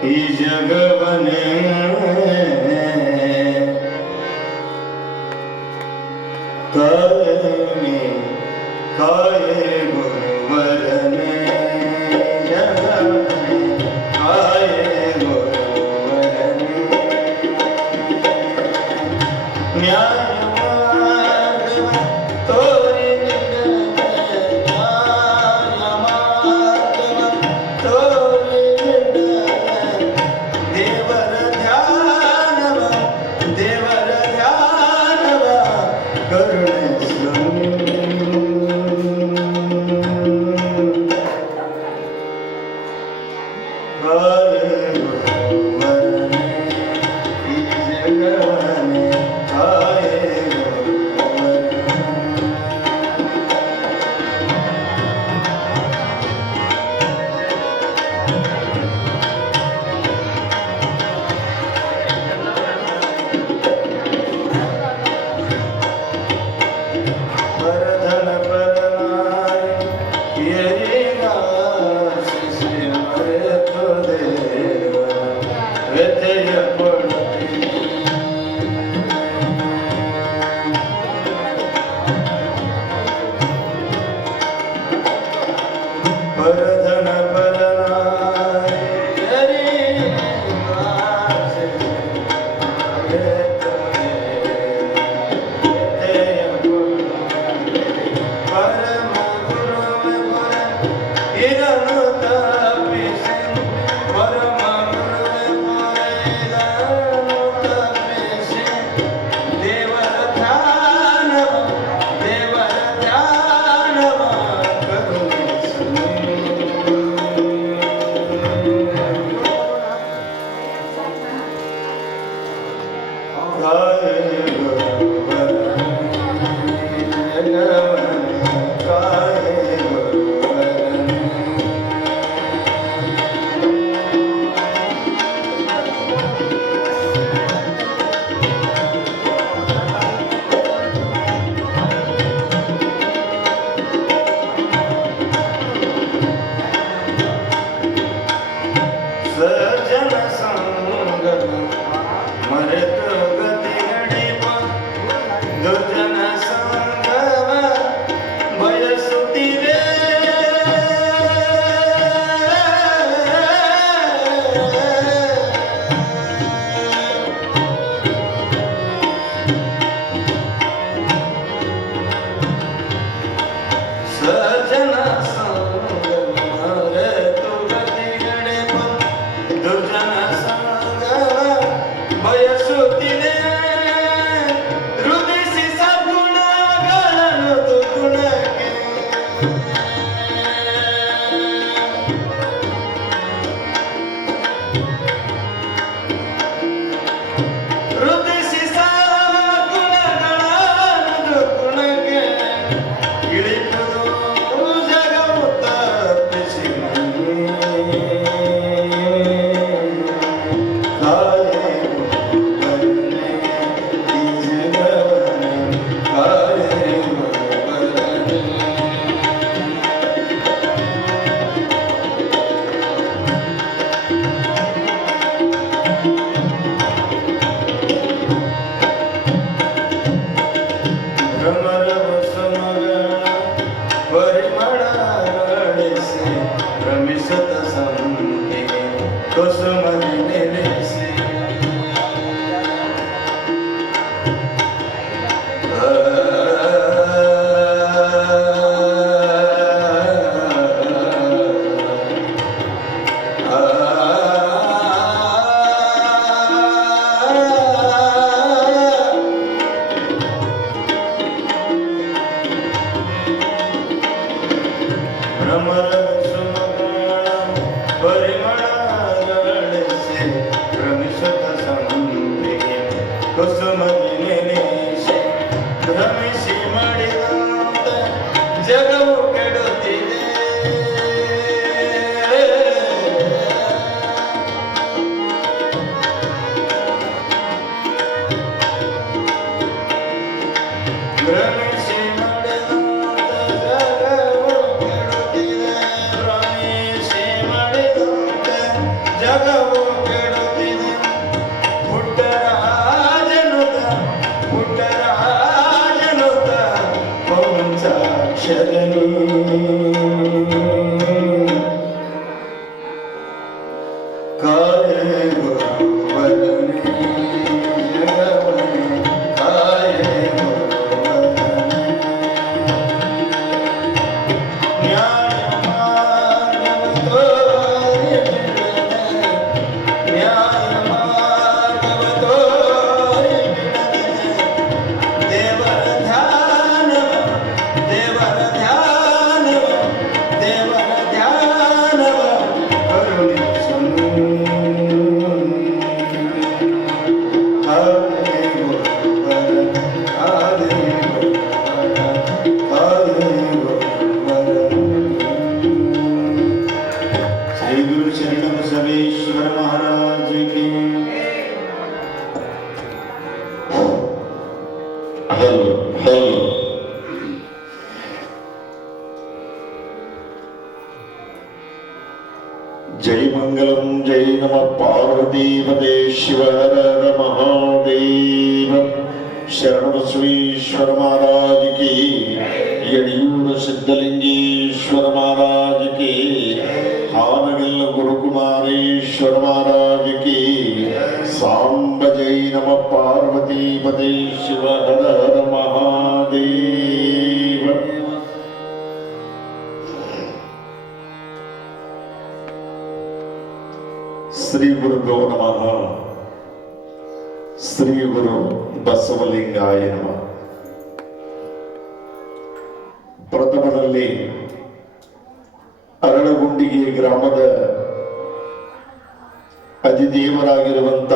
ಈ ಜಗವನೇ ಕಾಯನೆ ಕಾಯೆ ಗುರುವರನೇ ಜಗವನೇ ಕಾಯೆ ಗುರುವರನೇ ನ್ಯಾಯ ಶರಣಿ ಕಾಯೆ ಗುರುವರನೆ ಜಗವನೆ ಕಾಯೆ ಗುರುವರನೆ ನ್ಯಾಯ ಮಾರ್ಗವ ತೋರಿ ಬಿಡದೆ ನ್ಯಾಯ ಮಾರ್ಗವ ತೋರಿ ಬಿಡದೆ ದೇವರ ಧ್ಯಾನವ ದೇವರ ಧ್ಯಾನವ ದೇವರ ಧ್ಯಾನವ ಕರುಣಿಸು ಕಾಯೆ ಗುರುವರನೆ ಕಾಯೆ ಗುರುವರನೆ ಕಾಯೆ ಗುರುವರನೆ ಶ್ರೀ ಗುರು ಶರಣ ಬಸವೇಶ್ವರ ಮಹಾರಾಜ ಕಿ ಹಲೋ ಹಲೋ ಜೈ ಮಂಗಲಂ ಜೈ ನಮ ಪಾರ್ವತೀಪದೇ ಶಿವ ಹರ ಹರ ಮಹಾದೇವ ಶರಣ ಬಸವೇಶ್ವರ ಮಹಾರಾಜ ಕಿ ಯಡಿಯೂರು ಸಿದ್ಧಲಿಂಗೇಶ್ವರ ಮಹಾರಾಜ ಕಿ ಹಾನಗಲ್ಲ ಗುರುಕುಮಾರೇಶ್ವರ ಮಹಾರಾಜ ಕಿ ಸಾಂಬ ಜೈ ನಮ ಪಾರ್ವತೀಪದೇ ಶಿವ ಹರ ಹರ ಮಹಾದೇವ ಶ್ರೀ ಗುರುಭ್ಯೋ ನಮಃ ಶ್ರೀ ಗುರು ಬಸವಲಿಂಗಾಯ ನಮಃ. ಪ್ರಥಮದಲ್ಲಿ ಅರಳಗುಂಡಿಗೆ ಗ್ರಾಮದ ಅಧಿದೇವರಾಗಿರುವಂತ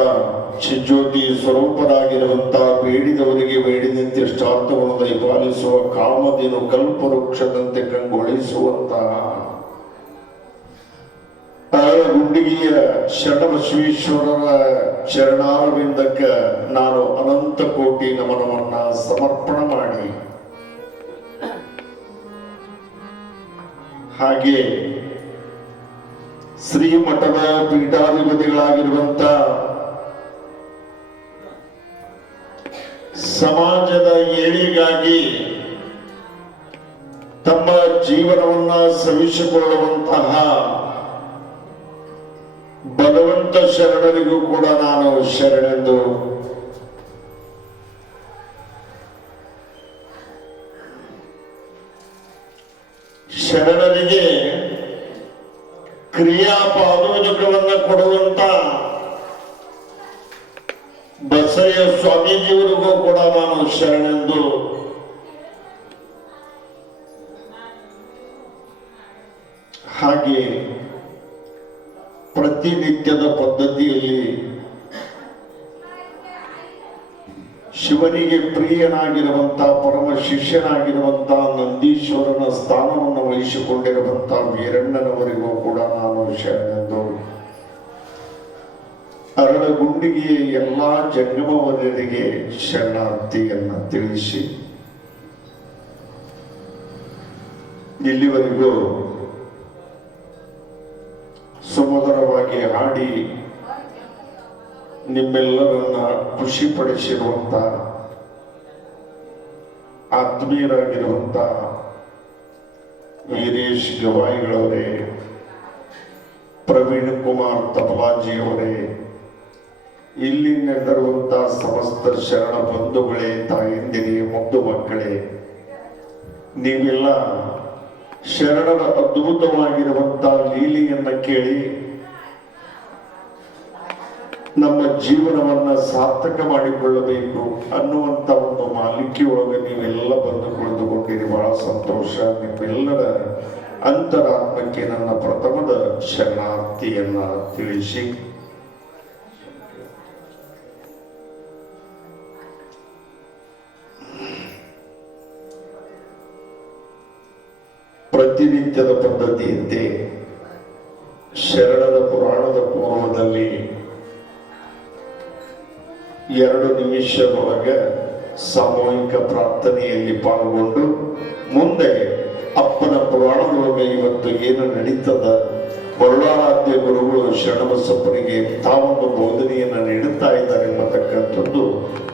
ಚಿಜ್ಯೋತಿ ಸ್ವರೂಪರಾಗಿರುವಂತ ಬೇಡಿದವರಿಗೆ ಬೇಡಿದಂತೆ ಇಷ್ಟಾರ್ಥವನ್ನು ದಯಪಾಲಿಸುವ ಕಾಮಧೇನು ಕಲ್ಪವೃಕ್ಷದಂತೆ ಕಂಗೊಳಿಸುವಂತಹ ಗುಂಡಿಗೆಯ ಶರಣಬಸವೇಶ್ವರರ ಚರಣಾರವಿಂದಕ್ಕೆ ನಾನು ಅನಂತ ಕೋಟಿ ನಮನವನ್ನ ಸಮರ್ಪಣೆ ಮಾಡಿ ಹಾಗೆ ಶ್ರೀಮಠದ ಪೀಠಾಧಿಪತಿಗಳಾಗಿರುವಂತ ಸಮಾಜದ ಏಳಿಗಾಗಿ ತಮ್ಮ ಜೀವನವನ್ನ ಸವಿಸಿಕೊಳ್ಳುವಂತಹ ಬಲವಂತ ಶರಣರಿಗೂ ಕೂಡ ನಾನು ಶರಣೆಂದು ಶರಣರಿಗೆ ಕ್ರಿಯಾಪಾದೋದಕವನ್ನು ಕೊಡುವಂತ ಬಸಯ್ಯ ಸ್ವಾಮೀಜಿಯವರಿಗೂ ಕೂಡ ನಾನು ಶರಣೆಂದು ಹಾಗೆ ಪ್ರತಿನಿತ್ಯದ ಪದ್ಧತಿಯಲ್ಲಿ ಶಿವನಿಗೆ ಪ್ರಿಯನಾಗಿರುವಂತ ಪರಮ ಶಿಷ್ಯನಾಗಿರುವಂತ ನಂದೀಶ್ವರನ ಸ್ಥಾನವನ್ನು ವಹಿಸಿಕೊಂಡಿರುವಂತ ವೀರಣ್ಣನವರಿಗೂ ಕೂಡ ನಾನು ಶರಣೆಂದು ಅರಳಗುಂಡಿಗೆ ಎಲ್ಲಾ ಜಂಗಮವರ್ಯರಿಗೆ ಶರಣಾರ್ಥಿಯನ್ನ ತಿಳಿಸಿ ಇಲ್ಲಿವರೆಗೂ ಸುಮಧುರವಾಗಿ ಹಾಡಿ ನಿಮ್ಮೆಲ್ಲರನ್ನ ಖುಷಿ ಪಡಿಸಿರುವಂತ ಆತ್ಮೀಯರಾಗಿರುವಂತ ವೀರೇಶ್ ಗವಾಯಿಗಳವರೇ, ಪ್ರವೀಣ್ ಕುಮಾರ್ ತಬಲಾಜಿಯವರೇ, ಇಲ್ಲಿ ನೆರೆದಿರುವಂತ ಸಮಸ್ತ ಶರಣ ಬಂಧುಗಳೇ, ತಾಯಂದಿರೇ, ಮುದ್ದು ಮಕ್ಕಳೇ, ನೀವೆಲ್ಲ ಶರಣರ ಅದ್ಭುತವಾಗಿರುವಂತ ಲೀಲೆಯನ್ನ ಕೇಳಿ ನಮ್ಮ ಜೀವನವನ್ನ ಸಾರ್ಥಕ ಮಾಡಿಕೊಳ್ಳಬೇಕು ಅನ್ನುವಂತ ಒಂದು ಮಾಲಿಕೆಯೊಳಗೆ ನೀವೆಲ್ಲ ಬಂದು ಕುಳಿತುಕೊಂಡಿರಿ. ಬಹಳ ಸಂತೋಷ. ನಿಮ್ಮೆಲ್ಲರ ಅಂತರಾತ್ಮಕ್ಕೆ ನನ್ನ ಪ್ರಥಮದ ಶರಣಾರ್ಥಿಯನ್ನ ತಿಳಿಸಿ ಪ್ರತಿನಿತ್ಯದ ಪದ್ಧತಿಯಂತೆ ಶರಣರ ಪುರಾಣದ ಪೂರ್ವದಲ್ಲಿ 2 ನಿಮಿಷದೊಳಗೆ ಸಾಮೂಹಿಕ ಪ್ರಾರ್ಥನೆಯಲ್ಲಿ ಪಾಲ್ಗೊಂಡು ಮುಂದೆ ಅಪ್ಪನ ಪುರಾಣದೊಳಗೆ ಇವತ್ತು ಏನು ನಡೀತದ, ಬರುಳಾರಾಧ್ಯ ಗುರುಗಳು ಶರಣಬಸಪ್ಪನಿಗೆ ತಾವೊಂದು ಬೋಧನೆಯನ್ನು ನೀಡುತ್ತಾ ಇದ್ದಾರೆ ಎಂಬತಕ್ಕಂಥದ್ದು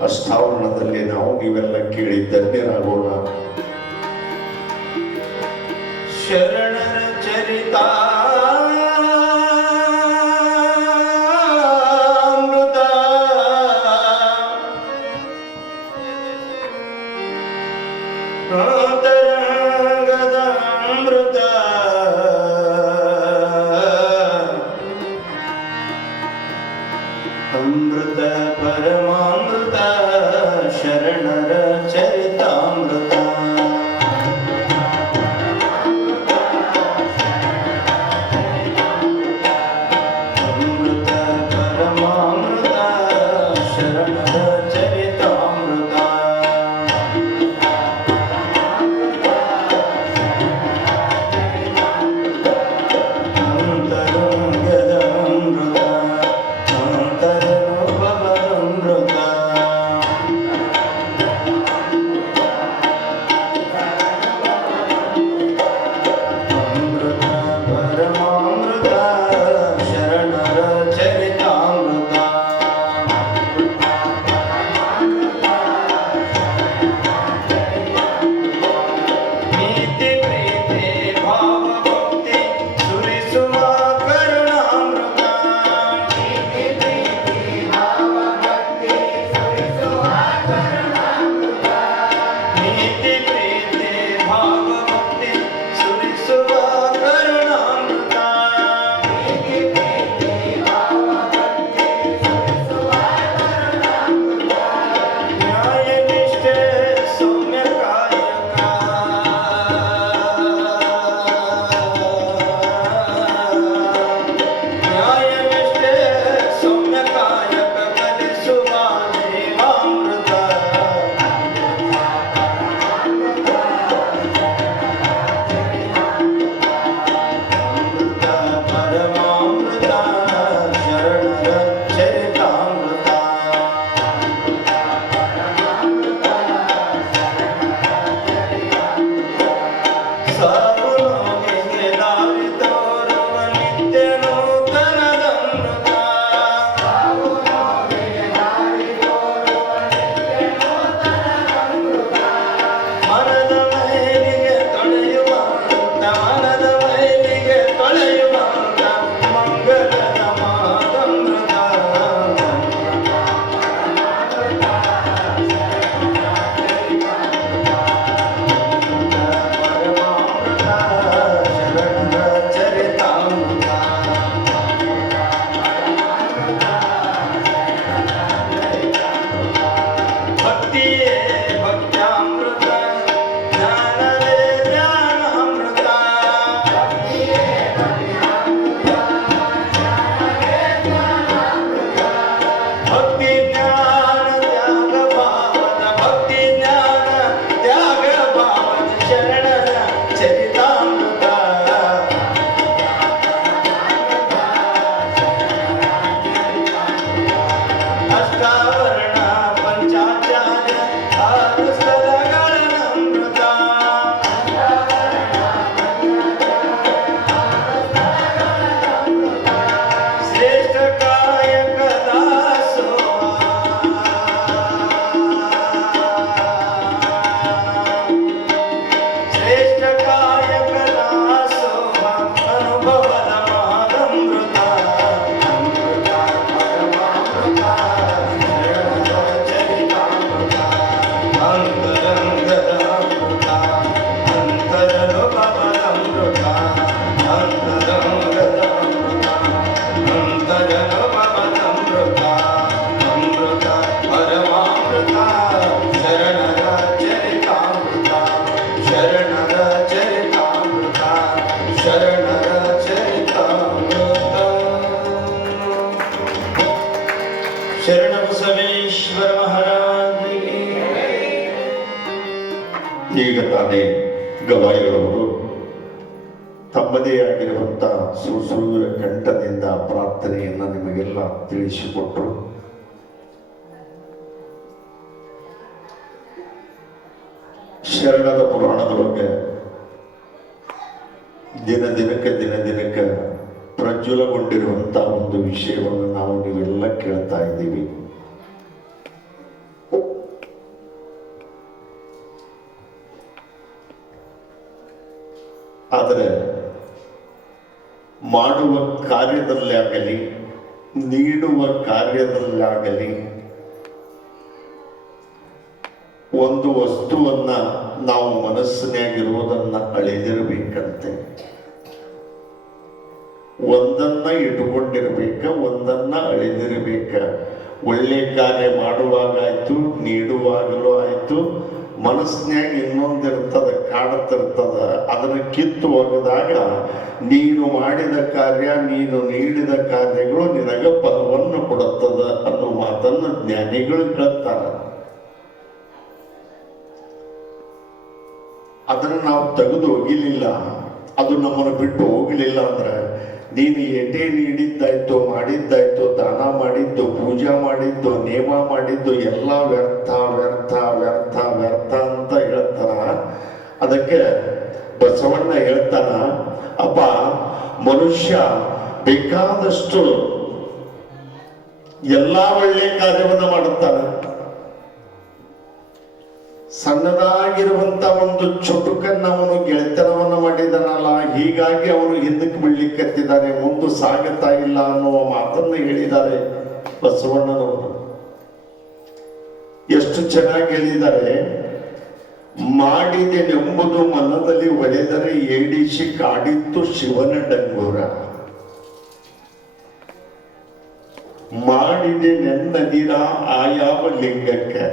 ಅಷ್ಟಾವರಣದಲ್ಲಿ ನಾವು ನೀವೆಲ್ಲ ಕೇಳಿ ಧನ್ಯರಾಗೋಣ. ಶರಣರ ಚರಿತಾಮೃತ ಅಂತರಂಗದ ಅಮೃತ ಅಮೃತ ಪರಮಾಮೃತ ಶರಣರ ಚರಿತಾಮೃತ ಅಮೃತ ಪರಮಾಮೃತ ಶರಣರ ಚರಿತಾಮೃತ ಅಂತರಂಗದ ಅಮೃತ ಅಂತರನುಭವದ ಅಮೃತ ಅಮೃತ ಪರಮಾಮೃತ ಶರಣರ ಚರಿತಾಮೃತ ನೀತಿ ಪ್ರೀತಿ ಭಾವ ಭಕ್ತಿ ಸುರಿಸುವ ಕರುಣಾಮೃತ ನೀತಿ ಪ್ರೀತಿ ಭಾವ ಭಕ್ತಿ ಸುರಿಸುವ ಕರುಣಾಮೃತ ನೀತಿ ಪ್ರೀತಿ ಭಾವ ಭಕ್ತಿ ಸುರಿಸುವ ಕರುಣಾಮೃತ ನೀತಿ ಪ್ರೀತಿ ಭಾವ ಭಕ್ತಿ ಸುರಿಸುವ ಕರುಣಾಮೃತ ನ್ಯಾಯ ನಿಷ್ಠೆ ಸೌಮ್ಯ ಕಾಯಕ ನ್ಯಾಯ ನಿಷ್ಠೆ ಸೌಮ್ಯ ಕಾಯಕ ಕಲಿಸುವ ಜೀವಾಮೃತ ಅಮೃತ ಪರಮಾಮೃತ ಶರಣರ ಚರಿತಾಮೃತ ಸಾವು ನೋವಿಗೆ ದಾರಿ ತೋರುವ ನಿತ್ಯ ನೂತನದ ಅಮೃತ ಸಾವು ನೋವಿಗೆ ದಾರಿ ತೋರುವ ನಿತ್ಯ ನೂತನದ ಅಮೃತ ಮನದ ಮೈಲಿಗೆ ತೊಳೆಯುವಂತ ಮನದ ಮೈಲಿಗೆ ತೊಳೆಯುವಂತ ಮಂಗಲದ ಮಾತಮೃತ ಪರಮಾಮೃತ ಶರಣರ ಚರಿತಾಮೃತ ಭಕ್ತಿಯೇ ಭಕ್ತ್ಯಾಮೃತ ಜ್ಞಾನವೇ ಜ್ಞಾನಾಮೃತ ಭಕ್ತಿಯೇ ಭಕ್ತ್ಯಾಮೃತ ಜ್ಞಾನವೇ ಜ್ಞಾನಾಮೃತ ಭಕ್ತಿ ಜ್ಞಾನ ತ್ಯಾಗ ಭಾವದ ಭಕ್ತಿ ಜ್ಞಾನ ತ್ಯಾಗ ಭಾವದ ಶರಣರ ಚರಿತಾಮೃತ ಅಷ್ಟಾವರಣ ಪಂಚಾಚಾರ್ಯ ಆರು ಸ್ಥಳಗಳ ಅಮೃತ ಶ್ರೇಷ್ಠ ಕಾಯಕ ದಾಸೋಹ ಶ್ರೇಷ್ಠ ಕಾಯಕ ದಾಸೋಹ ಅನುಭವದ ಮಾದಮೃತ ಅಮೃತ ಪರಮಾಮೃತ ಶರಣರ ಚರಿತಾಮೃತ ಅಂತರಂಗದ ಅಮೃತ ಅಂತರನುಭವದ ಅಮೃತ ಅಂತರಂಗದ ಅಮೃತ ಅಂತರನುಭವದ ಅಮೃತ ಅಮೃತ ಪರಮಾಮೃತ ಶರಣರ ಚರಿತಾಮೃತ ಶರಣರ ಚರಿತಾಮೃತ ಶರಣರ ಚರಿತಾಮೃತ ಶರಣ ಬಸವೇಶ್ವರ ಮಹಾರಾಜನಿಗೆ ಈಗ ತಾನೇ ಗವಾಯಿಗಳವರು ತಮ್ಮದೇ ಆಗಿರುವಂತಹ ಸುಸೂರ ಕಂಠದಿಂದ ಪ್ರಾರ್ಥನೆಯನ್ನು ನಿಮಗೆಲ್ಲ ತಿಳಿಸಿಕೊಟ್ರು. ಶರಣರ ಪುರಾಣದೊಳಗೆ ದಿನ ದಿನಕ್ಕೆ ಪ್ರಜ್ವಲಗೊಂಡಿರುವಂತಹ ಒಂದು ವಿಷಯವನ್ನು ನಾವು ನೀವೆಲ್ಲ ಕೇಳ್ತಾ ಇದ್ದೀವಿ. ಆದರೆ ಮಾಡುವ ಕಾರ್ಯದಲ್ಲಿ ಆಗಲಿ, ನೀಡುವ ಕಾರ್ಯದಲ್ಲಿ ಆಗಲಿ, ಒಂದು ವಸ್ತುವನ್ನ ನಾವು ಮನಸ್ಸಿನಾಗಿರುವುದನ್ನ ಅಳಿದಿರಬೇಕಂತೆ. ಒಂದನ್ನ ಇಟ್ಕೊಂಡಿರ್ಬೇಕ, ಒಂದನ್ನ ಅಳಿದಿರ್ಬೇಕ. ಒಳ್ಳೆ ಕಾರ್ಯ ಮಾಡುವಾಗಾಯ್ತು, ನೀಡುವಾಗಲೂ ಆಯ್ತು, ಮನಸ್ಸಿನಾಗ ಇನ್ನೊಂದಿರ್ತದ, ಕಾಡುತ್ತಿರ್ತದ. ಅದನ್ನು ಕಿತ್ತು ಒಗೆದಾಗ ನೀನು ಮಾಡಿದ ಕಾರ್ಯ, ನೀನು ನೀಡಿದ ಕಾರ್ಯಗಳು ನಿನಗ ಫಲವನ್ನು ಕೊಡುತ್ತದ ಅನ್ನೋ ಮಾತನ್ನು ಜ್ಞಾನಿಗಳು ಹೇಳ್ತಾರೆ. ಅದನ್ನು ನಾವು ತೆಗೆದು ಹೋಗಿಲಿಲ್ಲ, ಅದು ನಮ್ಮನ್ನು ಬಿಟ್ಟು ಹೋಗಲಿಲ್ಲ ಅಂದ್ರೆ ನೀನು ಎಟೇ ನೀಡಿದ್ದಾಯ್ತು, ಮಾಡಿದ್ದಾಯ್ತು, ದಾನ ಮಾಡಿದ್ದು, ಪೂಜಾ ಮಾಡಿದ್ದು, ನೇಮ ಮಾಡಿದ್ದು ಎಲ್ಲ ವ್ಯರ್ಥ ವ್ಯರ್ಥ ವ್ಯರ್ಥ ವ್ಯರ್ಥ ಅಂತ ಹೇಳ್ತಾರ. ಅದಕ್ಕೆ ಬಸವಣ್ಣ ಹೇಳ್ತಾನ, ಅಪ್ಪ ಮನುಷ್ಯ ಬೇಕಾದಷ್ಟು ಎಲ್ಲ ಒಳ್ಳೆ ಕಾರ್ಯವನ್ನು ಮಾಡುತ್ತಾನೆ. ಸಣ್ಣದಾಗಿರುವಂತ ಒಂದು ಚುಟುಕನ್ನ ಅವನು ಗೆಳೆತನವನ್ನು ಮಾಡಿದನಲ್ಲ, ಹೀಗಾಗಿ ಅವನು ಹಿಂದಕ್ಕೆ ಬೀಳ್ಲಿಕ್ಕತ್ತಿದ್ದಾನೆ, ಮುಂದೆ ಸಾಗುತ್ತಾ ಇಲ್ಲ ಅನ್ನುವ ಮಾತನ್ನು ಹೇಳಿದ್ದಾರೆ ಬಸವಣ್ಣನವರು. ಎಷ್ಟು ಚೆನ್ನಾಗಿ ಹೇಳಿದ್ದಾರೆ. ಮಾಡಿದೆನೆಂಬುದು ಮನದಲ್ಲಿ ಒಡೆದರೆ ಏಡಿಸಿ ಕಾಡಿತ್ತು ಶಿವನ ಡಂಗೂರ. ಮಾಡಿದೆ ನೆನ್ನದಿರ ಆಯಾವ ಲಿಂಗಕ್ಕೆ,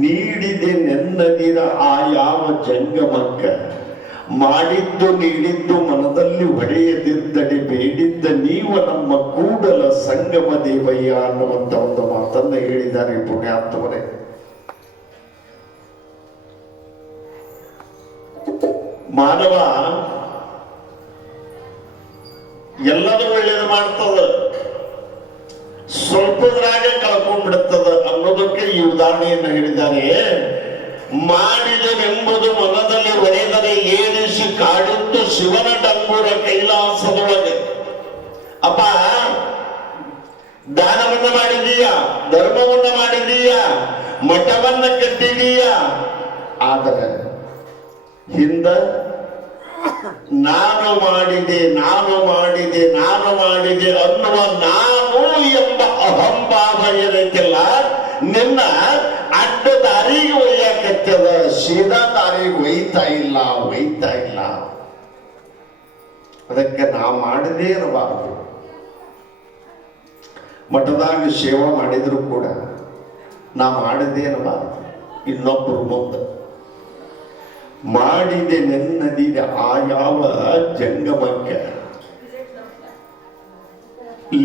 ನೀಡಿದೆ ನೆನ್ನದಿರ ಆಯಾವ ಜಂಗಮಕ್ಕ. ಮಾಡಿದ್ದು ನೀಡಿದ್ದು ಮನದಲ್ಲಿ ಹೊಡೆಯದಿದ್ದಡೆ ಬೇಡಿದ್ದ ನೀವು ನಮ್ಮ ಕೂಡಲ ಸಂಗಮ ದೇವಯ್ಯ ಅನ್ನುವಂತ ಒಂದು ಮಾತನ್ನ ಹೇಳಿದ್ದಾರೆ ಪುಣ್ಯಾತ್ಮರೇ. ಮಾನವ ಎಲ್ಲರೂ ಒಳ್ಳೇದು ಮಾಡ್ತದ, ಸ್ವಲ್ಪದ್ರಾಗ ಕಳ್ಕೊಂಡ್ಬಿಡುತ್ತದ ಅನ್ನೋದಕ್ಕೆ ಈ ಉದಾಹರಣೆಯನ್ನು ಹೇಳಿದ್ದಾರೆ. ಮಾಡಿದನೆಂಬುದು ಮನದಲ್ಲಿ ಒಡೆದರೆ ಏರಿಸಿ ಕಾಡಿತ್ತು ಶಿವನ ಡಂಗೂರ ಕೈಲಾಸದೊಳಗೆ. ಅಪ್ಪ ದಾನವನ್ನ ಮಾಡಿದೀಯ, ಧರ್ಮವನ್ನ ಮಾಡಿದೀಯ, ಮಠವನ್ನ ಕಟ್ಟಿದೀಯ, ಆದರೆ ಹಿಂದ ನಾನು ಮಾಡಿದೆ ನಾನು ಮಾಡಿದೆ ನಾನು ಮಾಡಿದೆ ಅನ್ನುವ ನಾನು ಎಂಬ ಅಹಂಭಾವ ಏನೈತಿಲ್ಲ, ನಿನ್ನ ಅಡ್ಡ ದಾರಿಗೆ ಒಯ್ಯಾಕತ್ತದ, ಸೀದಾ ದಾರಿಗೆ ಒಯ್ತಾ ಇಲ್ಲ, ಒಯ್ತಾ ಇಲ್ಲ. ಅದಕ್ಕೆ ನಾ ಮಾಡಿದೇ ಇರಬಾರದು. ಮಠದಾಗ ಸೇವಾ ಮಾಡಿದ್ರು ಕೂಡ ನಾ ಮಾಡಿದೇ ಇರಬಾರದು. ಇನ್ನೊಬ್ಬರು ಮುಂದೆ ಮಾಡಿದೆ ನೆನ್ನದಿರ ಆ ಯಾವ ಜಂಗಮಕ್ಕೆ.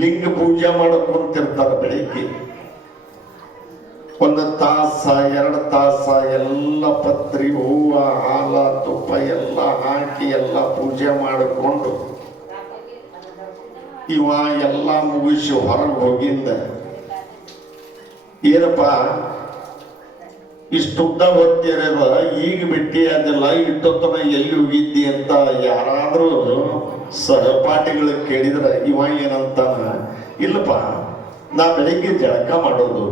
ಲಿಂಗ ಪೂಜೆ ಮಾಡಕ್ ಕುಂತಿರ್ತಾರೆ ಬೆಳಿಗ್ಗೆ, ಒಂದು ತಾಸ 2 ತಾಸ ಎಲ್ಲ ಪತ್ರಿ ಹೂವ ಹಾಲ ತುಪ್ಪ ಎಲ್ಲ ಹಾಕಿ ಎಲ್ಲ ಪೂಜೆ ಮಾಡಿಕೊಂಡು ಇವ ಎಲ್ಲ ಮುಗಿಸಿ ಹೊರಗೆ ಹೋಗಿಂದ ಏನಪ್ಪ ಇಷ್ಟುದ್ದ ಹೊತ್ತಿರದ ಈಗ ಬಿಟ್ಟಿ ಅದೆಲ್ಲ ಇಟ್ಟೊತ್ತನ ಎಲ್ಲಿ ಹೋಗಿದ್ದಿ ಅಂತ ಯಾರಾದ್ರೂ ಸಹಪಾಠಿಗಳು ಕೇಳಿದ್ರೆ ಇವ ಏನಂತಾನ, ಇಲ್ಲಪ್ಪ ನಾ ಬೆಳಿಗ್ಗೆ ಜಳಕ ಮಾಡೋದು,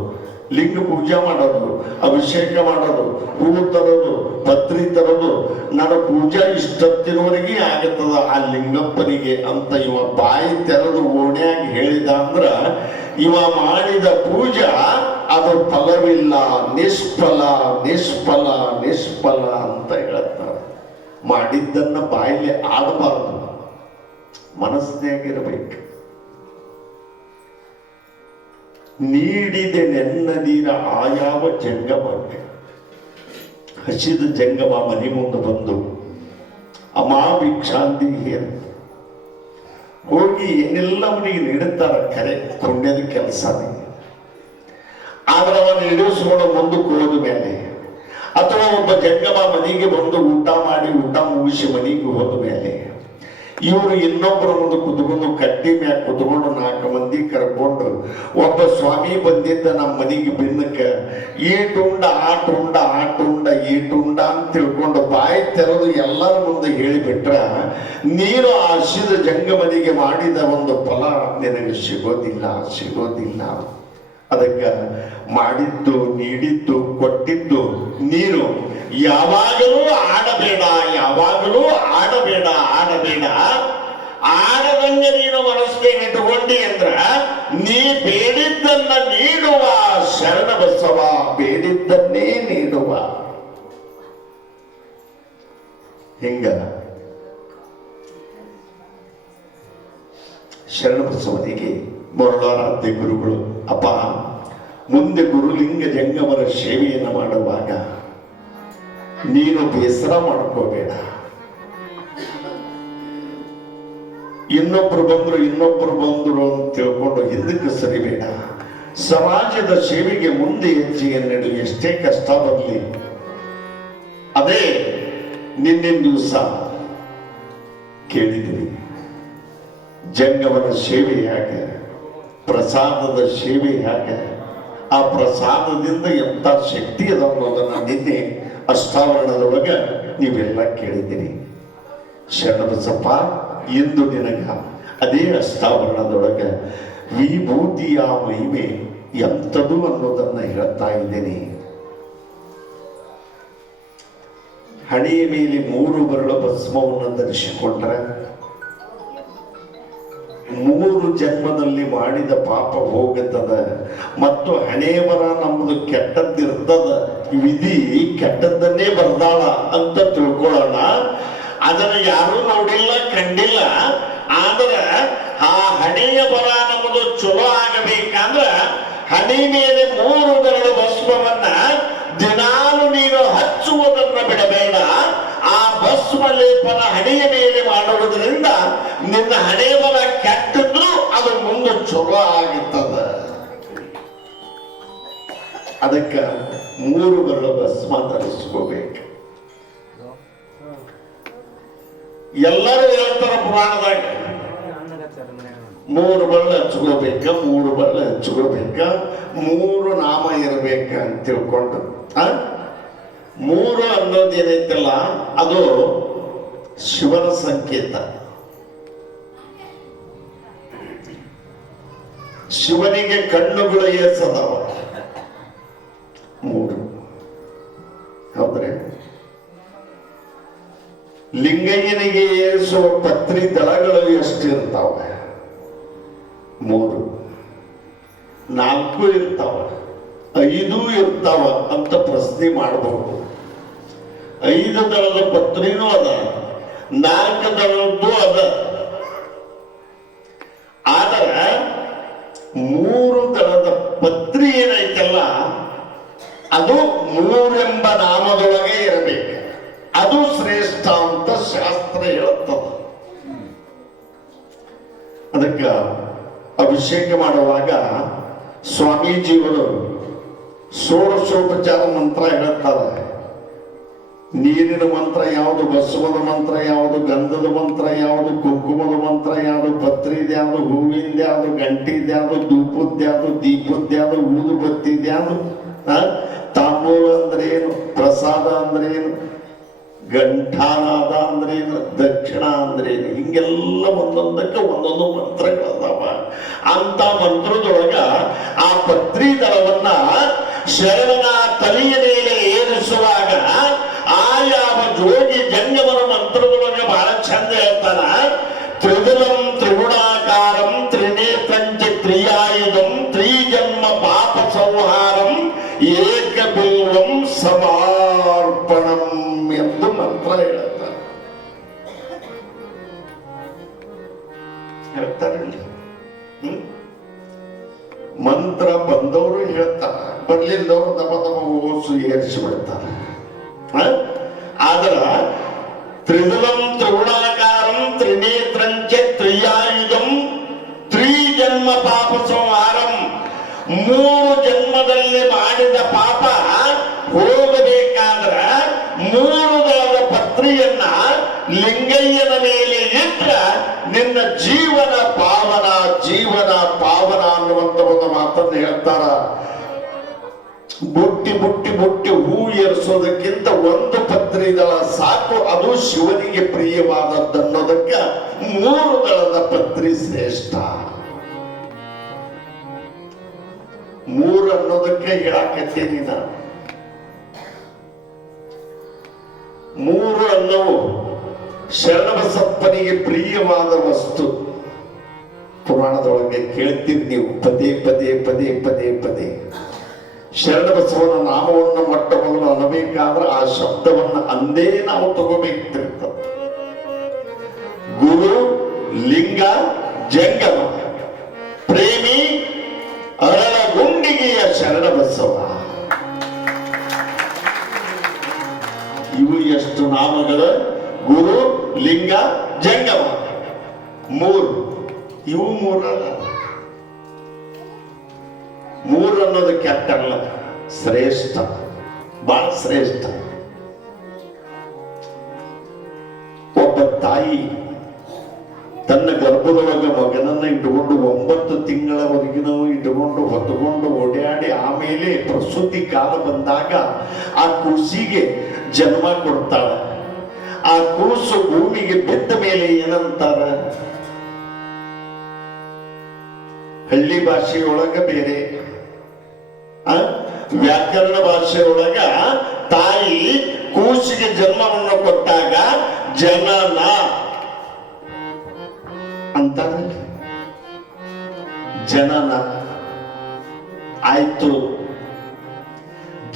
ಲಿಂಗ ಪೂಜೆ ಮಾಡೋದು, ಅಭಿಷೇಕ ಮಾಡೋದು, ಹೂವು ತರೋದು, ಪತ್ರಿ ತರೋದು, ನನ್ನ ಪೂಜಾ ಇಷ್ಟೊತ್ತಿನವರೆಗೆ ಆಗತ್ತದ ಆ ಲಿಂಗಪ್ಪನಿಗೆ ಅಂತ ಇವ ಬಾಯಿ ತೆರೆದು ಓಣ್ಯಾಗಿ ಹೇಳಿದ ಅಂದ್ರ ಇವ ಮಾಡಿದ ಪೂಜಾ ಅದು ಫಲವಿಲ್ಲ, ನಿಷ್ಫಲ ನಿಷ್ಫಲ ನಿಷ್ಫಲ ಅಂತ ಹೇಳ್ತಾರೆ. ಮಾಡಿದ್ದನ್ನ ಬಾಯಲ್ಲಿ ಆಡಬಾರದು, ಮನಸ್ಸಿನಾಗಿರ್ಬೇಕು. ನೀಡಿದೆ ನೆನ್ನದಿರ ಆಯಾವ ಜಂಗಮಕ್ಕೆ. ಹಸಿದ ಜಂಗಮ ಮನೆ ಮುಂದೆ ಬಂದು ಅಮಾ ಭಿಕ್ಷಾಂತಿ ಹೇಳಿ ಹೋಗಿ ಏನೆಲ್ಲ ಅವನಿಗೆ ನೀಡುತ್ತಾರ, ಖರೆ ಪುಣ್ಯದ ಕೆಲಸನೇ. ಆದ್ರೆ ಅವನು ಇಳಿಸ್ಕೊಂಡು ಮುಂದಕ್ಕೆ ಹೋದ ಮೇಲೆ, ಅಥವಾ ಒಬ್ಬ ಜಂಗಮ ಮನೆಗೆ ಬಂದು ಊಟ ಮಾಡಿ ಊಟ ಮುಗಿಸಿ ಮನೆಗೆ ಹೋದ ಮೇಲೆ ಇವರು ಇನ್ನೊಬ್ಬರ ಮುಂದೆ ಕುತ್ಕೊಂಡು ಕಟ್ಟಿ ಮ್ಯಾಗ ಕುತ್ಕೊಂಡು 4 ಮಂದಿ ಕರ್ಕೊಂಡು ಒಬ್ಬ ಸ್ವಾಮಿ ಬಂದಿದ್ದ ನಮ್ಮ ಮನೆಗೆ ಬಿನ್ನಕ್ಕೆ ಈಟುಂಡ ಆಟುಂಡ ಆಟುಂಡ ಈಟುಂಡ ಅಂತ ತಿಳ್ಕೊಂಡು ಬಾಯಿ ತೆರೆದು ಎಲ್ಲರ ಮುಂದೆ ಹೇಳಿಬಿಟ್ರ ನೀನು ಹಸಿದ ಜಂಗಮನಿಗೆ ಮಾಡಿದ ಒಂದು ಫಲ ನಿನಗೆ ಸಿಗೋದಿಲ್ಲ, ಸಿಗೋದಿಲ್ಲ. ಅದಕ್ಕೆ ಮಾಡಿದ್ದು, ನೀಡಿದ್ದು, ಕೊಟ್ಟಿದ್ದು ನೀನು ಯಾವಾಗಲೂ ಆಡಬೇಡ, ಯಾವಾಗಲೂ ಆಡಬೇಡ ಹಿಂಗ ಶರಣಬಸವನಿಗೆ ಮೊರಳಾರಾಧ್ಯ ಗುರುಗಳು, ಅಪ್ಪ ಮುಂದೆ ಗುರುಲಿಂಗ ಜಂಗಮರ ಸೇವೆಯನ್ನು ಮಾಡುವಾಗ ನೀನು ಬೇಸರ ಮಾಡ್ಕೋಬೇಡ. ಇನ್ನೊಬ್ರು ಬಂದ್ರು ಅಂತ ತಿಳ್ಕೊಂಡು ಹಿಂದಕ್ಕೆ ಸರಿಬೇಡ. ಸಮಾಜದ ಸೇವೆಗೆ ಮುಂದೆ ಹೆಜ್ಜೆಯನ್ನಿಡು, ಎಷ್ಟೇ ಕಷ್ಟ ಬರಲಿ. ಅದೇ ನಿನ್ನೆ ದಿವಸ ಕೇಳಿದಿರಿ, ಜಂಗಮನ ಸೇವೆ ಹೇಗೆ, ಪ್ರಸಾದದ ಸೇವೆ ಹೇಗೆ, ಆ ಪ್ರಸಾದದಿಂದ ಎಂಥ ಶಕ್ತಿ ಅದ ಅನ್ನೋದನ್ನ ನಿನ್ನೆ ಅಷ್ಟಾವರಣದೊಳಗೆ ನೀವೆಲ್ಲ ಕೇಳಿದ್ದೀರಿ. ಶರಣಬಸಪ್ಪ ಇಂದು ನಿನಗ ಅದೇ ಅಷ್ಟಾವರಣದೊಳಗೆ ವಿಭೂತಿಯ ಮಹಿಮೆ ಎಂಥದು ಅನ್ನೋದನ್ನ ಹೇಳ್ತಾ ಇದ್ದೇನೆ. ಹಣೆಯ ಮೇಲೆ 3 ಬರಳ ಭಸ್ಮವನ್ನು ಧರಿಸಿಕೊಂಡ್ರೆ 3 ಜನ್ಮದಲ್ಲಿ ಮಾಡಿದ ಪಾಪ ಹೋಗುತ್ತದ. ಮತ್ತು ಹಣೆ ಬರ ನಮ್ದು ಕೆಟ್ಟದ್ದಿರ್ತದ, ವಿಧಿ ಕೆಟ್ಟದ್ದನ್ನೇ ಬರ್ದಾಳ ಅಂತ ತಿಳ್ಕೊಳ್ಳೋಣ. ಅದನ್ನ ಯಾರೂ ನೋಡಿಲ್ಲ, ಕಂಡಿಲ್ಲ. ಆದ್ರೆ ಆ ಹಣೆಯ ಬರ ನಮ್ಮದು ಚಲೋ ಆಗಬೇಕಂದ್ರ ಹಣೆ ಮೇಲೆ 3 ಬರಳ ಭಸ್ಮವನ್ನ ದಿನಾಲು ನೀನು ಹಚ್ಚುವುದನ್ನ ಬಿಡಬೇಡ. ಆ ಭಸ್ಮ ಲೇಪನ ಹಣೆಯ ಮೇಲೆ ಮಾಡುವುದರಿಂದ ನಿನ್ನ ಹಣೆ ಬರ ಕೆಟ್ಟಿದ್ರು ಅದು ಮುಂದೆ ಚಲೋ ಆಗುತ್ತದ. ಅದಕ್ಕೆ 3 ಬರಳ ಭಸ್ಮ ಧರಿಸ್ಕೋಬೇಕು. ಎಲ್ಲರೂ ಹೇಳ್ತಾರ ಪುರಾಣದಾಗ 3 ಬರಳ ಹಚ್ಕೋಬೇಕ, 3 ಬರಳ ಹಚ್ಕೋಬೇಕ, 3 ನಾಮ ಇರಬೇಕ ಅಂತ ತಿಳ್ಕೊಂಡು 3 ಅನ್ನೋದೇನೈತಲ್ಲ ಅದು ಶಿವನ ಸಂಕೇತ. ಶಿವನಿಗೆ ಕಣ್ಣುಗಳು ಏಸದವ 3. ಹೌದ್ರೆ ಲಿಂಗಯ್ಯನಿಗೆ ಏರಿಸುವ ಪತ್ರಿ ದಳಗಳು ಎಷ್ಟಿರ್ತಾವ? 3. 4 ಇರ್ತಾವ, 5 ಇರ್ತಾವ ಅಂತ ಪ್ರಶ್ನೆ ಮಾಡಬಹುದು. 5 ದಳದ ಪತ್ರಿನೂ ಅದ, 4 ದಳದ್ದು ಅದ. ಆದರೆ 3 ದಳದ ಪತ್ರಿ ಏನೈತಲ್ಲ ಅದು 3 ಎಂಬ ನಾಮದೊಳಗೆ ಇರಬೇಕು. ಅದು ಶ್ರೇಷ್ಠ ಅಂತ ಶಾಸ್ತ್ರ ಹೇಳುತ್ತದೆ. ಅದಕ್ಕೆ ಅಭಿಷೇಕ ಮಾಡುವಾಗ ಸ್ವಾಮೀಜಿಯವರು ಷೋಡಶೋಪಚಾರ ಮಂತ್ರ ಹೇಳ್ತಾರೆ. ನೀರಿನ ಮಂತ್ರ ಯಾವುದು, ಬಸವದ ಮಂತ್ರ ಯಾವುದು, ಗಂಧದ ಮಂತ್ರ ಯಾವುದು, ಕುಂಕುಮದ ಮಂತ್ರ ಯಾವುದು, ಪತ್ರಿದ ಯಾವುದು, ಹೂವಿಂದ ಯಾವುದು, ಗಂಟಿದ ಯಾವುದು, ಧೂಪದ ಯಾವುದು, ದೀಪದ ಯಾವುದು, ಊದು ಬತ್ತಿದ ಯಾವುದು, ತಾಂಬೂಲ ಅಂದ್ರೆ ಏನು, ಪ್ರಸಾದ ಅಂದ್ರೆ ಏನು, ಗಂಠಾನಾದ ಅಂದ್ರೆ ಏನು, ದಕ್ಷಿಣ ಅಂದ್ರೆ ಏನು, ಹಿಂಗೆಲ್ಲ ಒಂದೊಂದಕ್ಕೆ ಒಂದೊಂದು ಮಂತ್ರಗಳದಾವ. ಅಂತ ಮಂತ್ರದೊಳಗ ಆ ಪತ್ರಿ ದಳವನ್ನ ಶರಣನ ತಲೆಯ ಮೇಲೆ ಏರಿಸುವಾಗ ಆಯಾವ ಜೋಗಿ ಜಂಗಮನ ಮಂತ್ರದೊಳಗೆ ಬಹಳ ಚಂದ ಹೇಳ್ತಾನ. ತ್ರಿದುಲಂ ತ್ರಿಗುಣಾಕಾರಂ ತ್ರಿನೇತ್ರಂಚ ತ್ರಿಯಾಯುಧಂ ತ್ರಿಜನ್ಮ ಪಾಪ ಸಂಹಾರಂ ಏಕಬಿಲ್ವಂ ಸಮರ್ಪಣಂ ಎಂದು ಮಂತ್ರ ಹೇಳ್ತಾರೆ. ಮಂತ್ರ ಬಂದವರು ಹೇಳ್ತಾರ, ಬರ್ಲಿಲ್ಲದವರು ದಮ ದಮ ಓಸು ಏರಿಸಿ ಬಿಡ್ತಾರೆ. ಆದ್ರ ತ್ರಿದುಲಂ ತ್ರಿಗುಣಾಕಾರಂ ತ್ರಿನೇತ್ರಂಚ ತ್ರಿಯಾಯುಧಂ ತ್ರಿಜನ್ಮ ಪಾಪ ಸಂಹಾರಂ 3 ಜನ್ಮದಲ್ಲಿ ಮಾಡಿದ ಪಾಪ ಹೋಗಬೇಕಾದ್ರ 3 ದಳದ ಪತ್ರಿಯನ್ನ ಲಿಂಗಯ್ಯನ ಮೇಲೆ ಇಟ್ಟ ನಿನ್ನ ಜೀವನ ಪಾವನ, ಜೀವನ ಪಾವನ ಅನ್ನುವಂತ ಒಂದು ಮಾತನ್ನು ಹೇಳ್ತಾರ. ಬುಟ್ಟಿ ಬುಟ್ಟಿ ಬುಟ್ಟಿ ಹೂ ಏರಿಸೋದಕ್ಕಿಂತ 1 ಪತ್ರಿ ದಳ ಸಾಕು, ಅದು ಶಿವನಿಗೆ ಪ್ರಿಯವಾದದ್ದನ್ನೋದಕ್ಕೆ 3 ದಳದ ಪತ್ರಿ ಶ್ರೇಷ್ಠ. 3 ಅನ್ನೋದಕ್ಕೆ ಹೇಳಾಕತ್ತೀನಿ ನಾನು. 3 ಅನ್ನೋವು ಶರಣಬಸಪ್ಪನಿಗೆ ಪ್ರಿಯವಾದ ವಸ್ತು. ಪುರಾಣದೊಳಗೆ ಕೇಳ್ತೀರಿ ನೀವು ಪದೇ ಪದೇ ಪದೇ ಪದೇ ಪದೇ. ಶರಣಬಸವನ ನಾಮವನ್ನು ಮೊಟ್ಟಮೊದಲು ಅನ್ನಬೇಕಾದ್ರೆ ಆ ಶಬ್ದವನ್ನು ಅಂದೇ ನಾವು ತಗೋಬೇಕಿರ್ತದೆ. ಜಂಗಮ ಪ್ರೇಮಿ ಅರಳಗುಂಡಿಗೆಯ ಶರಣ ಬಸವ. ಇವು ಎಷ್ಟು ನಾಮಗಳು? ಗುರು, ಲಿಂಗ, ಜಂಗಮ, ಮೂರು. ಇವು ಮೂರಲ್ಲ. ಮೂರು ಅನ್ನೋದು ಕೆಟ್ಟಲ್ಲ, ಶ್ರೇಷ್ಠ, ಬಹಳ ಶ್ರೇಷ್ಠ. ಒಬ್ಬ ತಾಯಿ ತನ್ನ ಗರ್ಭದೊಳಗ ಮಗನನ್ನ ಇಟ್ಟುಕೊಂಡು 9 ತಿಂಗಳವರೆಗಿನೂ ಇಟ್ಟುಕೊಂಡು ಹೊತ್ತುಕೊಂಡು ಓಡಾಡಿ ಆಮೇಲೆ ಪ್ರಸೂತಿ ಕಾಲ ಬಂದಾಗ ಆ ಕೂಸಿಗೆ ಜನ್ಮ ಕೊಡ್ತಾಳೆ. ಆ ಕೂಸು ಭೂಮಿಗೆ ಬಿದ್ದ ಮೇಲೆ ಏನಂತಾರ? ಹಳ್ಳಿ ಭಾಷೆಯೊಳಗ ಬೇರೆ, ವ್ಯಾಕರಣ ಭಾಷೆಯೊಳಗ ತಾಯಿ ಕೂಸಿಗೆ ಜನ್ಮವನ್ನು ಕೊಟ್ಟಾಗ ಜನನ ಅಂತಾರೆ. ಜನನ ಆಯ್ತು.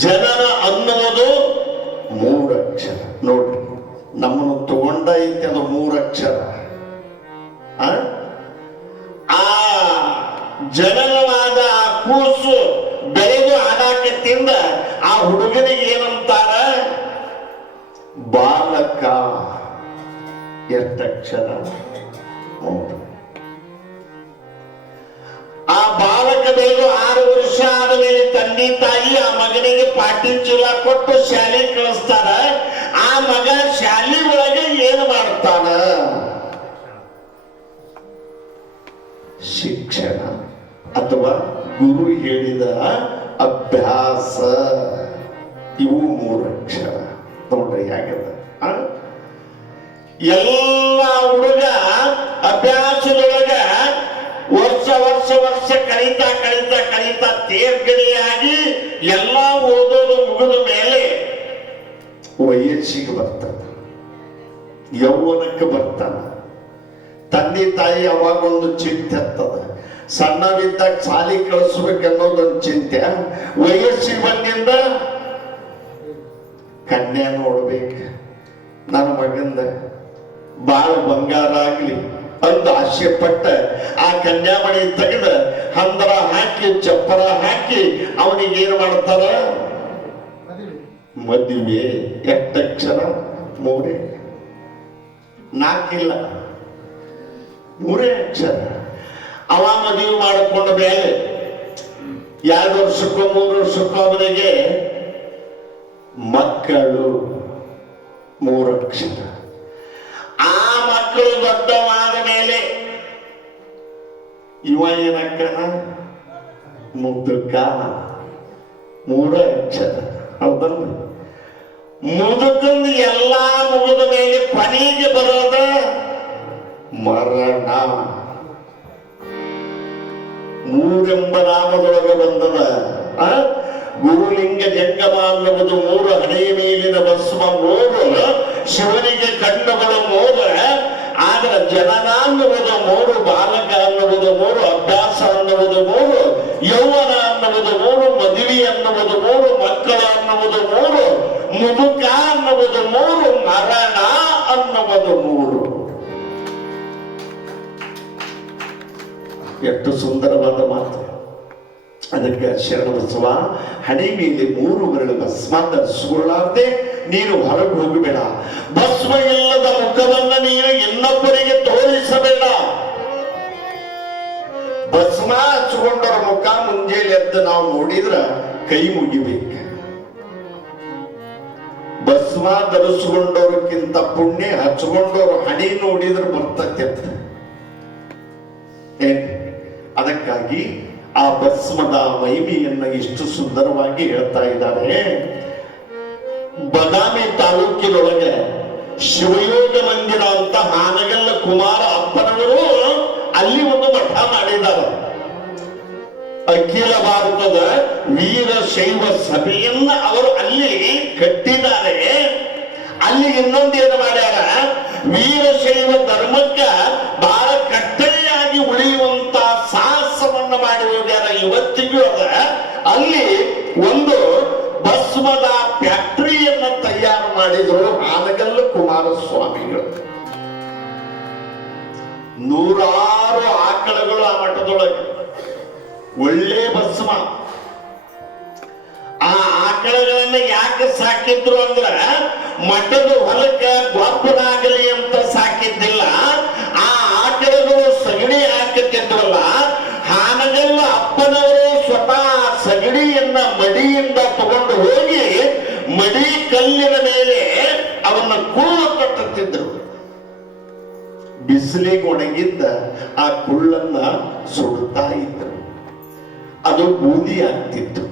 ಜನನ ಅನ್ನುವುದು 3 ಅಕ್ಷರ. ನೋಡ್ರಿ, ನಮ್ಮನ್ನು ತಗೊಂಡೈತೆ ಅದು 3 ಅಕ್ಷರ. ಆ ಜನನವಾದ ಆ ಕೂಸು ಬೆಳೆದು ಆಡಾಕತ್ತಿಂದ ಆ ಹುಡುಗನಿಗೆ ಏನಂತಾರ? ಬಾಲಕ. ಎಷ್ಟಕ್ಷರ? 3. ಆ ಬಾಲಕ ಬೆಳೆದು 6 ವರ್ಷ ಆದ ಮೇಲೆ ತಂದೆ ತಾಯಿ ಆ ಮಗನಿಗೆ ಪಾಟಿ ಚೀಲ ಕೊಟ್ಟು ಶಾಲೆ ಕಳಿಸ್ತಾರ. ಆ ಮಗ ಶಾಲೆ ಒಳಗೆ ಏನು ಮಾಡ್ತಾನ? ಶಿಕ್ಷಣ ಅಥವಾ ಗುರು ಹೇಳಿದ ಅಭ್ಯಾಸ. ಇವು 3 ಅಕ್ಷರ. ನೋಡ್ರಿ ಹೇಗದ. ಎಲ್ಲ ಹುಡುಗ ಅಭ್ಯಾಸದೊಳಗ ವರ್ಷ ವರ್ಷ ವರ್ಷ ಕಲಿತಾ ಕಲಿತಾ ಕಲಿತಾ ತೇರ್ಗಡೆಯಾಗಿ ಎಲ್ಲ ಓದೋದು ಮುಗಿದ ಮೇಲೆ ವಯಸ್ಸಿಗೆ ಬರ್ತಾನ, ಯೌವನಕ್ಕೆ ಬರ್ತಾನ. ತಂದೆ ತಾಯಿ ಅವಾಗೊಂದು ಚಿಂತೆ ಹತ್ತದ. ಸಣ್ಣವಿದ್ದಾಗ ಶಾಲಿ ಕಳಿಸ್ಬೇಕನ್ನೋದೊಂದು ಚಿಂತೆ. ವಯಸ್ಸಿಗೆ ಬಂದಿಂದ ಕನ್ಯಾ ನೋಡ್ಬೇಕು, ನನ್ನ ಮಗಂದ ಬಾಳ ಬಂಗಾರ ಆಗ್ಲಿ ಅಂತ ಆಸೆ ಪಟ್ಟ ಆ ಕನ್ಯಾಮಣಿ ತೆಗೆದ ಹಂದರ ಹಾಕಿ ಚಪ್ಪರ ಹಾಕಿ ಅವನಿಗೆ ಏನು ಮಾಡ್ತಾರ? ಮದುವೆ. ಎಷ್ಟಕ್ಷರ? 3. 4 ಇಲ್ಲ, 3 ಅಕ್ಷರ. ಅವ ಮದುವೆ ಮಾಡಿಕೊಂಡ ಮೇಲೆ 2 ವರ್ಷಕ್ಕೋ 3 ವರ್ಷಕ್ಕೋ ಅವನಿಗೆ ಮಕ್ಕಳು. 3 ಅಕ್ಷರ. ಆ ಮಕ್ಕಳು ದೊಡ್ಡವಾದ ಮೇಲೆ ಇವ ಏನಕ್ಕನ? ಮುದುಕ. 3 ಅಕ್ಷರ. ಹೌದಲ್ಲ? ಮುದುಕಂದು ಎಲ್ಲಾ ಮುಗಿದ ಮೇಲೆ ಕೊನೆಗೆ ಬರೋದ ಮರಣ. 3 ಎಂಬ ನಾಮದೊಳಗೆ ಬಂದದ. ಗುರುಲಿಂಗ ಜಂಗಮ ಅನ್ನುವುದು 3. ಹಣೆಯ ಮೇಲಿನ ಭಸ್ಮ 3. ಶಿವನಿಗೆ ಕಣ್ಣುಗಳು 3. ಆದ್ರೆ ಜನನ ಅನ್ನುವುದು 3. ಬಾಲಕ ಅನ್ನುವುದು 3. ಅಭ್ಯಾಸ ಅನ್ನುವುದು 3. ಯೌವನ ಅನ್ನುವುದು 3. ಮದುವೆ ಅನ್ನುವುದು 3. ಮಕ್ಕಳು ಅನ್ನುವುದು 3. ಮುದುಕ ಅನ್ನುವುದು 3. ಮರಣ ಅನ್ನುವುದು 3. ಎಷ್ಟು ಸುಂದರವಾದ ಮಾತು. ಅದಕ್ಕೆ ಶರಣಬಸವ ಹಣೆ ಮೇಲೆ 3 ಬೆರಳು ಭಸ್ಮ ಧರಿಸಿಕೊಳ್ಳಾರ್ದೆ ನೀನು ಹೊರಗೆ ಹೋಗಬೇಡ. ಭಸ್ಮ ಇಲ್ಲದ ಮುಖವನ್ನ ನೀನು ಇನ್ನೊಬ್ಬರಿಗೆ ತೋರಿಸಬೇಡ. ಭಸ್ಮ ಹಚ್ಚಿಕೊಂಡವ್ರ ಮುಖ ಮುಂಜಾನೆ ಎದ್ದು ನಾವು ನೋಡಿದ್ರ ಕೈ ಮುಗಿಬೇಕು. ಭಸ್ಮ ಧರಿಸಿಕೊಂಡವ್ರಕ್ಕಿಂತ ಪುಣ್ಯ ಹಚ್ಚಿಕೊಂಡವ್ರು ಹಣೆ ನೋಡಿದ್ರೆ ಬರ್ತೈತೆ. ಅದಕ್ಕಾಗಿ ಆ ಭಸ್ಮದ ಮಹಿಮೆಯನ್ನ ಇಷ್ಟು ಸುಂದರವಾಗಿ ಹೇಳ್ತಾ ಇದ್ದಾರೆ. ಬದಾಮಿ ತಾಲೂಕಿನೊಳಗೆ ಶಿವಯೋಗ ಮಂದಿರ ಅಂತ ಹಾನಗಲ್ಲ ಕುಮಾರ ಅಪ್ಪನವರು ಅಲ್ಲಿ ಒಂದು ಮಠ ಮಾಡಿದ್ದಾರೆ. ಅಖಿಲ ಭಾರತದ ವೀರ ಶೈವ ಸಭೆಯನ್ನ ಅವರು ಅಲ್ಲಿ ಕಟ್ಟಿದ್ದಾರೆ. ಅಲ್ಲಿ ಇನ್ನೊಂದೇನು ಮಾಡ್ಯಾರ? ವೀರಶೈವ ಧರ್ಮಕ್ಕ ಬಹಳ ಕಟ್ಟಳೆಯಾಗಿ ಉಳಿಯುವಂತ ಸಾಹಸವನ್ನು ಮಾಡಿ ಹೋಗ್ಯಾರ. ಇವತ್ತಿಗೂ ಅದ. ಅಲ್ಲಿ ಒಂದು ಭಸ್ಮದ ಫ್ಯಾಕ್ಟರಿಯನ್ನ ತಯಾರು ಮಾಡಿದ್ರು ಹಾನಗಲ್ಲ ಕುಮಾರಸ್ವಾಮಿಗಳು. ನೂರಾರು ಆಕಳಗಳು ಆ ಮಠದೊಳಗೆ. ಒಳ್ಳೆ ಭಸ್ಮ. ಆ ಆಕಳಗಳನ್ನ ಯಾಕೆ ಸಾಕಿದ್ರು ಅಂದ್ರ ಮಠದ ಹೊಲಕ್ಕ ಗೊಬ್ಬರಾಗಲಿ ಅಂತ ಸಾಕಿದ್ದಿಲ್ಲ. ಆ ಆಕಳಗಳು ಸಗಣಿ ಹಾಕುತ್ತಿದ್ವಲ್ಲ, ಹಾನಗಲ್ಲ ಅಪ್ಪನವರು ಸ್ವತಃ ಸಗಣಿಯನ್ನ ಮಡಿಯಿಂದ ತಗೊಂಡು ಹೋಗಿ ಮಡಿ ಕಲ್ಲಿನ ಮೇಲೆ ಅವನ್ನ ಕುಳ್ಳು ಕಟ್ಟುತ್ತಿದ್ರು. ಬಿಸಿಲಿಗೆ ಒಣಗಿದ್ದ ಆ ಕುಳ್ಳನ್ನ ಸುಡುತ್ತಾ ಇದ್ರು. ಅದು ಬೂದಿ ಆಗ್ತಿತ್ತು.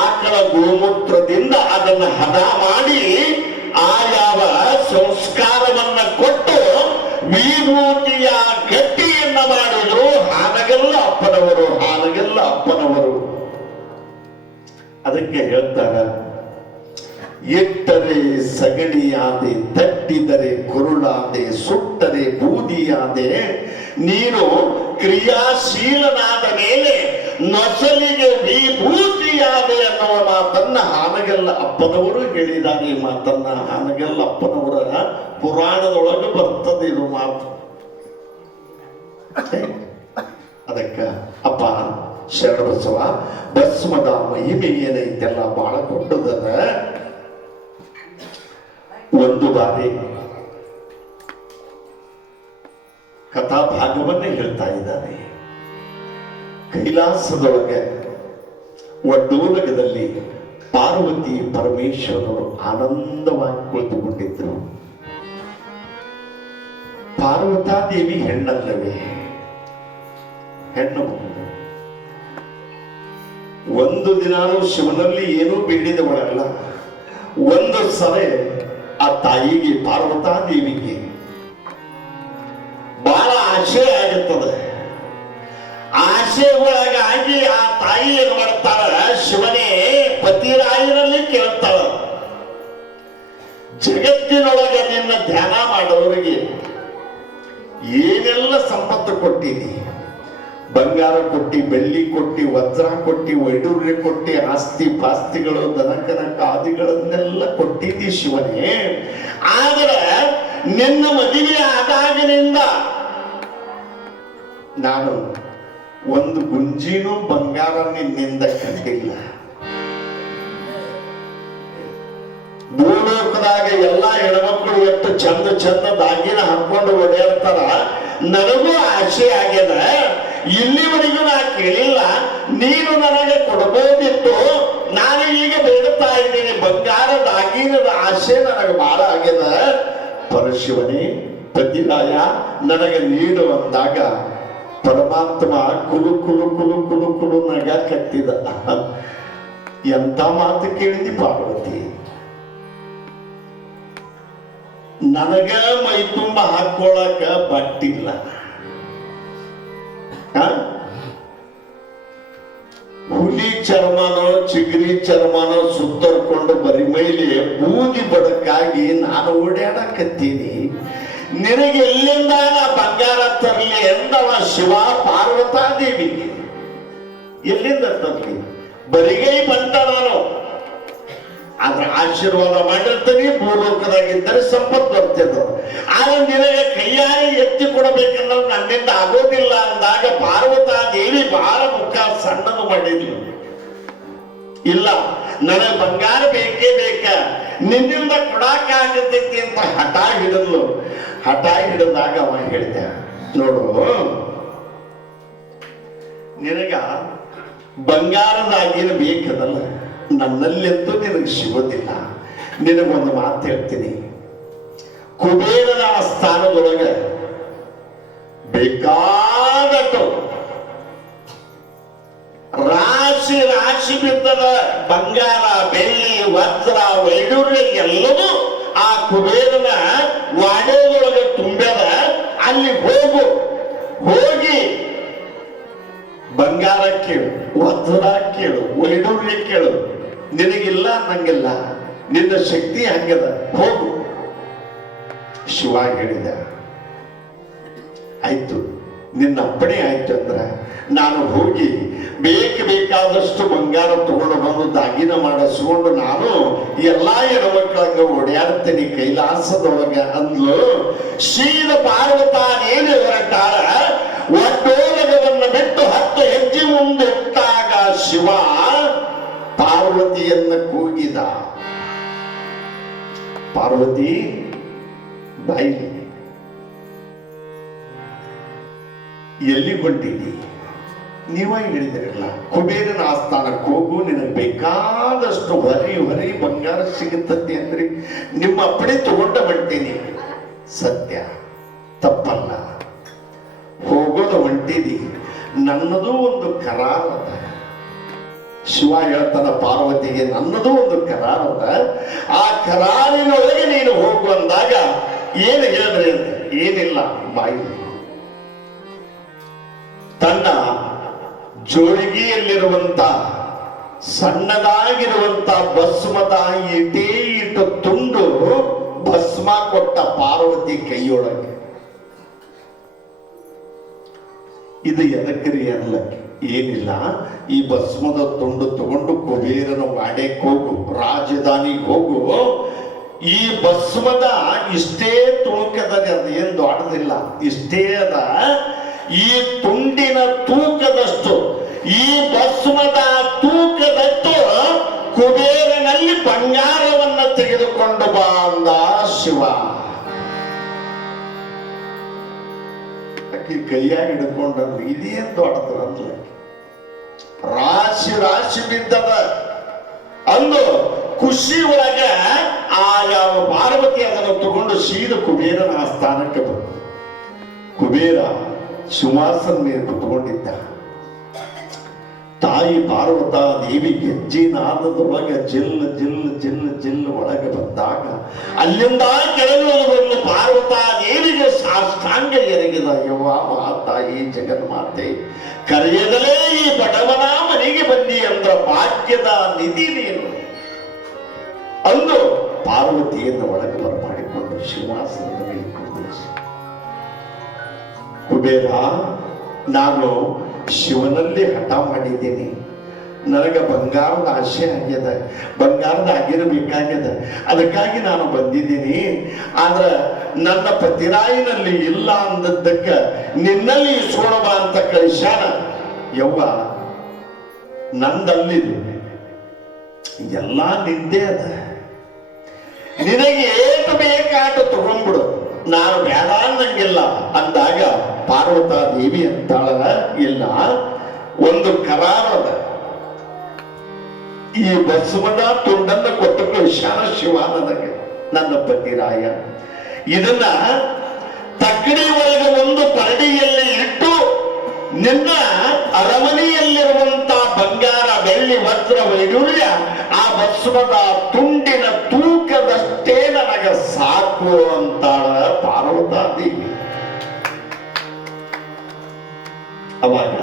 ಆಕಳ ಗೋಮೂತ್ರದಿಂದ ಅದನ್ನು ಹದ ಮಾಡಿ ಆ ಯಾವ ಸಂಸ್ಕಾರವನ್ನ ಕೊಟ್ಟು ವಿಭೂತಿಯ ಗಟ್ಟಿಯನ್ನ ಮಾಡಿದ್ರು ಹಾನಗಲ್ಲ ಅಪ್ಪನವರು. ಹಾನಗಲ್ಲ ಅಪ್ಪನವರು. ಅದಕ್ಕೆ ಹೇಳ್ತಾರ, ಇಟ್ಟರೆ ಸಗಣಿಯಾದೆ, ತಟ್ಟಿದರೆ ಕುರುಳಾದೆ, ಸುಟ್ಟರೆ ಬೂದಿಯಾದೆ, ನೀನು ಕ್ರಿಯಾಶೀಲನಾದ ಮೇಲೆ ನೊಸಲಿಗೆ ವಿಭೂತಿಯಾದೆ ಅನ್ನುವ ಮಾತನ್ನ ಹಾನಗಲ್ಲ ಅಪ್ಪನವರು ಹೇಳಿದ್ದಾರೆ. ಈ ಮಾತನ್ನ ಹಾನಗಲ್ಲ ಅಪ್ಪನವರ ಪುರಾಣದೊಳಗೆ ಬರ್ತದೆ ಇದು ಮಾತು. ಅದಕ್ಕ ಅಪ್ಪ ಶರಣಬಸವ ಭಸ್ಮದ ಮಹಿಮೆ ಏನೈತೆಲ್ಲ ಬಹಳ ದೊಡ್ಡದದ. ಒಂದು ಬಾರಿ ಕಥಾಭಾಗವನ್ನೇ ಹೇಳ್ತಾ ಇದ್ದಾರೆ. ಕೈಲಾಸದೊಳಗೆ ವಡ್ಡೋಲಗದಲ್ಲಿ ಪಾರ್ವತಿ ಪರಮೇಶ್ವರರು ಆನಂದವಾಗಿ ಕುಳಿತುಕೊಂಡಿದ್ರು. ಪಾರ್ವತಾದೇವಿ ಹೆಣ್ಣಲ್ಲವೇ? ಹೆಣ್ಣು. ಒಂದು ದಿನಾನು ಶಿವನಲ್ಲಿ ಏನೂ ಬೇಡಿದವಳಲ್ಲ. ಒಂದು ಸರಿ ಆ ತಾಯಿಗೆ, ಪಾರ್ವತಾದೇವಿಗೆ ಬಹಳ ಆಸೆ ಆಗುತ್ತದೆ. ಆಸೆ ಒಳಗಾಗಿ ಆ ತಾಯಿ ಏನ್ ಮಾಡ್ತಾಳ, ಶಿವನೇ ಪತಿರಾಯನಲ್ಲಿ ಕೇಳ್ತಾಳ, ಜಗತ್ತಿನೊಳಗೆ ನಿನ್ನ ಧ್ಯಾನ ಮಾಡೋರಿಗೆ ಏನೆಲ್ಲ ಸಂಪತ್ತು ಕೊಟ್ಟಿದಿ, ಬಂಗಾರ ಕೊಟ್ಟಿ, ಬೆಳ್ಳಿ ಕೊಟ್ಟಿ, ವಜ್ರ ಕೊಟ್ಟಿ, ವೈಡೂರ್ಯ ಕೊಟ್ಟಿ, ಆಸ್ತಿ ಪಾಸ್ತಿಗಳು, ದನಕನ ಕಾದಿಗಳನ್ನೆಲ್ಲ ಕೊಟ್ಟಿದ್ದಿ ಶಿವನೇ. ಆದ್ರೆ ನಿನ್ನ ಮದುವೆ ಆದಾಗಿನಿಂದ ನಾನು ಒಂದು ಗುಂಜಿನೂ ಬಂಗಾರ ನಿನ್ನಿಂದ ಕಂಡಿಲ್ಲ. ಭೂಲೋಕದಾಗ ಎಲ್ಲಾ ಹೆಣ್ಮಕ್ಳು ಎಷ್ಟು ಚಂದ ಚಂದ ದಾಗಿನ ಹಾಕೊಂಡು ಓಡಾಡ್ತಾರ, ನನಗೂ ಆಸೆ ಆಗ್ಯದ. ಇಲ್ಲಿವರೆಗೂ ನಾ ಕೇಳಿಲ್ಲ, ನೀನು ನನಗೆ ಕೊಡಬಹುದಿತ್ತು. ನಾನು ಈಗ ಬೇಡುತ್ತಾ ಇದ್ದೀನಿ, ಬಂಗಾರ ದಾಗಿನದ ಆಸೆ ನನಗೆ ಬಹಳ ಆಗ್ಯದ. ಪರಶಿವನೇ ಪತಿರಾಯ ನನಗೆ ನೀಡು ಅಂದಾಗ ಪರಮಾತ್ಮ ಕುಲು ಕುಲು ಕುಲು ಕುಲು ಕುಲು ನಗ ಕಟ್ಟಿದ. ಎಂತ ಮಾತು ಕೇಳಿದಿ ಪಾರ್ವತಿ? ನನಗ ಮೈ ತುಂಬ ಹಾಕೊಳ್ಳಕ ಬಟ್ಟಿಲ್ಲ. ಹುಲಿ ಚರ್ಮನೋ ಚಿಗರಿ ಚರ್ಮನೋ ಸುತ್ತರ್ಕೊಂಡು ಬರಿ ಮೈಲಿ ಬೂದಿ ಬಡಕ್ಕಾಗಿ ನಾನು ಓಡಾಡಕತ್ತೀನಿ. ನಿನಗೆ ಎಲ್ಲಿಂದ ಬಂಗಾರ ತರಲಿ ಎಂದವ ಶಿವ ಪಾರ್ವತಾದೇವಿಗೆ. ಎಲ್ಲಿಂದ ತರಲಿ? ಬರಿಗೈ ಬಂದ ನಾನು. ಆದ್ರೆ ಆಶೀರ್ವಾದ ಮಾಡಿರ್ತೀನಿ, ಭೂಲೋಕದಾಗಿದ್ದರೆ ಸಂಪತ್ತು ಬರ್ತದ. ಆದ್ರೆ ನಿನಗೆ ಕೈಯಾರೆ ಎತ್ತಿ ಕೊಡಬೇಕನ್ನೋದು ನನ್ನಿಂದ ಆಗೋದಿಲ್ಲ ಅಂದಾಗ ಪಾರ್ವತಾದೇವಿ ಬಹಳ ಮುಖ ಸಣ್ಣದು ಮಾಡಿದ್ಲು. ಇಲ್ಲ, ನನಗೆ ಬಂಗಾರ ಬೇಕೇ ಬೇಕ, ನಿನ್ನಿಂದ ಕೊಡಾಕಾಗತೈತಿ ಅಂತ ಹಠ ಹಿಡಿದ್ಲು. ಹಠ ಹಿಡಿದಾಗ ಅವ ಹೇಳಿದ, ನೋಡು ನಿನಗ ಬಂಗಾರದಾಗೇನು ಬೇಕದಲ್ಲ, ನನ್ನಲ್ಲೆಂತೂ ನಿನಗೆ ಸಿಗೋದಿಲ್ಲ. ನಿನಗೊಂದು ಮಾತು ಹೇಳ್ತೀನಿ, ಕುಬೇರನ ಸ್ಥಾನದೊಳಗೆ ಬೇಕಾದಟ್ಟು ರಾಶಿ ರಾಶಿ ಬಿದ್ದದ ಬಂಗಾರ, ಬೆಳ್ಳಿ, ವಜ್ರ, ವೈಡೂರ್ಯ ಎಲ್ಲವೂ ಆ ಕುಬೇರನ ವಾಡೆಯೊಳಗೆ ತುಂಬ್ಯದ. ಅಲ್ಲಿ ಹೋಗು, ಹೋಗಿ ಬಂಗಾರ ಕೇಳು, ವಜ್ರ ಕೇಳು, ವೈಡೂರ್ಯ ಕೇಳು. ನಿನಗಿಲ್ಲ ನಂಗಿಲ್ಲ, ನಿನ್ನ ಶಕ್ತಿ ಹಂಗದ, ಹೋಗು. ಶಿವ ಹೇಳಿದ, ಆಯ್ತು ನಿನ್ನ ಅಪ್ಪಣೆ ಆಯ್ತು ಅಂದ್ರ ನಾನು ಹೋಗಿ ಬೇಕಾದಷ್ಟು ಬಂಗಾರ ತಗೊಂಡು ಬಂದು ದಾಗಿನ ಮಾಡಿಸ್ಕೊಂಡು ನಾನು ಎಲ್ಲಾ ಹೆಣ್ಮಕ್ಳಂಗ ಓಡಾಡ್ತೀನಿ ಕೈಲಾಸದೊಳಗ ಅಂದ್ಲು. ಶ್ರೀದ ಪಾರ್ವತಾನೇನು ಹೊರಟಾಳ. ಒಡ್ಡೋಲಗವನ್ನು ಬಿಟ್ಟು 10 ಹೆಜ್ಜೆ ಮುಂದಿಟ್ಟಾಗ ಶಿವ ಪಾರ್ವತಿಯನ್ನ ಕೂಗಿದ. ಪಾರ್ವತಿ ಬಾಯಿ, ಎಲ್ಲಿ ಹೊಂಟಿದಿ? ನೀವ ಹೇಳಿದ್ರಲ್ಲ ಕುಬೇರನ ಆಸ್ಥಾನಕ್ಕೆ ಹೋಗು, ನಿನಗೆ ಬೇಕಾದಷ್ಟು ಹೊರಿ ಬಂಗಾರ ಸಿಗುತ್ತದೆ ಅಂದ್ರಿ. ನಿಮ್ಮ ಅಪ್ಪಣೆ ತಗೊಂಡ ಹೊಂಟೀನಿ. ಸತ್ಯ, ತಪ್ಪಲ್ಲ. ಹೋಗೋದು ಹೊಂಟಿದಿ, ನನ್ನದು ಒಂದು ಕರಾರದ. ಶಿವ ಹೇಳ್ತಾನ ಪಾರ್ವತಿಗೆ, ನನ್ನದು ಒಂದು ಕರಾರದ. ಆ ಕರಾರಿನೊಳಗೆ ನೀನು ಹೋಗು ಅಂದಾಗ ಏನು ಹೇಳಿದ್ರಿ ಅಂತ. ಏನಿಲ್ಲ, ಬಾಯಿ ತನ್ನ ಜೋಳಿಗೆಯಲ್ಲಿರುವಂತ ಸಣ್ಣದಾಗಿರುವಂತ ಭಸ್ಮದ ಇಟು ತುಂಡು ಭಸ್ಮ ಕೊಟ್ಟ ಪಾರ್ವತಿ ಕೈಯೊಳಗೆ. ಇದು ಎದಕ್ರಿ ಅಲ್ಲ, ಏನಿಲ್ಲ, ಈ ಭಸ್ಮದ ತುಂಡು ತಗೊಂಡು ಕುಬೇರನ ವಾಡೆಗೆ ಹೋಗು, ರಾಜಧಾನಿಗೆ ಹೋಗು. ಈ ಭಸ್ಮದ ಇಷ್ಟೇ ತುಣುಕದ, ಅದು ಏನು ದೊಡ್ಡದಿಲ್ಲ, ಇಷ್ಟೇ ಅದ. ಈ ತುಂಡಿನ ತೂಕದಷ್ಟು, ಈ ಭಸ್ಮದ ತೂಕದಷ್ಟು ಕುಬೇರನಲ್ಲಿ ಬಂಗಾರವನ್ನ ತೆಗೆದುಕೊಂಡು ಬಾ ಅಂದ ಶಿವ. ಅಕ್ಕಿ ಕೈಯಾಗಿ ಹಿಡ್ಕೊಂಡ್ರು, ಇದೇನ್ ದೊಡ್ಡದು ಅಂದ್ಲ. ರಾಶಿ ಬಿದ್ದದ ಅಂದು ಖುಷಿ ಒಳಗ ಆ ಯಾವ ಪಾರ್ವತಿ ಅದನ್ನು ತಗೊಂಡು ಸೀದ ಕುಬೇರನ ಆಸ್ಥಾನಕ್ಕೆ ಬಂದ. ಕುಬೇರ ಸಿಂಹಾಸನ ಮೇಲೆ ಕುತ್ಕೊಂಡಿದ್ದ. ತಾಯಿ ಪಾರ್ವತ ದೇವಿ ಗೆಜ್ಜಿನಾದದೊಳಗೆ ಜಿಲ್ ಜಿಲ್ ಜಿಲ್ ಜಿಲ್ ಒಳಗೆ ಬಂದಾಗ ಅಲ್ಲಿಂದ ಕೆಳಗೆ ಬಂದು ಪಾರ್ವತ ದೇವಿಗೆ ಸಾಷ್ಟಾಂಗ ಎರಗಿದ. ಯವ್ವ ತಾಯಿ ಜಗನ್ಮಾತೆ, ಕರೆಯದಲೇ ಈ ಬಡವನ ಮನೆಗೆ ಬನ್ನಿ ಅಂದ್ರ ಭಾಗ್ಯದ ನಿಧಿ ನೀನು ಅಂದು ಪಾರ್ವತಿಯನ್ನು ಒಳಗೆ ಬರಮಾಡಿಕೊಂಡು ಸಿಂಹಾಸನದ ಮೇಲೆ ಕೂರಿಸಿ, ಕುಬೇರ, ನಾನು ಶಿವನಲ್ಲಿ ಹಠ ಮಾಡಿದ್ದೀನಿ. ನನಗೆ ಬಂಗಾರದ ಆಸೆ ಆಗ್ಯದ, ಬಂಗಾರದ ಆಗಿರಬೇಕಾಗ್ಯದ, ಅದಕ್ಕಾಗಿ ನಾನು ಬಂದಿದ್ದೀನಿ. ಆದ್ರೆ ನನ್ನ ಪತಿರಾಯಿನಲ್ಲಿ ಇಲ್ಲ ಅಂದದ್ದಕ್ಕ ನಿನ್ನಲ್ಲಿ ಇಸ್ಕೊಳಬ ಅಂತ ಕಳಿಸ್ಯಾನ. ಯವ್ವ, ನಂದಲ್ಲಿದು ಎಲ್ಲ ನಿಂದೆ ಅದ, ನಿನಗೆ ಏಟು ಬೇಕಾಟ ತಗೊಂಡ್ಬಿಡು, ನಾನು ಬೇಡ ಅನ್ನಂಗಿಲ್ಲ ಅಂದಾಗ ಪಾರ್ವತಾ ದೇವಿ ಅಂತಾಳ, ಇಲ್ಲ, ಒಂದು ಕರಾರದ. ಈ ಭಸ್ಮದ ತುಂಡನ್ನು ಕೊಟ್ಟು ಕಳಿಸ್ಯಾನ ಶಿವ ನನಗೆ, ನನ್ನ ಪತಿರಾಯ. ಇದನ್ನ ತಕ್ಕಡಿ ಒಳಗೆ ಒಂದು ಪರಡಿಯಲ್ಲಿ ಇಟ್ಟು ನಿನ್ನ ಅರಮನೆಯಲ್ಲಿರುವಂತ ಬಂಗಾರ, ಬೆಳ್ಳಿ, ವಜ್ರ, ವೈಡೂರ್ಯ ಆ ಭಸ್ಮದ ತುಂಡಿನ ತೂಕದಷ್ಟೇ ನನಗೆ ಸಾಕು ಅಂತಾಳ ಪಾರ್ವತಾ ದೇವಿ. ಅವಾಗ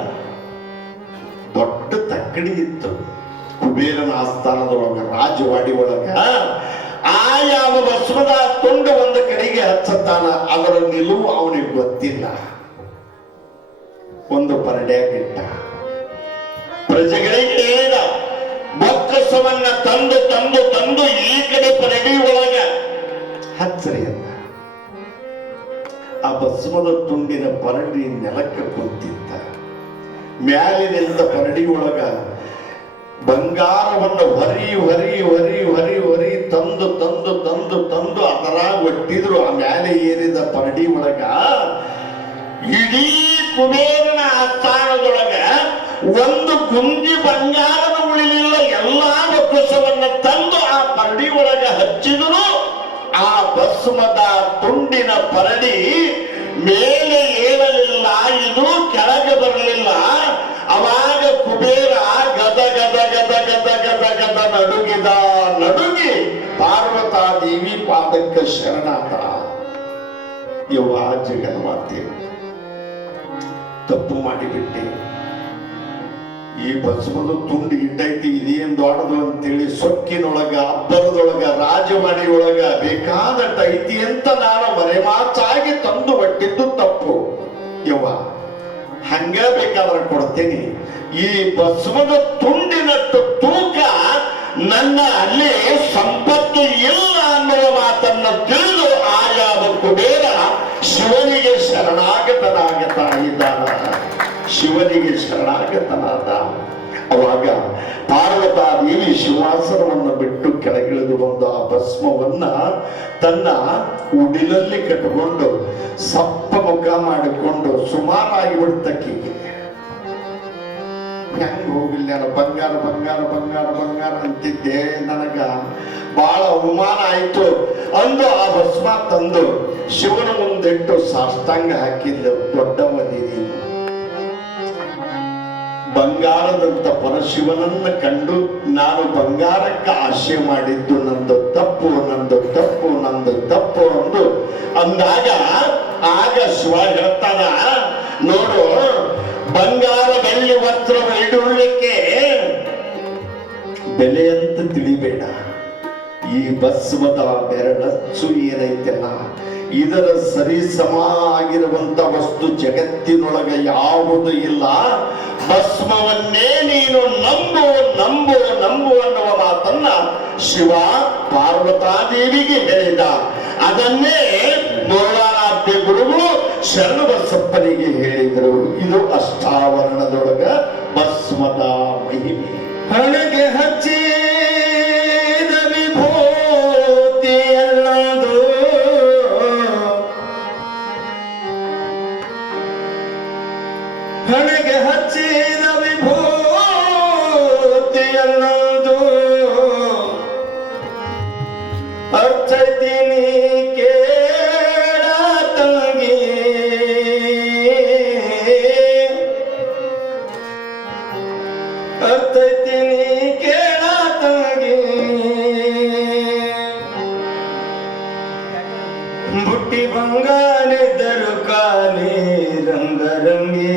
ದೊಡ್ಡ ತಕ್ಕಡಿ ಇತ್ತು ಕುಬೇರನ ಆಸ್ಥಾನದೊಳಗ, ರಾಜವಾಡಿ ಒಳಗ. ಆ ಯಾವ ಭಸ್ಮದ ತುಂಡು ಒಂದು ಕಡೆಗೆ ಹಚ್ಚತಾನ, ಅದರ ನಿಲುವು ಅವನಿಗೆ ಗೊತ್ತಿಲ್ಲ. ಒಂದು ಪರಡ್ಯಾಗಿಟ್ಟ, ಪ್ರಜೆಗಳಿಗೆ ಹೇಳಿದ, ಬೊಕ್ಕಸವನ್ನ ತಂದು ತಂದು ತಂದು ಈ ಕಡೆ ಪರಡಿ ಒಳಗ ಹಚ್ಚರಿ ಅಂತ. ಆ ಭಸ್ಮದ ತುಂಡಿನ ಪರಡಿ ನೆಲಕ್ಕೆ ಕುಂತಿದ್ದ. ಮ್ಯಾಲಿನಿಂದ ಪರಡಿ ಒಳಗ ಬಂಗಾರವನ್ನು ಹೊರಿ ಹೊರಿ ಹೊರಿ ಹೊರಿ ಹೊರಿ ತಂದು ತಂದು ತಂದು ತಂದು ಅದರ ಒಟ್ಟಿದ್ರು. ಆ ಮ್ಯಾಲೆ ಏರಿದ ಪರಡಿ ಒಳಗ ಇಡೀ ಕುಬೇರನ ಆಸ್ಥಾನದೊಳಗ ಒಂದು ಗುಂಜಿ ಬಂಗಾರದ ಉಳಿಲಿಲ್ಲ. ಎಲ್ಲಾ ಬೊಕ್ಕಸವನ್ನ ತಂದು ಆ ಪರಡಿ ಒಳಗ ಹಚ್ಚಿದ್ರು. ಆ ಭಸ್ಮದ ತುಂಡಿನ ಪರಡಿ ಮೇಲೆ ಏಳಲಿಲ್ಲ, ಇದು ಕೆಳಗೆ ಬರಲಿಲ್ಲ. ಅವಾಗ ಕುಬೇರ ಗದ ಗದ ಗದ ಗದ ಗದ ಗದ ನಡುಗಿದ. ನಡುಗಿ ಪಾರ್ವತಾ ದೇವಿ ಪಾದಕ್ಕೆ ಶರಣಾದ. ಯವ್ವ ಜಗನ್ಮಾತೆ, ತಪ್ಪು ಮಾಡಿಬಿಟ್ಟೆ. ಈ ಭಸ್ಮದ ತುಂಡು ಇಟ್ಟೈತಿ, ಇದೇನ್ ದೊಡ್ಡದು ಅಂತೇಳಿ ಸೊಕ್ಕಿನೊಳಗ, ಅಬ್ಬರದೊಳಗ, ರಾಜವಾಡಿ ಒಳಗ ಬೇಕಾದಟ್ಟ ಐತಿ ಅಂತ ನಾನು ಮರೆಮಾಚಾಗಿ ತಂದು ಒಟ್ಟಿದ್ದು ತಪ್ಪು. ಯವ್ವ, ಹಂಗ ಬೇಕಾದ್ರೆ ಕೊಡ್ತೀನಿ. ಈ ಭಸ್ಮದ ತುಂಡಿನಟ್ಟು ತೂಕ ನನ್ನ ಅಲ್ಲಿ ಸಂಪತ್ತು ಇಲ್ಲ ಅನ್ನುವ ಮಾತನ್ನು ತಿಳಿದು ಆಯಾವ ಕುಬೇರ ಶಿವನಿಗೆ ಶರಣಾಗತನಾಗತಾ ಇದ್ದಾನ. ಶಿವನಿಗೆ ಶರಣಾಗತನಾದ. ಅವಾಗ ಪಾರ್ವತಾದೇವಿ ಶಿವಾಸನವನ್ನು ಬಿಟ್ಟು ಕೆಳಗಿಳಿದು ಬಂದು ಆ ಭಸ್ಮವನ್ನ ತನ್ನ ಉಡಿಲಲ್ಲಿ ಕಟ್ಟಿಕೊಂಡು ಸಪ್ಪ ಮುಖ ಮಾಡಿಕೊಂಡು ಸುಮಾರಾಗಿ ಬಿಡ್ತಕ್ಕಿಗೆ ಹೆಂಗ್ ಹೋಗಿಲ್ಲ. ನಾನು ಬಂಗಾರ ಬಂಗಾರ ಬಂಗಾರ ಬಂಗಾರ ಅಂತಿದ್ದೆ, ನನಗ ಬಹಳ ಅವಮಾನ ಆಯ್ತು ಅಂದು ಆ ಭಸ್ಮ ತಂದು ಶಿವನ ಮುಂದಿಟ್ಟು ಸಾಷ್ಟಾಂಗ ಹಾಕಿದ್ದು. ದೊಡ್ಡವನಿದೀನಿ, ಬಂಗಾರದಂತ ಪರಶಿವನನ್ನ ಕಂಡು ನಾನು ಬಂಗಾರಕ್ಕೆ ಆಶೆ ಮಾಡಿದ್ದು ನಂದು ತಪ್ಪು, ನಂದು ತಪ್ಪು, ನಂದು ತಪ್ಪು ಅಂದು ಅಂದಾಗ ಆಗ ಶಿವ ಹೇಳ್ತಾನ, ನೋಡು ಬಂಗಾರ ಬೆಳ್ಳಿ ವಸ್ತ್ರ ಇಡುವುದಕ್ಕೆ ಬೆಲೆ ಅಂತ ತಿಳಿಬೇಡ. ಈ ಭಸ್ಮದ ಬೆರಳಚ್ಚು ಏನೈತೆಲ್ಲ ಇದರ ಸರಿಸಮ ಆಗಿರುವಂತ ವಸ್ತು ಜಗತ್ತಿನೊಳಗೆ ಯಾವುದು ಇಲ್ಲ. ಭಸ್ಮವನ್ನೇ ನೀನು ನಂಬು ನಂಬು ನಂಬು ಅನ್ನುವ ಮಾತನ್ನ ಶಿವ ಪಾರ್ವತಾದೇವಿಗೆ ಹೇಳಿದ. ಅದನ್ನೇ ಗೋಳಾರಾಧ್ಯ ಗುರುಗಳು ಶರಣಬಸಪ್ಪನಿಗೆ ಹೇಳಿದರು. ಇದು ಅಷ್ಟಾವರಣದೊಳಗ ಭಸ್ಮದ ಮಹಿಮೆ. ಹಣೆಗೆ ಹಚ್ಚಿದ ವಿಭೂತಿ ಎಲ್ಲದು ಹಣೆಗೆ ಹಚ್ಚಿದ ವಿಭೂತಿ ಎಲ್ಲದು ಅರ್ಥೈತೀನಿ ಕೇಳ ತಂಗಿ ಅರ್ಥೈತೀನಿ ಕೇಳ ತಂಗಿ ಬುಟ್ಟಿ ಬಂಗಾಳಿದ್ದರು ಕಾಲಿ ರಂಗರಂಗಿ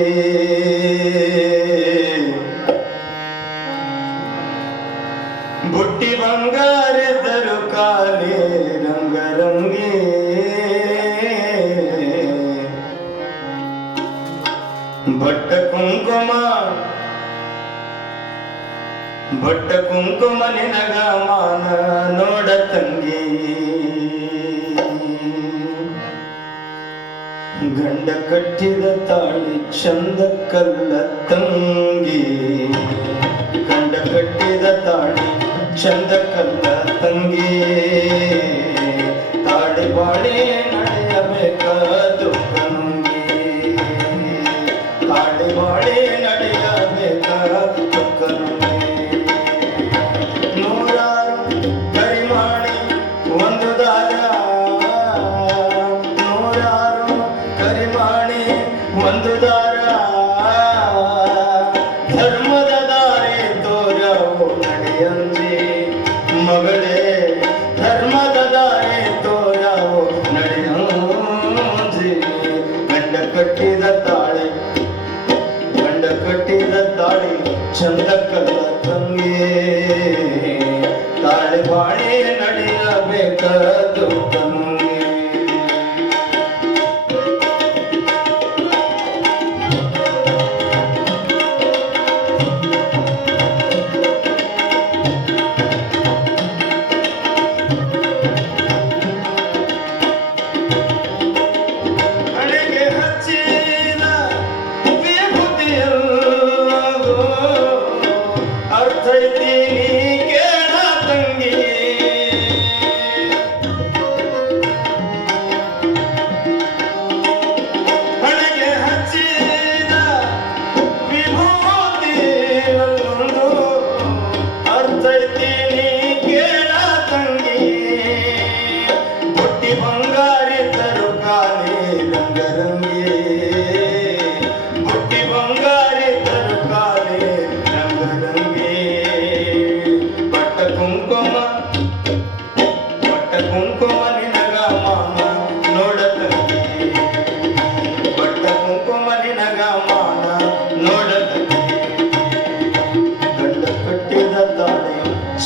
ಬುಟ್ಟಿ ಬಂಗಾರಿದ್ದರು ಕಾಲಿ ರಂಗರಂಗಿ ಬಟ್ಟ ಕುಂಕುಮ ನಿನಗ ಮಾನ ನೋಡ ತಂಗಿ ಗಂಡ ಕಟ್ಟಿದ ತಾಳಿ ಚಂದ ಕಲ್ಲ ತಂಗಿ ಗಂಡ ಕಟ್ಟಿದ ತಾಳಿ ಚಂದ ಕಲ್ಲ ತಂಗಿ ತಾಳಿ ಬಾಳೆ ನಡೆಯಬೇಕಾದು ಕಂಗಿ ತಾಳಿ ಬಾಳೆ ನಡೆಯಬೇಕಾದು ಕಂಗಿ ನೂರಾರು ಕರಿಮಾಣಿ ಒಂದು ದಾರ ನೂರಾರು ಕರಿಮಾಣಿ ಒಂದು ದಾರ ಧರ್ಮದ ದಾರಿ ತೋರವು ನಡೆಯಂಜಿ ಮಗಳೇ ಧರ್ಮದ ದಾರಿ ತೋರವು ನಡೆಯಂಜಿ ಗಂಡ ಕಟ್ಟಿದ ತಾಳಿ ಚಂದ ಕಲ್ಲ ತಂಗಿ ತಾಳಿ ಬಾಳೆ ನಡೆಯಬೇಕಾದು ತಂಗಿ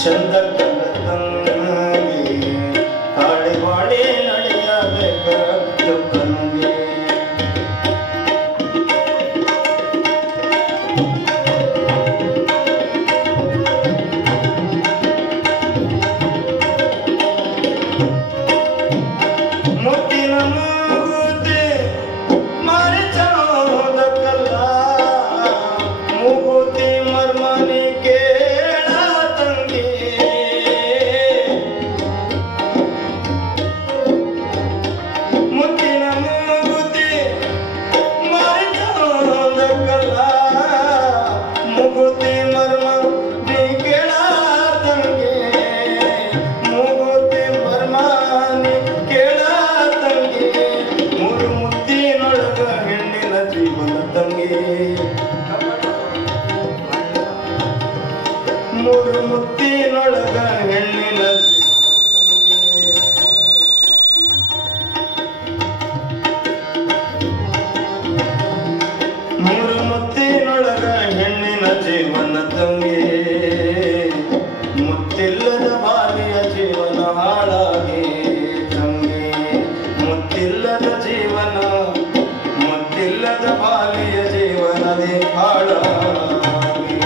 ಚಂದ ಕಲ್ಲ ತಂಗಿ ತಾಳಿ ಬಾಳೆ ನಡೆಯಬೇಕಾದ ಕಂಗಿ ಮುತ್ತಿಲ್ಲದ ಜೀವನ ಮುತ್ತಿಲ್ಲದ ಬಾಲಿಯ ಜೀವನದೇ ಹಾಳಾಗಿ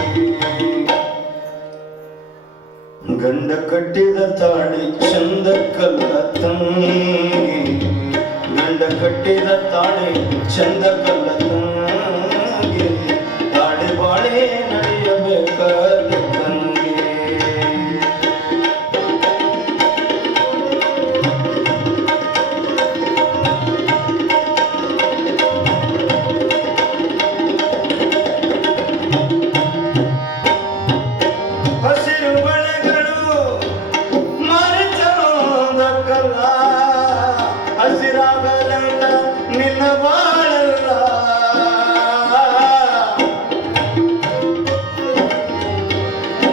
ಗಂಡ ಕಟ್ಟಿದ ತಾಳಿ ಚಂದ ಕಲ್ಲ ತಂಗಿ ಗಂಡ ಕಟ್ಟಿದ ತಾಳಿ ಚಂದ ಕಲ್ಲ ತಂಗಿ ತಾಳಿ ಬಾಳೆ ನಡೆಯಬೇಕಾದ ತಂಗಿ ಹಸಿರು ಬಳೆಗಳು ಮರೆತೋದ ಕಲ್ಲ ಹಸಿರಾಗಲಂತ ನಿನ್ನ ಬಾಳಲ್ಲ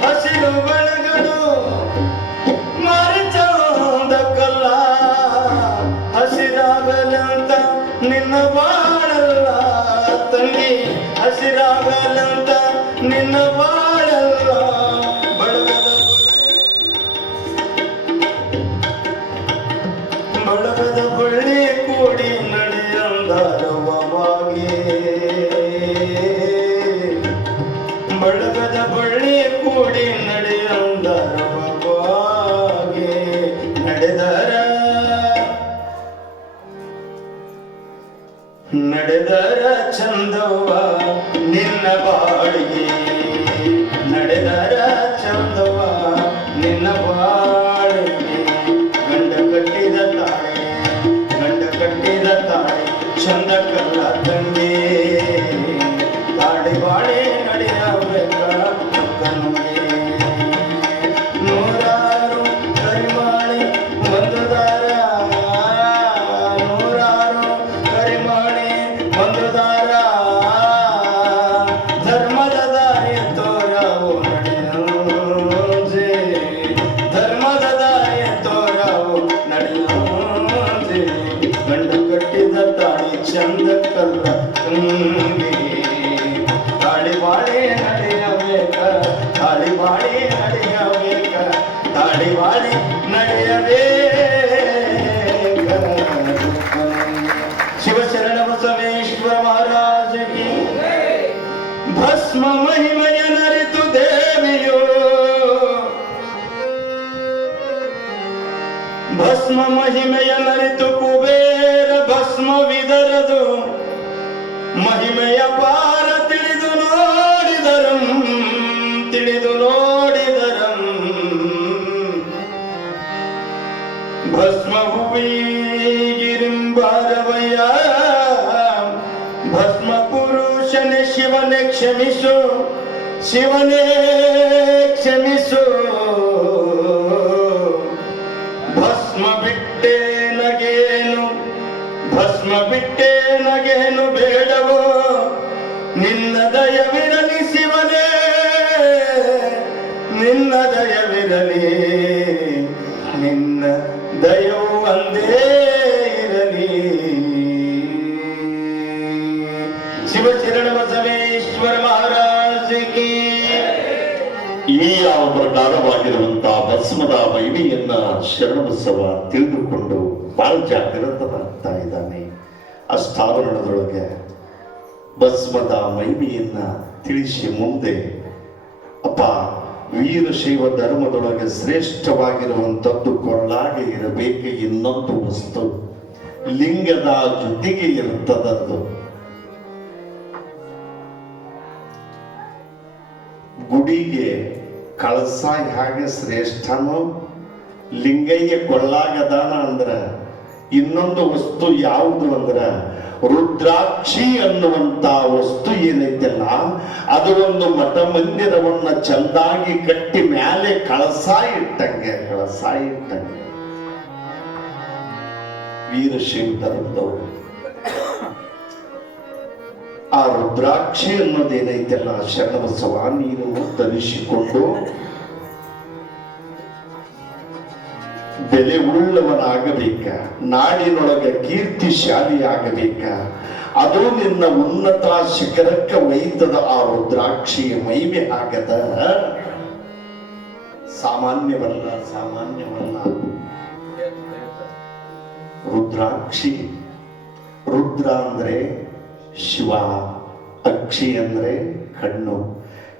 ಹಸಿರು ಬಳೆಗಳು ಮರೆತೋದ ಕಲ್ಲ ಹಸಿರಾಗಲಂತ ನಿನ್ನ ಬಾಳಲ್ಲ ತಂಗಿ ಹಸಿರಾಗಲಂತ ನಿನ್ನ ಬಾಳಲ್ಲ ಬಳಗದ ಬಳ್ಳಿ ಕೂಡಿ ನಡೆಯಂದಾರವಾಗಿ ಬಳಗದ ಬಳ್ಳಿ ಕೂಡಿ ನಡೆಯಂದಾರವಾಗಿ ನಡೆದರ ಚಂದವ್ವ ನಿನ್ನ ಬಾಳಿಗೆ ನಡೆದರ ಚಂದವ್ವ ನಿನ್ನ ಬಾಳಿಗೆ ಗಂಡ ಕಟ್ಟಿದ ತಾಳಿ ಚಂದ ಕಲ್ಲ ತಂಗಿ ತಾಳಿ ಬಾಳೆ ನಡೆಯಬೇಕ ಕಣ್ಣಿಗೆ ನೂರಾರು ಕರಿಮಾಣಿ ಒಂದು ದಾರ ನೂರಾರು ಕರಿಮಾಣಿ ಒಂದು ದಾರ ಧರ್ಮದ ದಾರಿ ತೋರವು ನಡೆಯೋಜೆ ಧರ್ಮದ ದಾರಿ ತೋರವು ನಡೆಯೋಜೆ ಗಂಡ ಕಟ್ಟಿದ ತಾಳಿ ಚಂದ ಕಲ್ಲ ತಂಗಿ ತಾಳಿ ಬಾಳೆ ನಡೆಯಬೇಕ ತಾಳಿ ಬಾಳೆ ನಡೆಯಬೇಕ ತಾಳಿ ಬಾಳೆ ನಡೆಯಬೇಕ ಶಿವಶರಣ ಬಸವೇಶ್ವರ ಮಹಾರಾಜ ಕಿ ಭಸ್ಮ ಮಹಿಮೆಯ ನರಿತು ದೇವಿಯೋ ಭಸ್ಮ ಮಹಿಮೆಯ ನರಿತು ಕುಬೇರ ಭಸ್ಮ ವಿದರದು ಮಹಿಮೆಯ ಪಾರ ತಿಳಿದು ನೋಡಿದರಂ ಭಸ್ಮ ಹೂವಿಗಿರಿಂಬಾರವಯ್ಯ ಭಸ್ಮ ಪುರುಷನೇ ಶಿವನೇ ಕ್ಷಮಿಸು ಶಿವನೇ ಕ್ಷಮಿಸು ಭಸ್ಮ ಬಿಟ್ಟೆ ನಗೇನು ಬೇಡವೋ ನಿನ್ನ ದಯವಿರಲಿ ಶಿವನೇ ನಿನ್ನ ದಯವಿರಲಿ ನಿನ್ನ ದಯವು ಒಂದೇ ಇರಲಿ ಶಿವಚರಣ ಬಸವೇಶ್ವರ ಮಹಾರಾಜ ಕಿ ಈ ಯಾವ ಪ್ರಕಾರವಾಗಿರುವಂತಹ ಭಸ್ಮದ ಮಹಿಮೆಯನ್ನ ಶರಣಬಸವ ತಿಳಿದುಕೊಂಡು ಬಹಳ ಜಾಗೃತನಾಗ್ತಾ ಇದ್ದಾನೆ. ಅಷ್ಟಾವರಣದೊಳಗೆ ಭಸ್ಮದ ಮಹಿಮೆಯನ್ನ ತಿಳಿಸಿ ಮುಂದೆ ಅಪ್ಪ ವೀರಶೈವ ಧರ್ಮದೊಳಗೆ ಶ್ರೇಷ್ಠವಾಗಿರುವಂಥದ್ದು ಕೊಳ್ಳಾಗೆ ಇರಬೇಕು ಇನ್ನೊಂದು ವಸ್ತು ಲಿಂಗದ ಜೊತೆಗೆ ಇರುತ್ತದದ್ದು. ಗುಡಿಗೆ ಕಳಸ ಹೇಗೆ ಶ್ರೇಷ್ಠನೋ ಲಿಂಗಯ್ಯ ಕೊಳ್ಳಾಗದಾನ ಅಂದ್ರ ಇನ್ನೊಂದು ವಸ್ತು ಯಾವುದು ಅಂದ್ರ ರುದ್ರಾಕ್ಷಿ ಅನ್ನುವಂತ ವಸ್ತು ಏನೈತಲ್ಲ ಅದು ಒಂದು ಮಠ ಮಂದಿರವನ್ನ ಚಂದಾಗಿ ಕಟ್ಟಿ ಮ್ಯಾಲೆ ಕಳಸ ಇಟ್ಟಂಗೆ ವೀರಶೈವ ಧರ್ಮದವರು ಆ ರುದ್ರಾಕ್ಷಿ ಅನ್ನೋದೇನೈತಲ್ಲ ಶರಣಬಸವ ನೀನು ಧರಿಸಿಕೊಂಡು ಬೆಲೆ ಉಳ್ಳವನಾಗಬೇಕ, ನಾಡಿನೊಳಗೆ ಕೀರ್ತಿಶಾಲಿ ಆಗಬೇಕ. ಅದು ನಿನ್ನ ಉನ್ನತ ಶಿಖರಕ್ಕೆ ಒಯ್ತದ ಆ ರುದ್ರಾಕ್ಷಿಯ ಮಹಿಮೆ ಆಗದ ಸಾಮಾನ್ಯವಲ್ಲ. ರುದ್ರಾಕ್ಷಿ. ರುದ್ರ ಅಂದ್ರೆ ಶಿವ, ಅಕ್ಷಿ ಅಂದ್ರೆ ಕಣ್ಣು.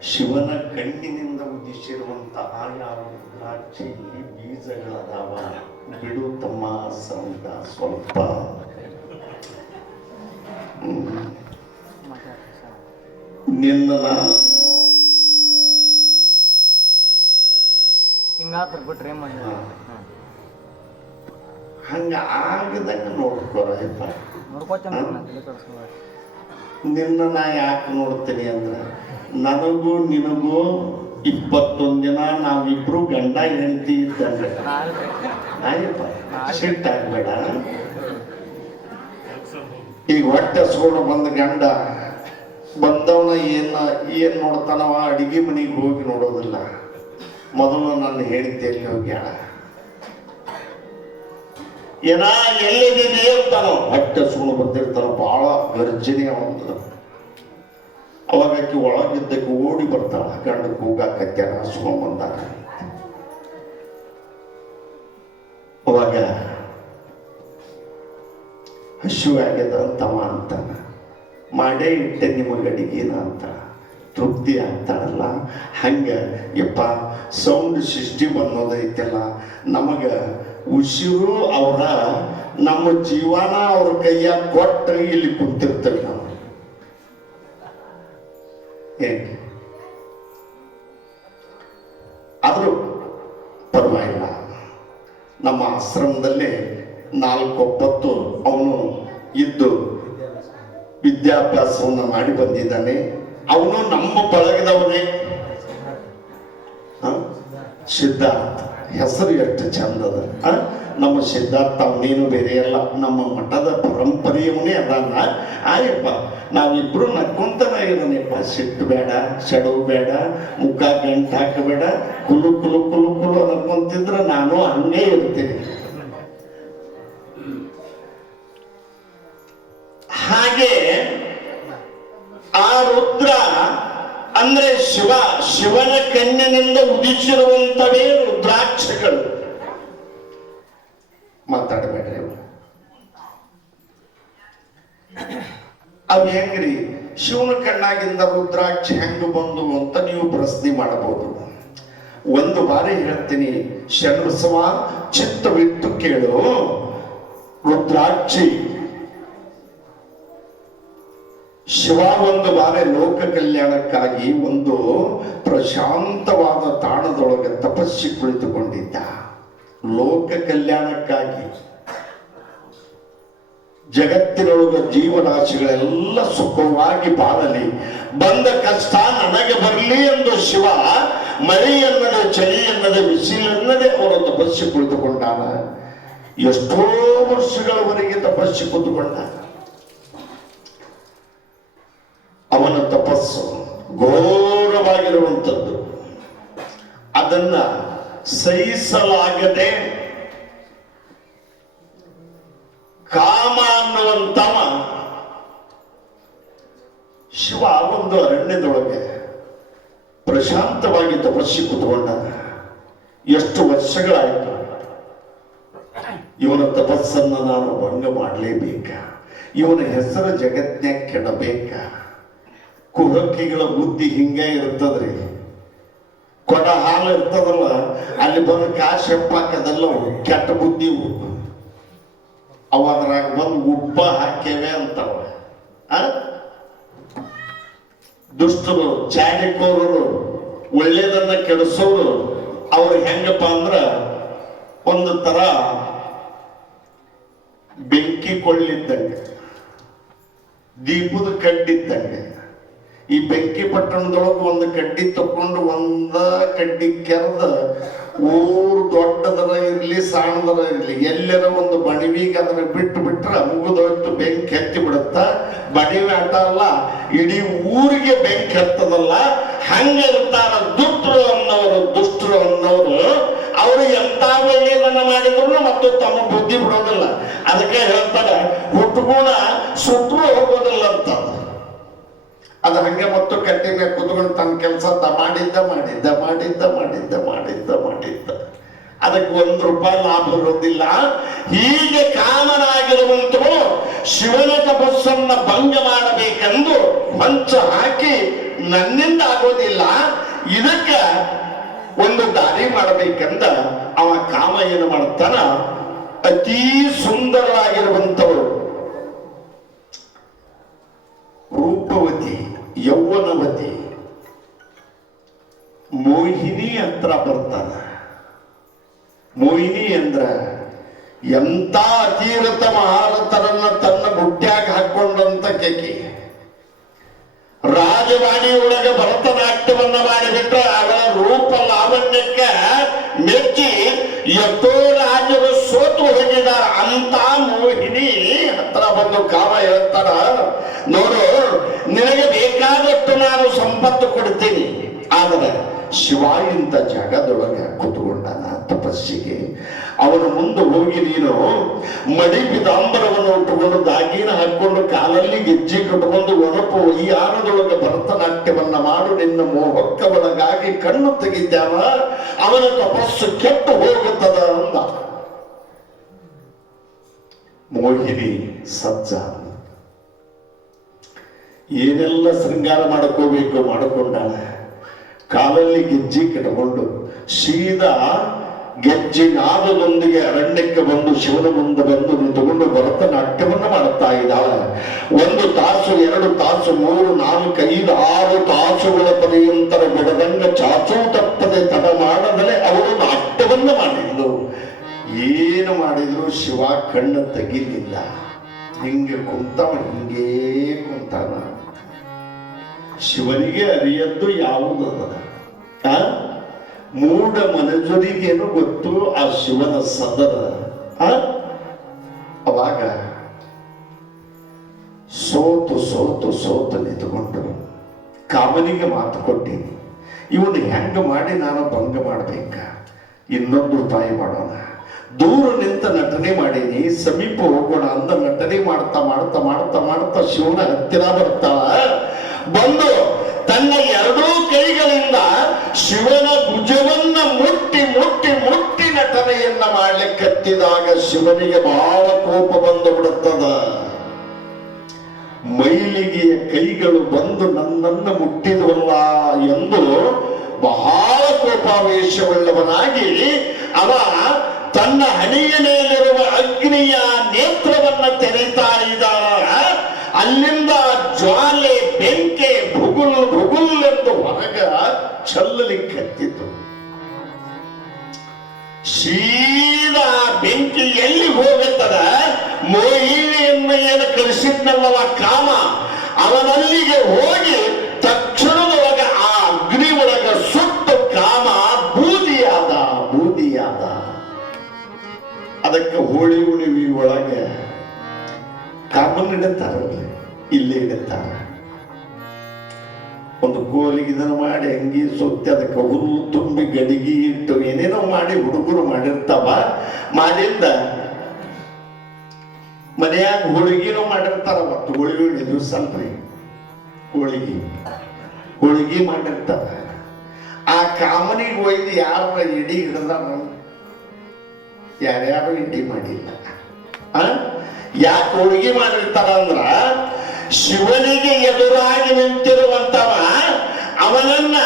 ಶಿವನ ಕಣ್ಣಿನಿಂದ ಉದಿಸಿರುವಂತಹ ಯಾವ ರುದ್ರಾಕ್ಷಿ ಬೀಜಗಳದಾವ, ಬಿಡು ತಮ್ಮ ಸಂತ ಸ್ವಲ್ಪ. ನಿನ್ನ ಹಂಗ ಆಗದಂಗ ನೋಡ್ಕೊರಪ್ಪ. ನಿನ್ನ ನಾ ಯಾಕೆ ನೋಡ್ತೀನಿ ಅಂದ್ರೆ, ನನಗೂ ನಿನಗೂ 21 ದಿನ ನಾವಿಬ್ರು ಗಂಡ ಹೆಂಡತಿ ಇದ್ದಂಗೆ. ಆಯ್ಯಪ್ಪ ಸಿಟ್ಟಾಗ್ಬೇಡ. ಈಗ ಹೊಟ್ಟೆ ಸೋಡು ಬಂದ ಗಂಡ ಬಂದವನ ಏನ್ ನೋಡ್ತಾನವ, ಅಡಿಗೆ ಮನೆಗೆ ಹೋಗಿ ನೋಡೋದಿಲ್ಲ. ಮೊದಲು ನನ್ನ ಹೆಂಡತಿಯಲ್ಲಿ ಹೋಗ್ಯಾಳ, ಏನ ಎಲ್ಲಿದ್ದೀನಿ ಅಂತಾನೋ, ಹೊಟ್ಟೆ ಸೋಡು ಬಂದಿರ್ತಾನ, ಬಹಳ ಗರ್ಜನೆ ಅವನು. ಅವಾಗ ಆಕಿ ಒಳಗಿದ್ದಕ್ಕೆ ಓಡಿ ಬರ್ತಾಳ, ಗಂಡ ಕೂಗಾಕತ್ಯಾನ ಹಸ್ಕೊಂಡ್ ಬಂದಾಗ. ಅವಾಗ ಹಶು ಆಗ್ಯದ ಅಂತವ ಅಂತಾನ, ಮಾಡೇ ಇಟ್ಟೆ ನಿಮಗೆ ಅಡಿಗೆನ ಅಂತ ತೃಪ್ತಿ ಆಗ್ತಾಳಲ್ಲ. ಹಂಗ ಯಪ್ಪ ಸೌಂಡ್ ಸಿಸ್ಟಮ್ ಅನ್ನೋದೈತಲ್ಲ, ನಮಗ ಉಸಿರು ಅವರ ನಮ್ಮ ಜೀವನ ಅವ್ರ ಕೈಯಾಗ ಕೊಟ್ಟು ಇಲ್ಲಿ ಕುಂತಿರ್ತೇವೆ ನಾವು. ಆದರೂ ಪರವಾಗಿಲ್ಲ, ನಮ್ಮ ಆಶ್ರಮದಲ್ಲೇ 4 ಅವನು ಇದ್ದು ವಿದ್ಯಾಭ್ಯಾಸವನ್ನು ಮಾಡಿ ಬಂದಿದ್ದಾನೆ. ಅವನು ನಮ್ಮ ಬಳಗದವನೇ. ಸಿದ್ಧಾರ್ಥ ಹೆಸರು ಎಷ್ಟು ಚಂದದ. ನಮ್ಮ ಸಿದ್ಧಾರ್ಥ ಅವನೇನು ಬೇರೆ ಅಲ್ಲ, ನಮ್ಮ ಮಠದ ಪರಂಪರೆಯವನೇ ಅದಾನ. ಆಯಪ್ಪ ನಾವಿಬ್ರು ನಕ್ಕೊಂತನ ಇರೋನಪ್ಪ. ಸಿಟ್ಟು ಬೇಡ, ಸೆಡವು ಬೇಡ, ಮುಖ ಗಂಟು ಹಾಕಬೇಡ, ಕುಲು ಕುಲು ಕುಲು ಕುಲು ನಕ್ಕೊಂತಿದ್ರೆ ನಾನು ಹಂಗೇ ಇರ್ತೀನಿ. ಹಾಗೆ ಆ ರುದ್ರ ಅಂದ್ರೆ ಶಿವ, ಶಿವನ ಕಣ್ಣಿನಿಂದ ಉದಿಸಿರುವಂತವೇ ರುದ್ರಾಕ್ಷಗಳು. ಮಾತಾಡಬೇಡ್ರಿ. ಅವ್ ಹೆಂಗ್ರಿ ಶಿವನ ಕಣ್ಣಾಗಿಂದ ರುದ್ರಾಕ್ಷಿ ಹೆಂಗ ಬಂದು ಅಂತ ನೀವು ಪ್ರಶ್ನೆ ಮಾಡಬಹುದು. ಒಂದು ಬಾರಿ ಹೇಳ್ತೀನಿ, ಶರಣಬಸವ ಚಿತ್ತವಿಟ್ಟು ಕೇಳು. ರುದ್ರಾಕ್ಷಿ ಶಿವ ಒಂದು ಬಾರಿ ಲೋಕ ಕಲ್ಯಾಣಕ್ಕಾಗಿ ಒಂದು ಪ್ರಶಾಂತವಾದ ತಾಣದೊಳಗೆ ತಪಸ್ಸಿ ಕುಳಿತುಕೊಂಡಿದ್ದ. ಲೋಕ ಕಲ್ಯಾಣಕ್ಕಾಗಿ ಜಗತ್ತಿನೊಳಗ ಜೀವರಾಶಿಗಳೆಲ್ಲ ಸುಖವಾಗಿ ಬಾಳಲಿ, ಬಂದ ಕಷ್ಟ ನನಗೆ ಬರಲಿ ಎಂದು ಶಿವ ಮಳೆ ಎನ್ನದೆ, ಚಳಿ ಎನ್ನದೆ, ಬಿಸಿಲೆನ್ನದೆ ಅವರ ತಪಸ್ಸಿ ಕುಳಿತುಕೊಂಡಾನ. ಎಷ್ಟೋ ವರ್ಷಗಳವರೆಗೆ ತಪಸ್ಸಿ ಕೂತುಕೊಂಡ. ಅವನ ತಪಸ್ಸು ಘೋರವಾಗಿರುವಂಥದ್ದು. ಅದನ್ನ ಸಹಿಸಲಾಗದೆ ಕಾಮ ಅನ್ನುವಂತವ ಶಿವ ಒಂದು ಅರಣ್ಯದೊಳಗೆ ಪ್ರಶಾಂತವಾಗಿ ತಪಸ್ಸಿ ಕೂತ್ಕೊಂಡ. ಎಷ್ಟು ವರ್ಷಗಳಾಯಿತು. ಇವನ ತಪಸ್ಸನ್ನ ನಾನು ಭಂಗ ಮಾಡಲೇಬೇಕ, ಇವನ ಹೆಸರು ಜಗತ್ನ್ಯಾಗ ಕೆಡಬೇಕ. ಕುಹಕಿಗಳ ಬುದ್ಧಿ ಹಿಂಗೆ ಇರ್ತದ್ರಿ. ಕೊಡ ಹಾಲು ಇರ್ತದಲ್ಲ, ಅಲ್ಲಿ ಬಂದು ಕಾಶು ಹೆಪ್ಪಾಕದಲ್ಲ ಕೆಟ್ಟ ಬುದ್ಧಿ. ಅವ ಅದ್ರಾಗ ಬಂದು ಉಪ್ಪ ಹಾಕ್ಯವೆ ಅಂತವ. ದುಷ್ಟರು, ಚಾಡಿಕೋರರು, ಒಳ್ಳೇದನ್ನ ಕೆಡಿಸೋರು ಅವ್ರು ಹೆಂಗಪ್ಪ ಅಂದ್ರ ಒಂದು ತರ ಬೆಂಕಿ ಕೊಳ್ಳಿದ್ದಂಗೆ, ದೀಪದ ಕಡ್ಡಿದ್ದಂಗೆ. ಈ ಬೆಂಕಿ ಪಟ್ಟಣದೊಳಗೆ ಒಂದು ಕಡ್ಡಿ ತಕೊಂಡು ಒಂದ ಕಡ್ಡಿ ಕೆರೆದ ಊರು ದೊಡ್ಡದರ ಇರ್ಲಿ ಸಣ್ಣದರ ಇರ್ಲಿ ಎಲ್ಲರ ಒಂದು ಬಣಿವಿಗೆ ಅದನ್ನ ಬಿಟ್ಟು ಬಿಟ್ರೆ ಮುಗಿದೋಯ್ತು, ಬೆಂಕಿ ಹತ್ತಿ ಬಿಡುತ್ತ. ಬಣಿವಿ ಆಟ ಅಲ್ಲ, ಇಡೀ ಊರಿಗೆ ಬೆಂಕಿ ಹತ್ತದಲ್ಲ. ಹಂಗಿರ್ತಾರ ದುಷ್ಟರು ಅನ್ನೋರು. ಅವರು ಎಂತ ಒಳ್ಳೆಯದನ್ನ ಮಾಡಿದ್ರು ಮತ್ತು ತಮ್ಮ ಬುದ್ಧಿ ಬಿಡೋದಿಲ್ಲ. ಅದಕ್ಕೆ ಹೇಳ್ತಾರೆ, ಹುಟ್ಟುಗುಣ ಸುಟ್ಟರು ಹೋಗೋದಿಲ್ಲ ಅಂತ. ಅದು ಹಂಗೆ ಮತ್ತು ಕಟ್ಟಿ ಮೇಲೆ ಕುತ್ಕೊಂಡು ತನ್ನ ಕೆಲಸ ಮಾಡಿದ್ದ. ಅದಕ್ಕೆ ₹1 ಲಾಭ ಇರೋದಿಲ್ಲ. ಹೀಗೆ ಕಾಮನಾಗಿರುವಂತರು ಶಿವನ ತಪಸ್ಸನ್ನ ಭಂಗ ಮಾಡಬೇಕೆಂದು ಮಂಚ ಹಾಕಿ ನನ್ನಿಂದ ಆಗೋದಿಲ್ಲ, ಇದಕ್ಕ ಒಂದು ದಾರಿ ಮಾಡಬೇಕಂದ ಅವ ಕಾಮ ಏನು ಮಾಡ್ತಾನ, ಅತೀ ಸುಂದರವಾಗಿರುವಂತವರು ರೂಪವತಿ ಯೌವನವತಿ ಮೋಹಿನಿ ಹತ್ರ ಬರ್ತಾನ. ಮೋಹಿನಿ ಅಂದ್ರ ಎಂತ ಅತೀರಥ ಮಹಾರಥರನ್ನ ತನ್ನ ಬುಟ್ಟ್ಯಾಗ ಹಾಕೊಂಡಂತ ಕೆಕಿ. ರಾಜವಾಣಿಯೊಳಗ ಭರತನಾಟ್ಯವನ್ನ ಮಾಡಿಬಿಟ್ರೆ ಅವಳ ರೂಪ ಲಾವಣ್ಯಕ್ಕ ಮೆಚ್ಚಿ ಎಷ್ಟೋ ರಾಜರು ಸೋತು ಹೋಗಿದಾರ. ಅಂತ ಮೋಹಿನಿ ಹತ್ರ ಬಂದು ಕಾಮ ಹೇಳ್ತಾರ, ನೋಡು ನಿನಗೆ ಬೇಕಾದಷ್ಟು ನಾನು ಸಂಪತ್ತು ಕೊಡ್ತೀನಿ, ಆದರೆ ಶಿವ ಇಂಥ ಜಾಗದೊಳಗೆ ಕೂತ್ಕೊಂಡಾನ ತಪಸ್ಸಿಗೆ. ಅವನ ಮುಂದೆ ಹೋಗಿ ನೀನು ಮಡಿ ಪಿತಾಂಬರವನ್ನು ಉಟ್ಟುಕೊಂಡು ದಾಗಿನ ಹಾಕೊಂಡು ಕಾಲಲ್ಲಿ ಗೆಜ್ಜೆ ಕಟ್ಟುಕೊಂಡು ಒಳಪು ಈ ಆನದೊಳಗೆ ಭರತನಾಟ್ಯವನ್ನ ಮಾಡು, ನಿನ್ನ ಮೋಹಕ್ಕ ಒಳಗಾಗಿ ಕಣ್ಣು ತೆಗಿದ್ಯಾವ, ಅವನ ತಪಸ್ಸು ಕೆಟ್ಟು ಹೋಗುತ್ತದ ಅಂದ. ಮೋಹಿನಿ ಸಜ್ಜ ಏನೆಲ್ಲ ಶೃಂಗಾರ ಮಾಡ್ಕೋಬೇಕು ಮಾಡಿಕೊಂಡಾಳ. ಕಾಲಲ್ಲಿ ಗೆಜ್ಜೆ ಕಟ್ಕೊಂಡು ಸೀದಾ ಗೆಜ್ಜೆ ನಾದದೊಂದಿಗೆ ಅರಣ್ಯಕ್ಕೆ ಬಂದು ಶಿವನ ಮುಂದೆ ಬಂದು ನಿಂತುಕೊಂಡು ಭರತನಾಟ್ಯವನ್ನ ಮಾಡುತ್ತಾ ಇದ್ದಾಳೆ. 1 ತಾಸು 2 ತಾಸು 3 4 5 6 ತಾಸುಗಳ ಪರ್ಯಂತರ ಬಿಡದಂಗ ಚಾಚೂ ತಪ್ಪದೆ ತಡ ಮಾಡದಲೆ ಅವರು ನಾಟ್ಯವನ್ನ ಮಾಡಿದ್ರು. ಏನು ಮಾಡಿದ್ರು ಶಿವ ಕಣ್ಣು ತೆಗಿಲಿಲ್ಲ. ಹಿಂಗೆ ಕುಂತವ, ಹಿಂಗೇ ಕುಂತಾನ. ಶಿವನಿಗೆ ಅರಿಯದ್ದು ಯಾವುದದ? ಮೂಢ ಮನುಜರಿಗೇನು ಗೊತ್ತು ಆ ಶಿವನ ಸದನ. ಅವಾಗ ಸೋತು ಸೋತು ಸೋತು ನಿಂತುಕೊಂಡು ಕಾಮನಿಗೆ ಮಾತು ಕೊಟ್ಟೀನಿ, ಇವನು ಹೆಂಗ ಮಾಡಿ ನಾನು ಭಂಗ ಮಾಡ್ಬೇಕ, ಇನ್ನೊಂದು ಉಪಾಯ ಮಾಡೋಣ. ದೂರ ನಿಂತ ನಟನೆ ಮಾಡೀನಿ, ಸಮೀಪ ಹೋಗೋಣ ಅಂದ ನಟನೆ ಮಾಡ್ತಾ ಮಾಡ್ತಾ ಮಾಡ್ತಾ ಮಾಡ್ತಾ ಶಿವನ ಹತ್ತಿರ ಬರ್ತಾಳ. ಬಂದು ತನ್ನ 2 ಕೈಗಳಿಂದ ಶಿವನ ಭುಜವನ್ನ ಮುಟ್ಟಿ ಮುಟ್ಟಿ ಮುಟ್ಟಿ ನಟನೆಯನ್ನ ಮಾಡ್ಲಿಕ್ಕತ್ತಿದಾಗ ಶಿವನಿಗೆ ಬಹಳ ಕೋಪ ಬಂದು ಬಿಡುತ್ತದ. ಮೈಲಿಗೆಯ ಕೈಗಳು ಬಂದು ನನ್ನನ್ನು ಮುಟ್ಟಿದವಲ್ಲ ಎಂದು ಬಹಳ ಕೋಪಾವೇಶವುಳ್ಳವನಾಗಿ ಅವ ತನ್ನ ಹಣೆಯ ಮೇಲಿರುವ ಅಗ್ನಿಯ ನೇತ್ರವನ್ನ ತೆರೀತಾ ಇದ್ದಾನ. ಅಲ್ಲಿಂದ ಜ್ವಾಲೆ ಬೆಂಕಿ ಭುಗುಲ್ ಭುಗುಲ್ ಎಂದು ಹೊರಗ ಚೆಲ್ಲಲಿಕ್ಕತ್ತಿತ್ತು. ಸೀದಾ ಬೆಂಕಿ ಎಲ್ಲಿ ಹೋಗುತ್ತದ, ಮೋಹಿನಿಯನ್ನು ಏನು ಕಳಿಸಿದ್ನಲ್ಲವ ಕಾಮ, ಅವನಲ್ಲಿಗೆ ಹೋಗಿ ತಕ್ಷಣದೊಳಗ ಆ ಅಗ್ನಿ ಒಳಗ ಸುಟ್ಟು ಕಾಮ ಬೂದಿಯಾದ. ಅದಕ್ಕೆ ಹೋಳಿ ಹುಣ್ಣಿಮೆ ಒಳಗೆ ಕಾಮನ್ ಇಡುತ್ತಾರಲ್ಲ, ಇಲ್ಲೇ ಇಡುತ್ತಾರ. ಒಂದು ಕೋಲಿಗೆ ಇದನ್ನು ಮಾಡಿ ಅಂಗಿ ಸುತ್ತಿ ಅದಕ್ಕೆ ಹುಲ್ಲು ತುಂಬಿ ಗಡಿಗೆ ಇಟ್ಟು ಏನೇನೋ ಮಾಡಿ ಹುಡುಗರು ಮಾಡಿರ್ತಾವ. ಮಾಡಿಂದ ಮನೆಯಾಗ ಹೋಳಿಗೆನೂ ಮಾಡಿರ್ತಾರ. ಅವತ್ತು ಹೋಳಿಗೆ ದಿವಸ ಅಲ್ರಿ, ಹೋಳಿಗೆ ಮಾಡಿರ್ತಾರ. ಆ ಕಾಮನಿಗೆ ಒಯ್ದು ಯಾರ ಇಡಿ ಹಿಡ್ದ, ಯಾರ್ಯಾರು ಇಡಿ ಮಾಡಿಲ್ಲ. ಯಾಕೆ ಹೋಳಿಗೆ ಮಾಡಿರ್ತಾರ ಅಂದ್ರ, ಶಿವನಿಗೆ ಎದುರಾಗಿ ನಿಂತಿರುವಂತವ ಅವನನ್ನ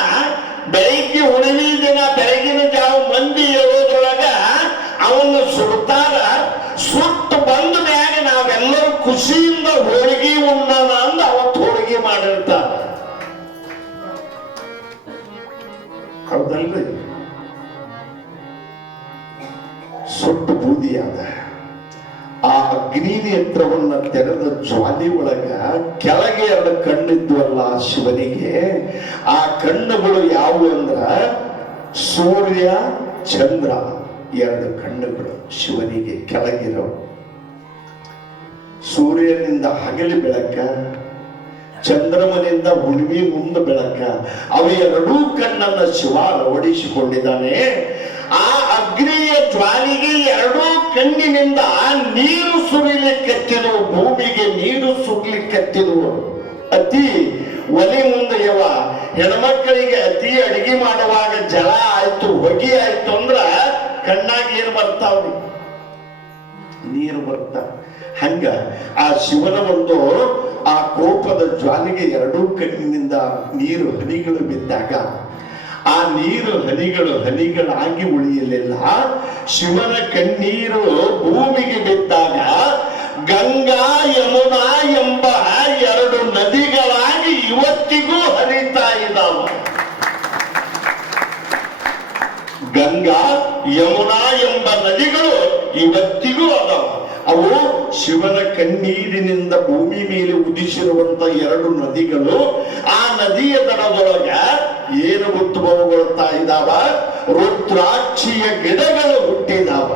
ಬೆಳಿಗ್ಗೆ ಹುಣ್ಣಿಮೆ ದಿನ ಬೆಳಗಿನ ಜಾವ ಮಂದಿ ಹೇಳೋದ್ರೊಳಗ ಅವನ್ನ ಸುಡ್ತಾರ. ಸುಟ್ಟು ಬಂದ ಮ್ಯಾಗ ನಾವೆಲ್ಲರೂ ಖುಷಿಯಿಂದ ಹೋಳಿಗೆ ಉಣ್ಣೋಣ ಅಂದ ಅವತ್ತು ಹೋಳಿಗೆ ಮಾಡಿರ್ತಾರ. ಹೌದಲ್ರಿ? ಸುಟ್ಟು ಬೂದಿಯಾದ ಆ ಅಗ್ನಿ ನೇತ್ರವನ್ನ ತೆರೆದ ಜ್ವಾಲಿ ಒಳಗ ಕೆಳಗೆ 2 ಕಣ್ಣಿದ್ವಲ್ಲ ಶಿವನಿಗೆ. ಆ ಕಣ್ಣುಗಳು ಯಾವುವು ಅಂದ್ರ ಸೂರ್ಯ ಚಂದ್ರ 2 ಕಣ್ಣುಗಳು ಶಿವನಿಗೆ ಕೆಳಗಿರೋ. ಸೂರ್ಯನಿಂದ ಹಗಲಿ ಬೆಳಕ, ಚಂದ್ರಮನಿಂದ ಹುಣ್ಣಿಮೆ ಮುಂದೆ ಬೆಳಕ. ಅವ 2 ಕಣ್ಣನ್ನ ಶಿವ ಅಳವಡಿಸಿಕೊಂಡಿದ್ದಾನೆ. ಆ ಅಗ್ನಿಯ ಜ್ವಾಲಿಗೆ 2 ಕಣ್ಣಿನಿಂದ ನೀರು ಸುರಿಲಿಕ್ಕತ್ತಿದ್ವು, ಭೂಮಿಗೆ ನೀರು ಸುರಿಲಿಕ್ಕತ್ತಿದ್ವು. ಅತಿ ಒಲೆ ಮುಂದೆ ಹೆಣ್ಮಕ್ಕಳಿಗೆ ಅತಿ ಅಡಿಗೆ ಮಾಡುವಾಗ ಜಳ ಆಯ್ತು ಹೊಗೆ ಆಯ್ತು ಅಂದ್ರ ಕಣ್ಣಾಗಿ ಏನು ಬರ್ತಾವ್ರಿ? ನೀರು ಬರ್ತಾ. ಹಂಗ ಆ ಶಿವನ ಒಂದು ಆ ಕೋಪದ ಜ್ವಾಲೆಗೆ ಎರಡೂ ಕಣ್ಣಿನಿಂದ ನೀರು ಹನಿಗಳು ಬಿದ್ದಾಗ ಆ ನೀರು ಹನಿಗಳಾಗಿ ಉಳಿಯಲಿಲ್ಲ. ಶಿವನ ಕಣ್ಣೀರು ಭೂಮಿಗೆ ಬಿದ್ದಾಗ ಗಂಗಾ ಯಮುನಾ ಎಂಬ ಎರಡು ನದಿಗಳಾಗಿ ಇವತ್ತಿಗೂ ಹರಿತಾ ಇದ್ದಾವ. ಗಂಗಾ ಯಮುನಾ ಎಂಬ ನದಿಗಳು ಇವತ್ತಿಗೂ ಅದಾವ. ಅವು ಶಿವನ ಕಣ್ಣೀರಿನಿಂದ ಭೂಮಿ ಮೇಲೆ ಉದಿಸಿರುವಂತ ಎರಡು ನದಿಗಳು. ಆ ನದಿಯ ದಡದೊಳಗ ಏನು ಉದ್ಭವಗೊಳ್ತಾ ಇದ್ದಾವ? ರುದ್ರಾಕ್ಷಿಯ ಗಿಡಗಳು ಹುಟ್ಟಿದಾವ.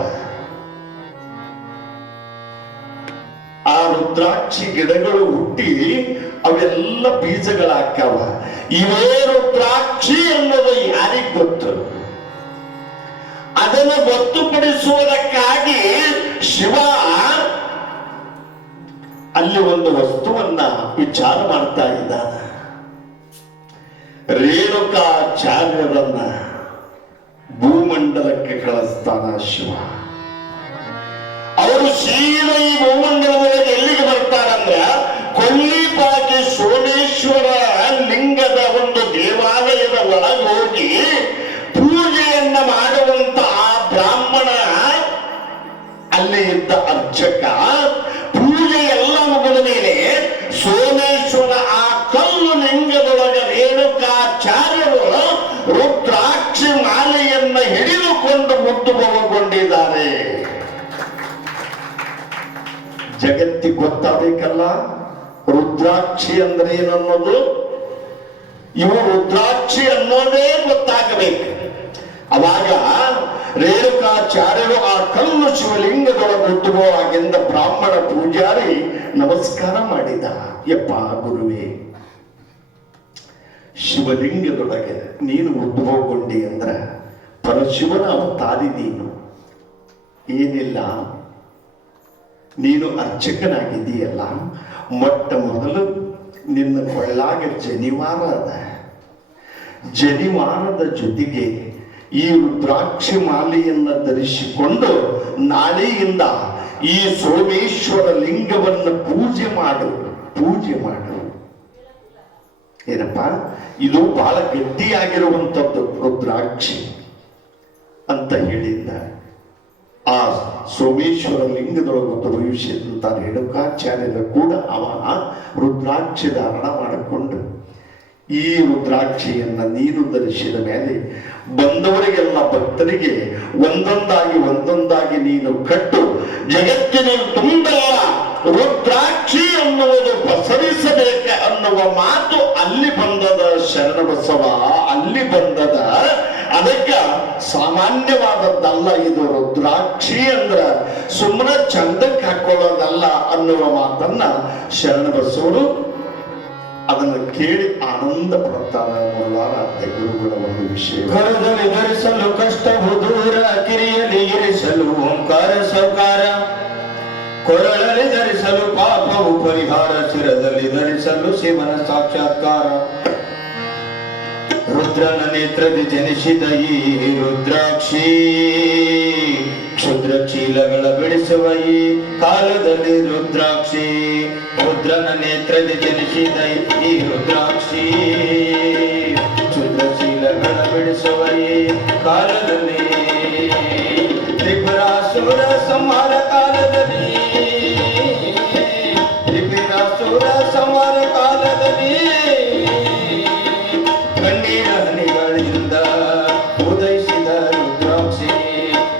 ಆ ರುದ್ರಾಕ್ಷಿ ಗಿಡಗಳು ಹುಟ್ಟಿ ಅವೆಲ್ಲ ಬೀಜಗಳಾಕ್ಕಾವ. ಇವೇ ರುದ್ರಾಕ್ಷಿ ಅನ್ನೋದು ಯಾರಿಗ್ ಗೊತ್ತು? ಅದನ್ನು ಗೊತ್ತುಪಡಿಸುವುದಕ್ಕಾಗಿ ಶಿವ ಅಲ್ಲಿ ಒಂದು ವಸ್ತುವನ್ನ ವಿಚಾರ ಮಾಡ್ತಾ ಇದ್ದಾನೆ. ರೇಣುಕಾಚಾರ್ಯರನ್ನ ಭೂಮಂಡಲಕ್ಕೆ ಕಳಿಸ್ತಾನ ಶಿವ. ಅವರು ಸೀದಾ ಈ ಭೂಮಂಡಲದೊಳಗೆ ಎಲ್ಲಿಗೆ ಬರ್ತಾರಂದ್ರೆ ಕೊಲ್ಲಿಪಾಕಿ ಸೋಮೇಶ್ವರ ಲಿಂಗದ ಒಂದು ದೇವಾಲಯದ ಒಳಗೆ ಹೋಗಿ ಪೂಜೆಯನ್ನ ಮಾಡುವಂತ ಆ ಬ್ರಾಹ್ಮಣ ಅಲ್ಲಿ ಇದ್ದ ಅರ್ಚಕ ಪೂಜೆ ಎಲ್ಲ ಮುಗಿದ ಮೇಲೆ ಸೋಮೇಶ್ವರ ಆ ಕಲ್ಲು ಲಿಂಗದೊಳಗೆ ರೇಣುಕಾಚಾರ್ಯರು ರುದ್ರಾಕ್ಷಿ ಮಾಲೆಯನ್ನ ಹಿಡಿದುಕೊಂಡು ಉದ್ಭವಗೊಂಡಿದ್ದಾರೆ. ಜಗತ್ತಿಗೆ ಗೊತ್ತಾಗಬೇಕಲ್ಲ ರುದ್ರಾಕ್ಷಿ ಅಂದ್ರೆ ಏನನ್ನೋದು. ಇವು ರುದ್ರಾಕ್ಷಿ ಅನ್ನೋದೇ ಗೊತ್ತಾಗಬೇಕು. ಅವಾಗ ರೇಣುಕಾಚಾರ್ಯರು ಆ ಕಲ್ಲು ಶಿವಲಿಂಗದೊಳಗೆ ಉದ್ಭವ ಆಗಿಂದ ಬ್ರಾಹ್ಮಣ ಪೂಜಾರಿ ನಮಸ್ಕಾರ ಮಾಡಿದ. ಯಪ್ಪ ಗುರುವೇ, ಶಿವಲಿಂಗದೊಳಗೆ ನೀನು ಉದ್ಭವಗೊಂಡಿ ಅಂದ್ರ ಪರಶಿವನ ಅವತಾರಿ ನೀನು. ಏನಿಲ್ಲ, ನೀನು ಅರ್ಚಕನಾಗಿದ್ದೀಯಲ್ಲ, ಮೊಟ್ಟ ಮೊದಲು ನಿನ್ನ ಕೊಳ್ಳಾಗ ಜನಿವಾರ ಅದ. ಜನಿವಾರದ ಜೊತೆಗೆ ಈ ರುದ್ರಾಕ್ಷಿ ಮಾಲೆಯನ್ನ ಧರಿಸಿಕೊಂಡು ನಾಳೆಯಿಂದ ಈ ಸೋಮೇಶ್ವರ ಲಿಂಗವನ್ನು ಪೂಜೆ ಮಾಡು. ಏನಪ್ಪ, ಇದು ಬಹಳ ಗಟ್ಟಿಯಾಗಿರುವಂಥದ್ದು ರುದ್ರಾಕ್ಷಿ ಅಂತ ಹೇಳಿದ್ದ. ಆ ಸೋಮೇಶ್ವರ ಲಿಂಗದೊಳಗೆ ಉದ್ಭವಿಸಿದಂತ ರೇಣುಕಾಚಾರ್ಯರು ಕೂಡ ಅವ ರುದ್ರಾಕ್ಷಿ ಧಾರಣ ಮಾಡಿಕೊಂಡು ಈ ರುದ್ರಾಕ್ಷಿಯನ್ನ ನೀನು ಧರಿಸಿದ ಮೇಲೆ ಬಂದವರಿಗೆಲ್ಲ ಭಕ್ತರಿಗೆ ಒಂದೊಂದಾಗಿ ನೀನು ಕಟ್ಟು ಜಗತ್ತಿನ ತುಂಬೆಲ್ಲ ರುದ್ರಾಕ್ಷಿ ಅನ್ನುವುದು ಪಸರಿಸಬೇಕ ಅನ್ನುವ ಮಾತು ಅಲ್ಲಿ ಬಂದದ. ಶರಣಬಸವ ಅಲ್ಲಿ ಬಂದದ. ಅದಕ್ಕ ಸಾಮಾನ್ಯವಾದದ್ದಲ್ಲ ಇದು. ರುದ್ರಾಕ್ಷಿ ಅಂದ್ರ ಸುಮ್ಮನೆ ಚಂದಕ್ಕೆ ಹಾಕೊಳ್ಳೋದಲ್ಲ ಅನ್ನುವ ಮಾತನ್ನ ಶರಣಬಸವರು ಅದನ್ನು ಕೇಳಿ ಆನಂದ ಪಡ್ತಾನೆ. ಮುಲ್ಲಾರಾಧ್ಯ ಗುರುಗಳ ಒಂದು ವಿಷಯ. ಕರದಲ್ಲಿ ಧರಿಸಲು ಕಷ್ಟವು ದೂರ, ಕಿರಿಯಲಿ ಇರಿಸಲು ಓಂಕಾರ ಸೌಕಾರ, ಕೊರಳಲ್ಲಿ ಧರಿಸಲು ಪಾಪವು ಪರಿಹಾರ, ಶಿರದಲ್ಲಿ ಧರಿಸಲು ಶಿವನ ಸಾಕ್ಷಾತ್ಕಾರ. ರುದ್ರನ ನೇತ್ರದಿ ಜನಿಸಿದ ಈ ರುದ್ರಾಕ್ಷಿ, ಕ್ಷುದ್ರ ಚೀಲಗಳ ಬಿಡಿಸುವ ಈ ಕಾಲದಲ್ಲಿ ರುದ್ರಾಕ್ಷಿ. ರುದ್ರನ ನೇತ್ರದಿ ಜನಿಸಿದ ಈ ರುದ್ರಾಕ್ಷಿ, ಕ್ಷುದ್ರ ಚೀಲಗಳ ಬಿಡಿಸುವ ಈ ಕಾಲದಲ್ಲಿ, ತ್ರಿಪುರಾಸುರ ಸಂಹಾರ ಕಾಲದಲ್ಲಿ, ತ್ರಿಪುರಾಸುರ ಸಂಹಾರ ಕಾಲದಲ್ಲಿ ಕಣ್ಣೀರ ಹನಿಗಳಿಂದ ಉದಯಿಸಿದ ರುದ್ರಾಕ್ಷಿ,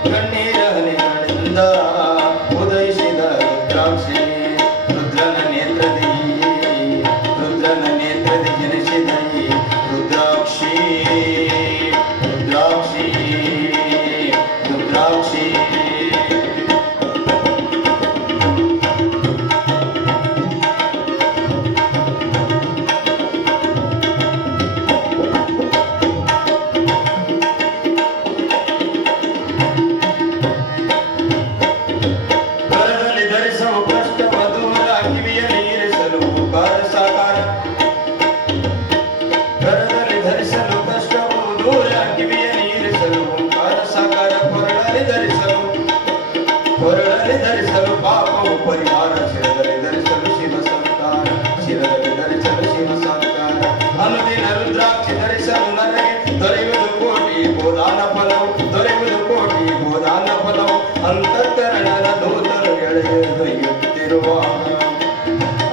ಕಣ್ಣೀರ ಹನಿಗಳಿಂದ ಉದಯಿಸಿದ ರುದ್ರಾಕ್ಷಿ. ರುದ್ರನ ನೇತ್ರದಿ ಜನಿಸಿದ ಈ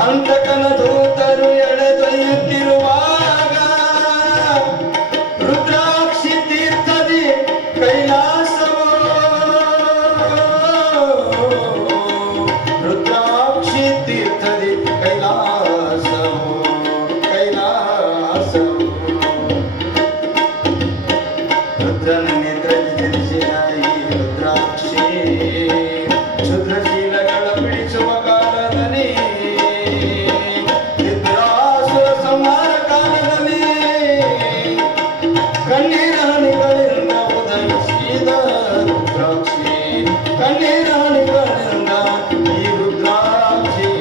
ಅಂತಕನ ದೂತರು ಎಳೆದೊಯ್ಯುತ್ತಿರುವಾಗ ರುದ್ರಾಕ್ಷಿ ತೀರ್ಥದಿ ಕೈಲಾಸವೋ ರುದ್ರಾಕ್ಷಿ ತೀರ್ಥದಿ ಕೈಲಾಸವೋ ಕೈಲಾಸವೋ ರುದ್ರನ ನೇತ್ರದಿ ಜನಿಸಿದ ಈ ರುದ್ರಾಕ್ಷಿ ಕ್ಷುದ್ರಶೀಲಗಳ ಬಿಡಿಸುವ ಕಾಲದಲ್ಲಿ ರುದ್ರಾಸುರ ಸಂಹಾರ ಕಾಲದಲ್ಲಿ ಕಣ್ಣೀರ ಹನಿಗಳಿಂದ ಉದಯಿಸಿದ ರುದ್ರಾಕ್ಷಿ ಕಣ್ಣೀರ ಹನಿಗಳಿಂದ ಈ ರುದ್ರಾಕ್ಷಿ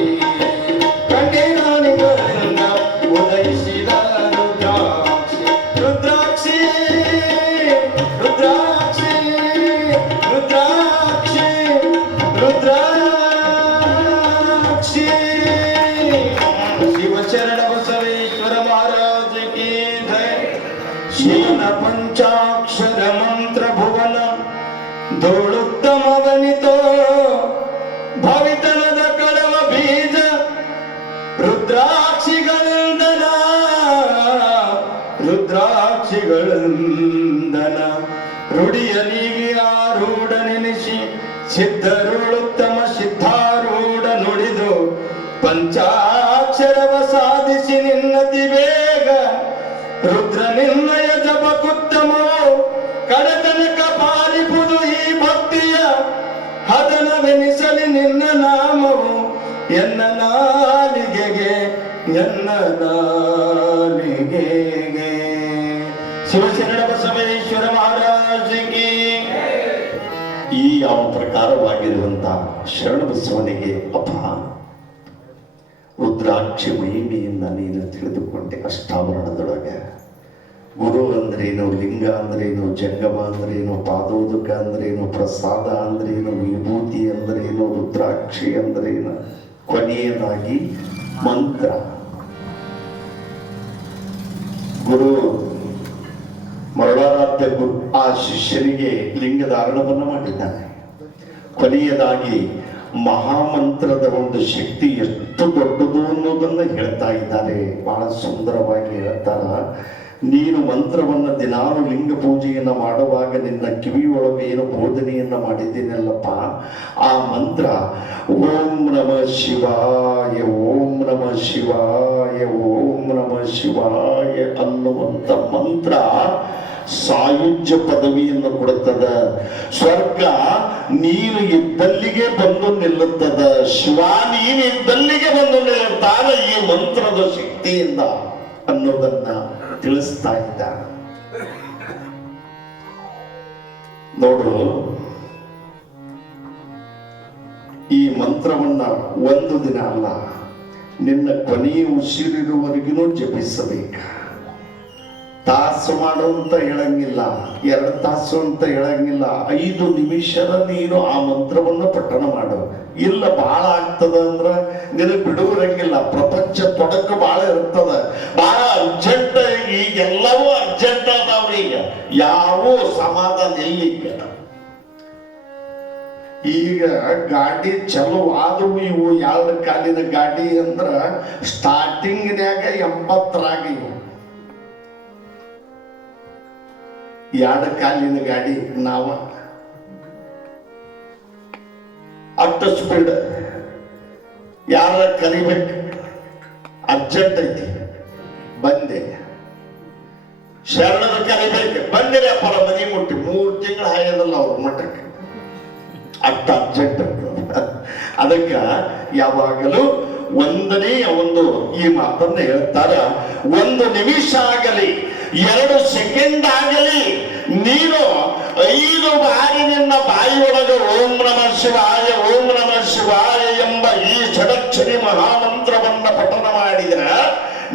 ಕಣ್ಣೀರ ಹನಿಗಳಿಂದ ಉದಯಿಸಿದ ರುದ್ರಾಕ್ಷಿ ರುದ್ರಾಕ್ಷಿ ರುದ್ರಾಕ್ಷಿ ರುದ್ರಾಕ್ಷಿ ರುದ್ರಾಕ್ಷಿ ಶಿವಚರಣ ಬಸವೇಶ್ವರ ಮಹಾರಾಜ ಕೀ ಜಯ ಶಿವನ ಪಂಚಾಕ್ಷರ ಮಂತ್ರ ಭುವನ ಧೂಳುತ್ತಮವನಿತೋ ಭವಿತನದ ಕಳವ ಬೀಜ ರುದ್ರಾಕ್ಷಿಗಳಿಂದನ ರುದ್ರಾಕ್ಷಿಗಳಿಂದನ ರೂಢಿಯಲಿಗೆ ಆರೂಢ ನೆನೆಸಿ ಸಿದ್ಧರುಳುತ್ತಮ ಸಿದ್ಧಾರೂಢ ನುಡಿದು ಪಂಚಾಕ್ಷರವ ಸಾಧಿಸಿ ನಿನ್ನತಿ ಬೇಗ ರುದ್ರ ನಿರ್ಣಯ ಜಪಕುತ್ತಮೋ ಕಡತನಕ ಪಾಲಿಪುದು ಈ ಭಕ್ತಿಯ ಹದನವೆನಿಸಲಿ ನಿನ್ನ ನಾಮವು ಎನ್ನ ನಾಲಿಗೆಗೆ ಎನ್ನ ನಾಲಿಗೆಗೆ ಶಿವಶರಣ ಬಸವೇಶ್ವರ ಮಹಾರಾಜಿಗೆ ಈ ಯಾವ ಪ್ರಕಾರವಾಗಿರುವಂತ ಶರಣಬಸವನಿಗೆ ಅಪ್ಪ ರುದ್ರಾಕ್ಷಿ ಮಹಿಮೆಯಿಂದ ನೀನು ತಿಳಿದುಕೊಂಡೆ ಅಷ್ಟಾವರಣದೊಳಗೆ ಗುರು ಅಂದ್ರೇನು ಲಿಂಗ ಅಂದ್ರೇನು ಜಂಗಮ ಅಂದ್ರೇನು ಪಾದೋದಕ ಅಂದ್ರೇನು ಪ್ರಸಾದ ಅಂದ್ರೇನು ವಿಭೂತಿ ಅಂದ್ರೇನು ರುದ್ರಾಕ್ಷಿ ಅಂದ್ರೇನು ಕೊನೆಯದಾಗಿ ಮಂತ್ರ ಗುರು ಮರಳಾರಾಧ್ಯ ಗುರು ಆ ಶಿಷ್ಯನಿಗೆ ಲಿಂಗಧಾರಣವನ್ನು ಮಾಡಿದ್ದಾನೆ ಕೊನೆಯದಾಗಿ ಮಹಾಮಂತ್ರದ ಒಂದು ಶಕ್ತಿ ಎಷ್ಟು ದೊಡ್ಡದು ಅನ್ನೋದನ್ನ ಹೇಳ್ತಾ ಇದ್ದಾರೆ ಬಹಳ ಸುಂದರವಾಗಿ ಹೇಳ್ತಾರ ನೀನು ಮಂತ್ರವನ್ನ ದಿನಾಲು ಲಿಂಗ ಪೂಜೆಯನ್ನ ಮಾಡುವಾಗ ನಿನ್ನ ಕಿವಿಯೊಳಗೆ ಏನು ಬೋಧನೆಯನ್ನ ಮಾಡಿದ್ದೀನಲ್ಲಪ್ಪ ಆ ಮಂತ್ರ ಓಂ ನಮಃ ಶಿವಾಯ ಓಂ ನಮಃ ಶಿವಾಯ ಓಂ ನಮಃ ಶಿವಾಯ ಅನ್ನುವಂಥ ಮಂತ್ರ ಸಾಯುಜ್ಯ ಪದವಿಯನ್ನು ಕೊಡುತ್ತದ ಸ್ವರ್ಗ ನೀನು ಇದ್ದಲ್ಲಿಗೆ ಬಂದು ನಿಲ್ಲುತ್ತದ ಶಿವ ನೀನು ಇದ್ದಲ್ಲಿಗೆ ಬಂದು ನಿಲ್ಲುತ್ತಾನ ಈ ಮಂತ್ರದ ಶಕ್ತಿಯಿಂದ ಅನ್ನೋದನ್ನ ತಿಳಿಸ್ತಾ ಇದ್ದ ನೋಡು ಈ ಮಂತ್ರವನ್ನ ಒಂದು ದಿನ ಅಲ್ಲ ನಿನ್ನ ಕೊನೆಯ ಉಸಿರಿರುವವರೆಗೂ ಜಪಿಸಬೇಕು ತಾಸು ಮಾಡು ಅಂತ ಹೇಳಂಗಿಲ್ಲ 2 ತಾಸು ಅಂತ ಹೇಳಂಗಿಲ್ಲ 5 ನಿಮಿಷದ ನೀನು ಆ ಮಂತ್ರವನ್ನು ಪಠಣ ಮಾಡು ಇಲ್ಲ ಬಹಳ ಆಗ್ತದ ಅಂದ್ರ ನಿನಗೆ ಬಿಡುವುರಂಗಿಲ್ಲ ಪ್ರಪಂಚ ತೊಡಕು ಬಹಳ ಇರ್ತದ ಬಹಳ ಅರ್ಜೆಂಟ್ ಈಗೆಲ್ಲವೂ ಅರ್ಜೆಂಟ್ ಅದಾವ್ರಿ ಈಗ ಯಾವ ಸಮಾಧಾನ ಇಲ್ಲಿಗ ಈಗ ಗಾಡಿ ಚಲೋ ಆದವು ಇವು 2 ಕಾಲಿನ ಗಾಡಿ ಅಂದ್ರ ಸ್ಟಾರ್ಟಿಂಗ್ನ್ಯಾಗ 80 ಇವು 2 ಕಾಲಿನ ಗಾಡಿ ನಾವ ಅಷ್ಟು ಸ್ಪೀಡ್ ಯಾರ ಕಲಿಬೇಕು ಅರ್ಜೆಂಟ್ ಐತಿ ಬಂದೆ ಶರಣದ ಕಲಿಬೇಕು ಬಂದಿರಿ ಅಪ್ಪರ ಮನೆ ಮುಟ್ಟಿ 3 ತಿಂಗಳು ಹಾಯದಲ್ಲ ಅವ್ರ ಮಠಕ್ಕೆ ಅಷ್ಟ ಅರ್ಜೆಂಟ್ ಅದಕ್ಕೆ ಯಾವಾಗಲೂ ಒಂದನೆಯ ಒಂದು ಈ ಮಾತನ್ನ ಹೇಳ್ತಾರ 1 ನಿಮಿಷ ಆಗಲಿ 2 ಸೆಕೆಂಡ್ ಆಗಲಿ ನೀನು 5 ಬಾರಿ ನಿನ್ನ ಬಾಯಿಯೊಳಗೆ ಓಂ ನಮಃ ಶಿವಾಯ ಎಂಬ ಈ ಷಡಕ್ಷರಿ ಮಹಾಮಂತ್ರವನ್ನ ಪಠನ ಮಾಡಿದ್ರೆ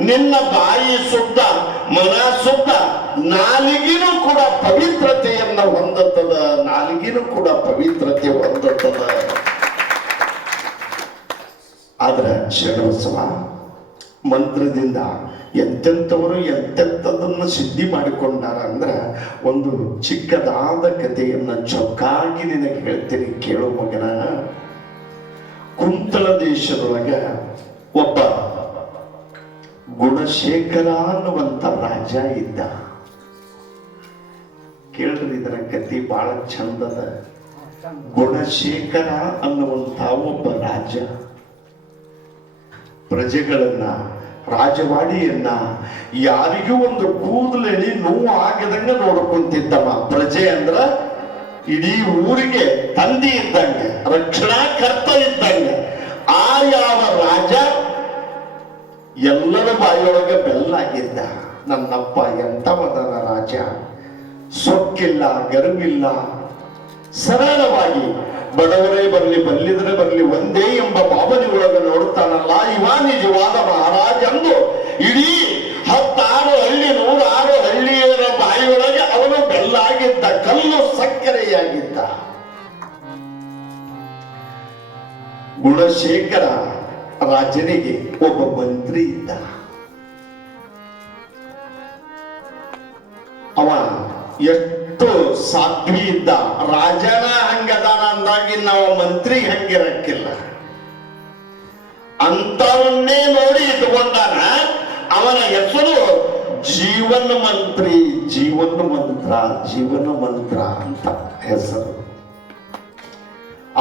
ನಿನ್ನ ಬಾಯಿ ಶುದ್ಧ ಮನ ಶುದ್ಧ ನಾಲಿಗೆನೂ ಕೂಡ ಪವಿತ್ರತೆಯನ್ನ ಹೊಂದುತ್ತದ ನಾಲಿಗೆನೂ ಕೂಡ ಪವಿತ್ರತೆ ಹೊಂದುತ್ತದ ಆದ್ರೆ ಶರಣಬಸವ ಮಂತ್ರದಿಂದ ಎಂತೆಂಥವರು ಎಂತೆಂಥದನ್ನು ಸಿದ್ಧಿ ಮಾಡಿಕೊಂಡಾರ ಅಂದ್ರೆ ಒಂದು ಚಿಕ್ಕದಾದ ಕಥೆಯನ್ನ ಚೊಕ್ಕಾಗಿ ನಿನಗೆ ಹೇಳ್ತೀನಿ ಕೇಳು ಮಗನ ಕುಂತಳ ದೇಶದೊಳಗ ಒಬ್ಬ ಗುಣಶೇಖರ ಅನ್ನುವಂತ ರಾಜ ಇದ್ದ. ಕೇಳ್ರಿ, ಇದರ ಕಥೆ ಬಹಳ ಚಂದದ. ಗುಣಶೇಖರ ಅನ್ನುವಂತ ಒಬ್ಬ ರಾಜ ಪ್ರಜೆಗಳನ್ನ, ರಾಜವಾಡಿಯನ್ನ ಯಾರಿಗೂ ಒಂದು ಕೂದಲೆಳಿ ನೋವು ಆಗದಂಗ ನೋಡ್ಕೊಂತಿದ್ದವ. ಪ್ರಜೆ ಅಂದ್ರ ಇಡೀ ಊರಿಗೆ ತಂದೆ ಇದ್ದಂಗೆ, ರಕ್ಷಣಾಕರ್ತ ಇದ್ದಂಗೆ. ಆ ಯಾವ ರಾಜ ಎಲ್ಲರ ಬಾಯಿಯೊಳಗೆ ಬೆಲ್ಲಾಗಿದ್ದ. ನನ್ನಪ್ಪ ಎಂತವದರ ರಾಜ, ಸೊಕ್ಕಿಲ್ಲ, ಗರ್ವಿಲ್ಲ, ಸರಳವಾಗಿ ಬಡವರೇ ಬರಲಿ ಬಲ್ಲಿದ್ರೆ ಬರಲಿ ಒಂದೇ ಎಂಬ ಭಾವನೆಯೊಳಗೆ ನೋಡ್ತಾನಲ್ಲ, ಇವ ನಿಜವಾದ ಮಹಾರಾಜ ಎಂದು ಇಡೀ 16 ಹಳ್ಳಿ 106 ಹಳ್ಳಿಯರ ಬಾಯಿಯೊಳಗೆ ಅವನು ಬೆಲ್ಲಾಗಿದ್ದ, ಕಲ್ಲು ಸಕ್ಕರೆಯಾಗಿದ್ದ. ಗುಣಶೇಖರ ರಾಜನಿಗೆ ಒಬ್ಬ ಮಂತ್ರಿ ಇದ್ದ. ಅವ ಎಷ್ಟು ಸಾಧ್ವಿ ಇದ್ದ. ರಾಜನ ಹಂಗದಾನ ಅಂದಾಗಿ ನಾವು ಮಂತ್ರಿ ಹಂಗಿರಕ್ಕಿಲ್ಲ. ಅಂತವನ್ನೇ ನೋಡಿ ಇಟ್ಕೊಂಡಾನ. ಅವನ ಹೆಸರು ಜೀವನ ಮಂತ್ರಿ, ಜೀವನ ಮಂತ್ರ, ಜೀವನ ಮಂತ್ರ ಅಂತ ಹೆಸರು.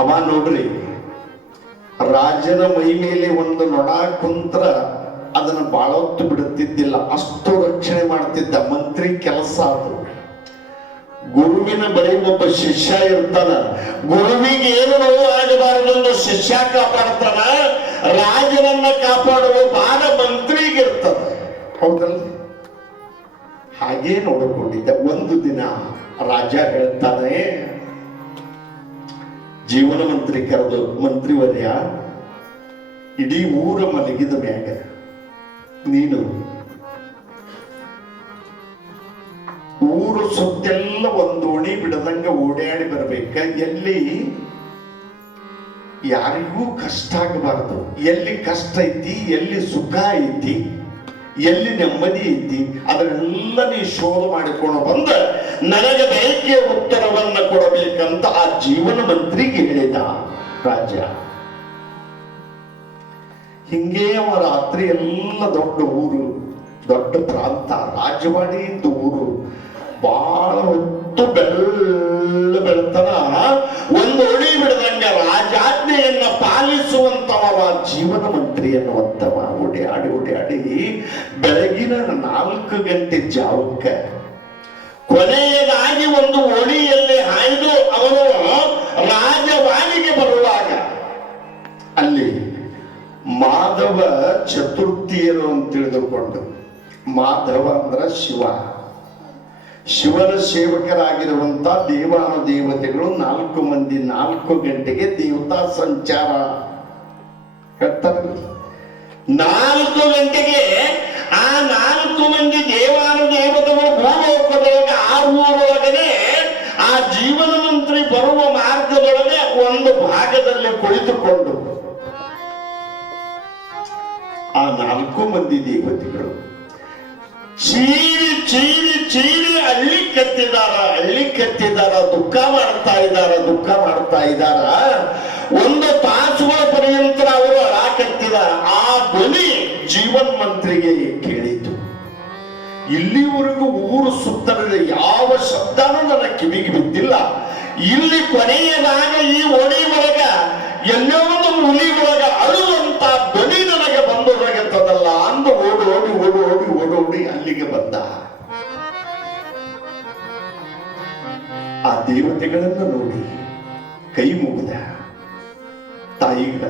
ಅವ ನೋಡ್ರಿ, ರಾಜನ ಮೈ ಮೇಲೆ ಒಂದು ನೊಣ ಕುಂತ್ರ ಅದನ್ನು ಬಾಳ ಹೊತ್ತು ಬಿಡುತ್ತಿದ್ದಿಲ್ಲ, ಅಷ್ಟು ರಕ್ಷಣೆ ಮಾಡ್ತಿದ್ದ. ಮಂತ್ರಿ ಕೆಲಸ ಅದು. ಗುರುವಿನ ಬಳಿ ಒಬ್ಬ ಶಿಷ್ಯ ಇರ್ತಾನ. ಗುರುವಿಗೆ ಏನು ನೋವು ಆಗಬಾರದೆಂದು ಶಿಷ್ಯ ಕಾಪಾಡ್ತಾನ. ರಾಜನನ್ನ ಕಾಪಾಡುವ ಭಾರ ಮಂತ್ರಿಗಿರ್ತದ. ಹೌದಲ್ಲ? ಹಾಗೇ ನೋಡಿಕೊಂಡಿದ್ದ. ಒಂದು ದಿನ ರಾಜ ಹೇಳ್ತಾನೆ, ಜೀವನ ಮಂತ್ರಿ ಕರೆದು, ಮಂತ್ರಿವರ್ಯ, ಇಡೀ ಊರ ಮಲಗಿದ ಮ್ಯಾಗ ನೀನು ಊರು ಸುತ್ತೆಲ್ಲ ಒಂದು ಓಣಿ ಬಿಡದಂಗ ಓಡಾಡಿ ಬರ್ಬೇಕ. ಎಲ್ಲಿ ಯಾರಿಗೂ ಕಷ್ಟ ಆಗಬಾರ್ದು. ಎಲ್ಲಿ ಕಷ್ಟ ಐತಿ, ಎಲ್ಲಿ ಸುಖ ಐತಿ, ಎಲ್ಲಿ ನೆಮ್ಮದಿ ಐತಿ, ಅದನ್ನೆಲ್ಲ ನೀ ಶೋಧ ಮಾಡಿಕೊಂಡು ಬಂದ ನನಗೆ ಬೇಕೆಯ ಉತ್ತರವನ್ನ ಕೊಡಬೇಕಂತ ಆ ಜೀವನ ಮಂತ್ರಿಗೆ ಹೇಳಿದ ರಾಜ. ಹಿಂಗೇ ಅವ ರಾತ್ರಿ ಎಲ್ಲ ದೊಡ್ಡ ಊರು, ದೊಡ್ಡ ಪ್ರಾಂತ, ರಾಜವಾಡಿ ಇದ್ದ ಊರು. ಬಹಳ ಹೊತ್ತು ಬೆಳತನ ಒಂದು ಒಳಿ ಬಿಡದಂಗ ರಾಜಾಜ್ಞೆಯನ್ನ ಪಾಲಿಸುವಂತವ ಜೀವನ ಮಂತ್ರಿ ಎನ್ನುವಂತವ ಓಡಾಡಿ ಬೆಳಗಿನ 4 ಗಂಟೆ ಜಾವಕ್ಕ ಕೊನೆಯದಾಗಿ ಒಂದು ಒಳಿಯಲ್ಲಿ ಹಾಯ್ದು ಅವನು ರಾಜವಾಡಿಗೆ ಬರುವಾಗ ಅಲ್ಲಿ ಮಾಧವ ಚತುರ್ಥಿಯರು ಅಂತ ತಿಳಿದುಕೊಂಡು, ಮಾಧವ ಅಂದ್ರ ಶಿವ, ಶಿವನ ಸೇವಕರಾಗಿರುವಂತ ದೇವಾನುದೇವತೆಗಳು 4 ಮಂದಿ 4 ಗಂಟೆಗೆ ದೇವತಾ ಸಂಚಾರ ಹೇಳ್ತಾರೆ. 4 ಗಂಟೆಗೆ ಆ 4 ಮಂದಿ ದೇವಾನುದೇವತೆಗಳು ಭೂಲೋಕದೊಳಗೆ ಆ ಊರೊಳಗನೆ ಆ ಜೀವನ ಮಂತ್ರಿ ಬರುವ ಮಾರ್ಗದೊಳಗೆ ಒಂದು ಭಾಗದಲ್ಲಿ ಕುಳಿತುಕೊಂಡು ಆ 4 ಮಂದಿ ದೇವತೆಗಳು ಚೀರಿ ಹಳ್ಳಿ ಕತ್ತಿದಾರ, ದುಃಖ ಮಾಡ್ತಾ ಇದ್ದಾರ. ಒಂದು ತಾಸುಗಳ ಪರ್ಯಂತ ಅವರು ಕತ್ತಿದಾರ. ಆ ಧ್ವನಿ ಜೀವನ್ ಮಂತ್ರಿಗೆ ಕೇಳಿತು. ಇಲ್ಲಿವರೆಗೂ ಊರು ಸುತ್ತಲಿದ ಯಾವ ಶಬ್ದನೂ ನನ್ನ ಕಿವಿಗೆ ಬಿದ್ದಿಲ್ಲ. ಇಲ್ಲಿ ಕೊನೆಯದಾಗ ಈ ಒಳಿ ಒಳಗ ಎಲ್ಲೋ ಒಂದು ಹುಲಿ ಒಳಗ ಅಳುವಂತ ಧ್ವನಿ ನನಗೆ ಬಂದು ಹೋಗುತ್ತದಲ್ಲ ಅಂದು ಓಡೋಡಿ ಅಲ್ಲಿಗೆ ಬಂದ. ಆ ದೇವತೆಗಳನ್ನು ನೋಡಿ ಕೈ ಮುಗಿದ. ತಾಯಿಗಳ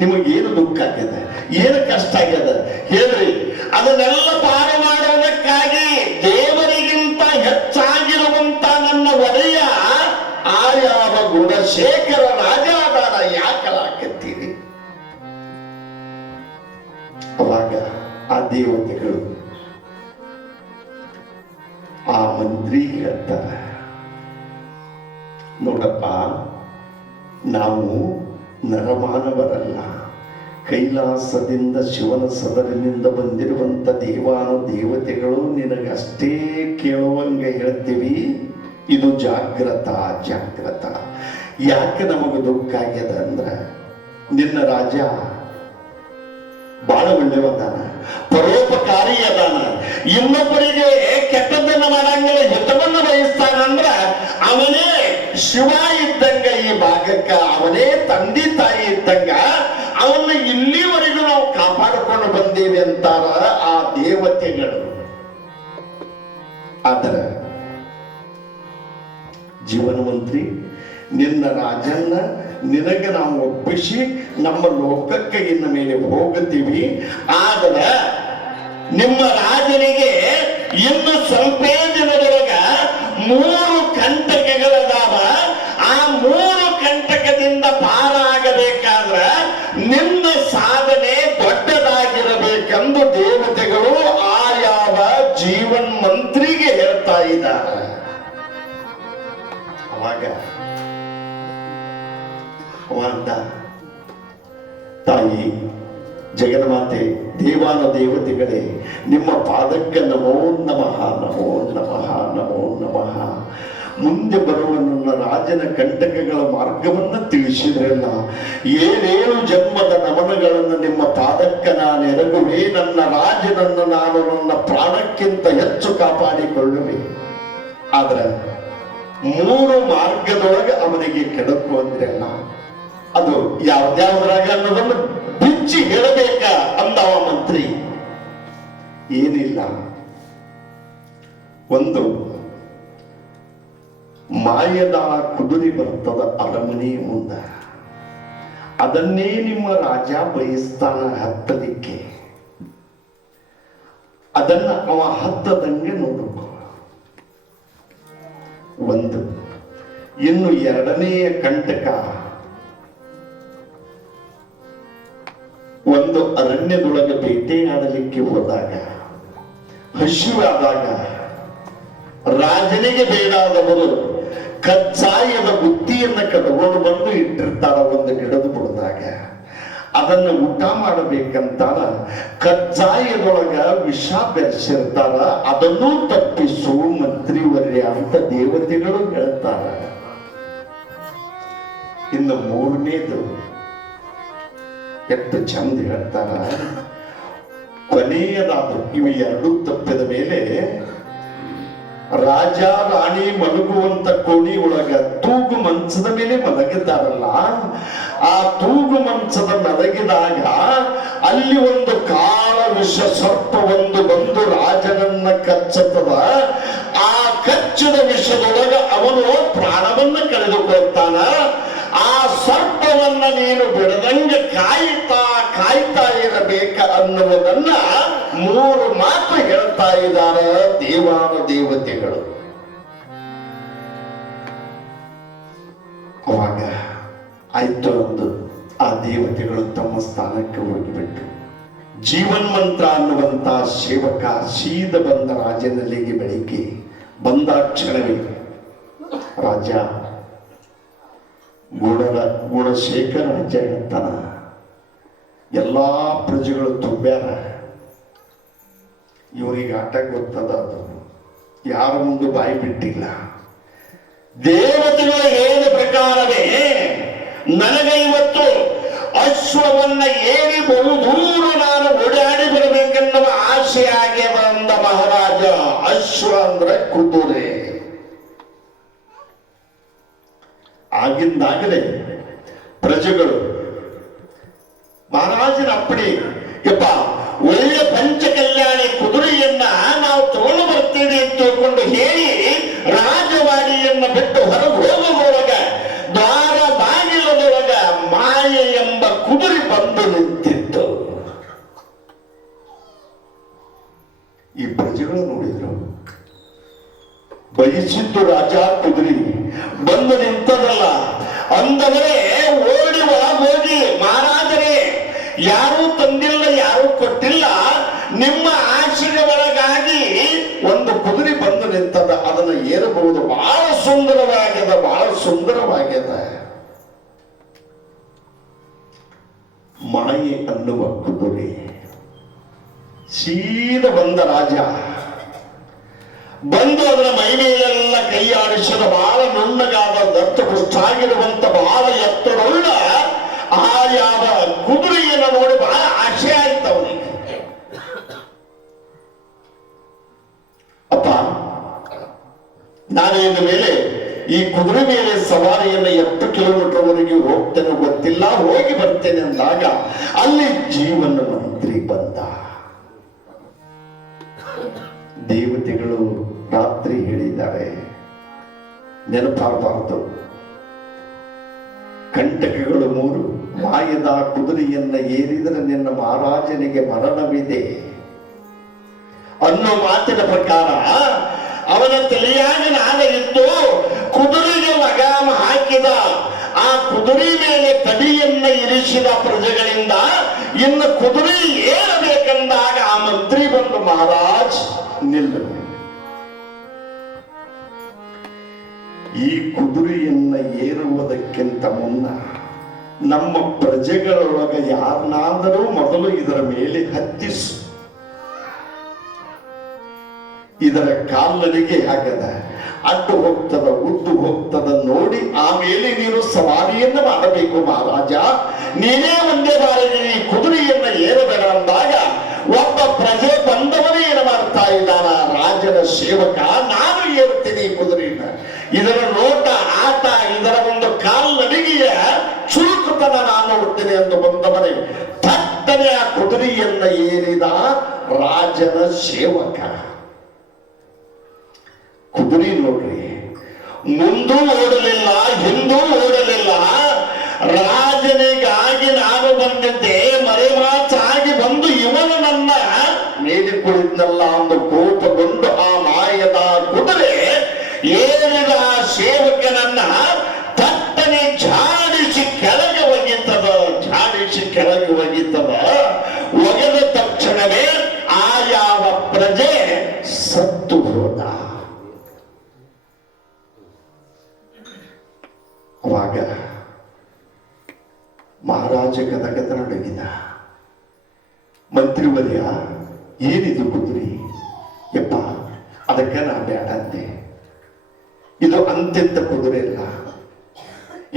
ನಿಮಗೇನು ದುಃಖ ಆಗ್ಯದ, ಏನು ಕಷ್ಟ ಆಗ್ಯದ ಹೇಳ್ರಿ. ಅದನ್ನೆಲ್ಲ ಪಾರ ಮಾಡೋದಕ್ಕಾಗಿ ದೇವರಿಗಿಂತ ಹೆಚ್ಚಾಗಿರುವಂತ ನನ್ನ ಒಡೆಯ ಆ ಯಾವ ಗುಣಶೇಖರ ರಾಜಾದಾನ ಯಾಕಲಾಕತ್ತೀರಿ? ಅವಾಗ ಆ ದೇವತೆಗಳು ಆ ಮಂತ್ರಿ ಹೇಳ್ತಾರೆ, ನೋಡಪ್ಪ, ನಾವು ನರಮಾನವರಲ್ಲ, ಕೈಲಾಸದಿಂದ ಶಿವನ ಸದರಿನಿಂದ ಬಂದಿರುವಂತ ದೇವಾನುದೇವತೆಗಳು ನಿನಗಷ್ಟೇ ಕೇಳುವಂಗ ಹೇಳ್ತೀವಿ. ಇದು ಜಾಗ್ರತ. ಯಾಕೆ ನಮಗೆ ದುಃಖ ಆಗ್ಯದ ಅಂದ್ರ, ನಿನ್ನ ರಾಜ ಬಹಳ ಒಳ್ಳೆಯವದಾನ, ಪರೋಪಕಾರಿ ಅದಾನ, ಇನ್ನೊಬ್ಬರಿಗೆ ಕೆಟ್ಟದ್ದನ್ನ ಮಾಡಂಗಿಲ್ಲ, ಹಿತವನ್ನ ಬಯಸ್ತಾನಂದ್ರ ಅವನೇ ಶಿವ ಇದ್ದಂಗ ಈ ಭಾಗಕ್ಕ, ಅವನೇ ತಂದೆ ತಾಯಿ ಇದ್ದಂಗ. ಅವನ್ನ ಇಲ್ಲಿವರೆಗೂ ನಾವು ಕಾಪಾಡಿಕೊಂಡು ಬಂದೇವೆ ಅಂತಾರ ಆ ದೇವತೆಗಳು. ಆದರೆ ಜೀವನ ಮಂತ್ರಿ, ನಿನ್ನ ರಾಜನ್ನ ನಿನಗೆ ನಾವು ಒಪ್ಪಿಸಿ ನಮ್ಮ ಲೋಕಕ್ಕೆ ಇನ್ನ ಮೇಲೆ ಹೋಗುತ್ತೀವಿ. ಆದರೆ ನಿಮ್ಮ ರಾಜನಿಗೆ ಇನ್ನು ಸ್ವಲ್ಪ ದಿನದೊಳಗ 3 ಕಂಟಕಗಳದಾವ. ಆ 3 ಕಂಟಕದಿಂದ ಪಾರಾಗಬೇಕಾದ್ರ ನಿನ್ನ ಸಾಧನೆ ದೊಡ್ಡದಾಗಿರಬೇಕೆಂದು ದೇವತೆಗಳು ಆಯಾವ ಜೀವನ್ ಮಂತ್ರಿಗೆ ಹೇಳ್ತಾ ಇದ್ದಾರೆ. ಅವಾಗ ಅವಂತ, ತಾಯಿ ಜಗನ್ಮಾತೆ, ದೇವಾನ ದೇವತೆಗಳೇ, ನಿಮ್ಮ ಪಾದಕ್ಕೆ ನಮೋ ನಮಃ, ನಮೋ ನಮಃ, ನಮೋ ನಮಃ. ಮುಂದೆ ಬರುವ ನನ್ನ ರಾಜನ ಕಂಟಕಗಳ ಮಾರ್ಗವನ್ನು ತಿಳಿಸಿದ್ರಲ್ಲ, 7 ಜನ್ಮದ ನಮನಗಳನ್ನು ನಿಮ್ಮ ಪಾದಕ್ಕೆ ನಾನು ಎರಗುವೆ. ನನ್ನ ರಾಜನನ್ನು ನಾನು ನನ್ನ ಪ್ರಾಣಕ್ಕಿಂತ ಹೆಚ್ಚು ಕಾಪಾಡಿಕೊಳ್ಳುವೆ. ಆದ್ರೆ 3 ಮಾರ್ಗದೊಳಗೆ ಅವನಿಗೆ ಕೆಡಕು ಅಂದ್ರಲ್ಲ, ಅದು ಯಾವ್ದ್ಯಾವ್ದ್ರಾಗ ಅನ್ನೋದನ್ನು ಬಿಚ್ಚಿ ಹೇಳಬೇಕ ಅಂದವ ಮಂತ್ರಿ. ಏನಿಲ್ಲ, ಒಂದು ಮಾಯದ ಕುದುರೆ ಬರ್ತದ ಅರಮನೆ ಮುಂದ, ಅದನ್ನೇ ನಿಮ್ಮ ರಾಜ ಬಯಸ್ತಾನ ಹತ್ತಲಿಕ್ಕೆ. ಅದನ್ನ ಅವ ಹತ್ತದಂಗೆ ನೋಡ್ಕೊ. ಒಂದು. ಇನ್ನು 2ನೆಯ ಕಂಟಕ, ಒಂದು ಅರಣ್ಯದೊಳಗೆ ಬೇಟೆಯಾಡಲಿಕ್ಕೆ ಹೋದಾಗ, ಹಸಿವಾದಾಗ ರಾಜನಿಗೆ ಬೇಡಾದವರು ಕಚ್ಚಾಯದ ಬುತ್ತಿಯನ್ನ ಕಟ್ಕೊಂಡು ಬಂದು ಇಟ್ಟಿರ್ತಾರ ಒಂದು ಗಿಡದ ಬುಡದಾಗ. ಅದನ್ನು ಊಟ ಮಾಡಬೇಕಂತಾರ ಕಚ್ಚಾಯದೊಳಗ ವಿಷ ಬೆರೆಸಿರ್ತಾರ. ಅದನ್ನೂ ತಪ್ಪಿಸು ಮಂತ್ರಿವರ್ಯ ಅಂತ ದೇವತೆಗಳು ಹೇಳ್ತಾರ. ಇನ್ನು 3ನೇದು ಎಷ್ಟು ಚಂದ ಹೇಳ್ತಾರ, ಕೊನೆಯದಾದ ಇವು 2 ತಪ್ಪಿದ ಮೇಲೆ ರಾಜ ರಾಣಿ ಮಲಗುವಂತ ಕೋಣಿ ಒಳಗ ತೂಗು ಮಂಚದ ಮೇಲೆ ಮಲಗಿದ್ದಾರಲ್ಲ, ಆ ತೂಗು ಮಂಚದ ಮಲಗಿದಾಗ ಅಲ್ಲಿ ಒಂದು ಕಾಳ ವಿಷ ಸರ್ಪ ಒಂದು ಬಂದು ರಾಜನನ್ನ ಕಚ್ಚುತ್ತದ. ಆ ಕಚ್ಚಿದ ವಿಷದೊಳಗ ಅವನು ಪ್ರಾಣವನ್ನ ಕಳೆದುಕೊಳ್ತಾನ. ಆ ಸರ್ಪವನ್ನ ನೀನು ಬಿಡದಂಗೆ ಕಾಯ್ತಾ ಇರಬೇಕ ಅನ್ನುವುದನ್ನ 3 ಮಾತು ಹೇಳ್ತಾ ಇದ್ದಾರೆ ದೇವಾನ ದೇವತೆಗಳು. ಅವಾಗ ಆಯ್ತು ಅಂದು ಆ ದೇವತೆಗಳು ತಮ್ಮ ಸ್ಥಾನಕ್ಕೆ ಹೋಗಿಬಿಟ್ಟು ಜೀವನ್ ಮಂತ್ರ ಅನ್ನುವಂತ ಸೇವಕ ಸೀದ ಬಂದ ರಾಜನಲ್ಲಿಗೆ ಬೆಳಿಗ್ಗೆ ಬಂದ ಕ್ಷಣವೇ ರಾಜ ಗುಣಶೇಖರ ರಾಜ ಹೇಳ್ತಾನ, ಎಲ್ಲಾ ಪ್ರಜೆಗಳು ತುಂಬ್ಯಾರ, ಇವರಿಗೆ ಆಟ ಗೊತ್ತದ, ಅದು ಯಾರ ಮುಂದೆ ಬಾಯಿ ಬಿಟ್ಟಿಲ್ಲ. ದೇವತೆಗಳು ಹೇಳಿದ ಪ್ರಕಾರವೇ ನನಗೆ ಇವತ್ತು ಅಶ್ವವನ್ನ ಏರಿ ಬಹುದೂರ ನಾನು ಓಡಾಡಿ ಬರಬೇಕೆನ್ನುವ ಆಸೆ ಆಗ್ಯದ ಅಂದ ಮಹಾರಾಜ. ಅಶ್ವ ಅಂದ್ರೆ ಕುದುರೆ. ಆಗಿಂದಾಗಲೇ ಪ್ರಜೆಗಳು ಮಹಾರಾಜನ ಅಪ್ಪಣೆ, ಯಪ್ಪ ಒಳ್ಳೆ ಪಂಚಕಲ್ಯಾಣಿ ಕುದುರೆಯನ್ನ ನಾವು ತಗೊಂಡು ಬರ್ತೇವೆ ಅಂತ ತಿಳ್ಕೊಂಡು ಹೇಳಿ ರಾಜವಾಡಿಯನ್ನ ಬಿಟ್ಟು ಹೊರಗೆ ಹೋಗುವೊಳಗ ದ್ವಾರ ಬಾಗಿಲದೊಳಗ ಮಾಯೆ ಎಂಬ ಕುದುರೆ ಬಂದು ನಿಂತಿತ್ತು. ಈ ಪ್ರಜೆಗಳು ನೋಡಿದ್ರು, ಬಯಸಿದ್ದು ರಾಜ ಕುದುರೆ ಬಂದು ನಿಂತದಲ್ಲ ಅಂದವರೇ ಓಡಿ ಒಳಗೋಗಿ, ಮಹಾರಾಜರೇ ಯಾರೂ ತಂದಿಲ್ಲ, ಯಾರೂ ಕೊಟ್ಟಿಲ್ಲ, ನಿಮ್ಮ ಆಶೆಗೆ ಒಳಗಾಗಿ ಒಂದು ಕುದುರೆ ಬಂದು ನಿಂತದ, ಅದನ್ನು ಏರಬಹುದು, ಬಹಳ ಸುಂದರವಾಗ್ಯದ, ಬಹಳ ಸುಂದರವಾಗ್ಯದ. ಮಾಯೆ ಅನ್ನುವ ಕುದುರೆ ಸೀದ ಬಂದ ರಾಜ ಬಂದು ಅದರ ಮೈ ಮೇಲೆಲ್ಲ ಕೈಯಾಡಿಸಿದ, ಬಹಳ ನುಣ್ಣಗಾದ ದತ್ತಪುಷ್ಟಾಗಿರುವಂತ ಬಹಳ ಎತ್ತರವುಳ್ಳ ಆ ಯಾವ ಕುದುರೆಯನ್ನು ನೋಡಿ ಬಹಳ ಆಸೆ ಆಯ್ತವ. ನಾನು ಇನ್ನು ಮೇಲೆ ಈ ಕುದುರೆ ಮೇಲೆ ಸವಾರಿಯನ್ನು ಎಷ್ಟು ಕಿಲೋಮೀಟರ್ ವರೆಗೆ ಹೋಗ್ತೇನೆ ಗೊತ್ತಿಲ್ಲ, ಹೋಗಿ ಬರ್ತೇನೆ ಅಂದಾಗ ಅಲ್ಲಿ ಜೀವನ ಮಂತ್ರಿ ಬಂದ. ದೇವತೆಗಳು ರಾತ್ರಿ ಹೇಳಿದ್ದಾರೆ, ನೆನಪಾಗಬಾರದು. ಕಂಟಕಗಳು 3, ಮಾಯದ ಕುದುರೆಯನ್ನ ಏರಿದರೆ ನಿನ್ನ ಮಹಾರಾಜನಿಗೆ ಮರಣವಿದೆ ಅನ್ನೋ ಮಾತಿನ ಪ್ರಕಾರ ಅವನ ತಲೆಯಾಗಿ ನಾಗ ಇತ್ತು. ಕುದುರೆಗೆ ಲಗಾಮ ಹಾಕಿದ. ಆ ಕುದುರೆ ಮೇಲೆ ತಡಿಯನ್ನ ಇರಿಸಿದ ಪ್ರಜೆಗಳಿಂದ ಇನ್ನು ಕುದುರೆ ಏರಬೇಕೆಂದಾಗ ಆ ಮಂತ್ರಿ ಬಂದು, ಮಹಾರಾಜ್ ನಿಲ್ಲು, ಈ ಕುದುರೆಯನ್ನ ಏರುವುದಕ್ಕಿಂತ ಮುನ್ನ ನಮ್ಮ ಪ್ರಜೆಗಳೊಳಗೆ ಯಾರನ್ನಾದರೂ ಮೊದಲು ಇದರ ಮೇಲೆ ಹತ್ತಿಸು. ಇದರ ಕಾಲರಿಗೆ ಹಾಕದ, ಅಡ್ಡು ಹೋಗ್ತದ, ಉದ್ದು ಹೋಗ್ತದ ನೋಡಿ ಆಮೇಲೆ ನೀನು ಸವಾರಿಯನ್ನ ಮಾಡಬೇಕು ಮಹಾರಾಜ. ನೀನೇ ಒಂದೇ ಬಾರಿಗೆ ಈ ಕುದುರೆಯನ್ನ ಏರಬೇಡ ಅಂದಾಗ ಒಬ್ಬ ಪ್ರಜೆ ಬಂದವನೇ ಏನು ಮಾಡ್ತಾ ಇದ್ದಾನ, ರಾಜನ ಸೇವಕ, ನಾನು ಏರ್ತೀನಿ ಈ ಕುದುರೆಯನ್ನ. ಇದರ ನೋಟ, ಆಟ, ಇದರ ಒಂದು ಕಾಲ್ನಡಿಗೆಯ ಚುರುಕುತನ ನಾನು ನೋಡ್ತೇನೆ ಎಂದು ಬಂದವನೇ ಥಟ್ಟನೆ ಆ ಕುದುರೆಯನ್ನ ಏರಿದ ರಾಜನ ಸೇವಕ. ಕುದುರೆ ನೋಡ್ರಿ, ಮುಂದೂ ಓಡಲಿಲ್ಲ, ಹಿಂದೂ ಓಡಲಿಲ್ಲ. ರಾಜನಿಗಾಗಿ ನಾನು ಬಂದಿದ್ದೆ, ಮರೆಮಾಚಾಗಿ ಬಂದು ಇವನು ನನ್ನ ಮೇಲೆ ಕುಳಿತಲ್ಲ ಎಂದು ಕೋಪಗೊಂಡು ಆ ಮಾಯದ ಕುದುರೆ ಏರಿದ ಸೇವಕನನ್ನ ತಟ್ಟನೆ ಝಾಡಿಸಿ ಕೆಳಗೆ ಒಗಿತದ. ಒಗೆದ ತಕ್ಷಣವೇ ಆ ಯಾವ ಪ್ರಜೆ ಸತ್ತು ಹೋದ. ಅವಾಗ ಮಹಾರಾಜ ಗದಗದ ನಡುಗಿದ. ಮಂತ್ರಿವರ್ಯ, ಏನಿದು ಕುದುರೆ? ಯಪ್ಪ, ಅದಕ್ಕೆ ನಾ ಬೇಡ ಅಂತೆ. ಇದು ಅಂತ್ಯಂತ ಕುದುರೆ ಅಲ್ಲ,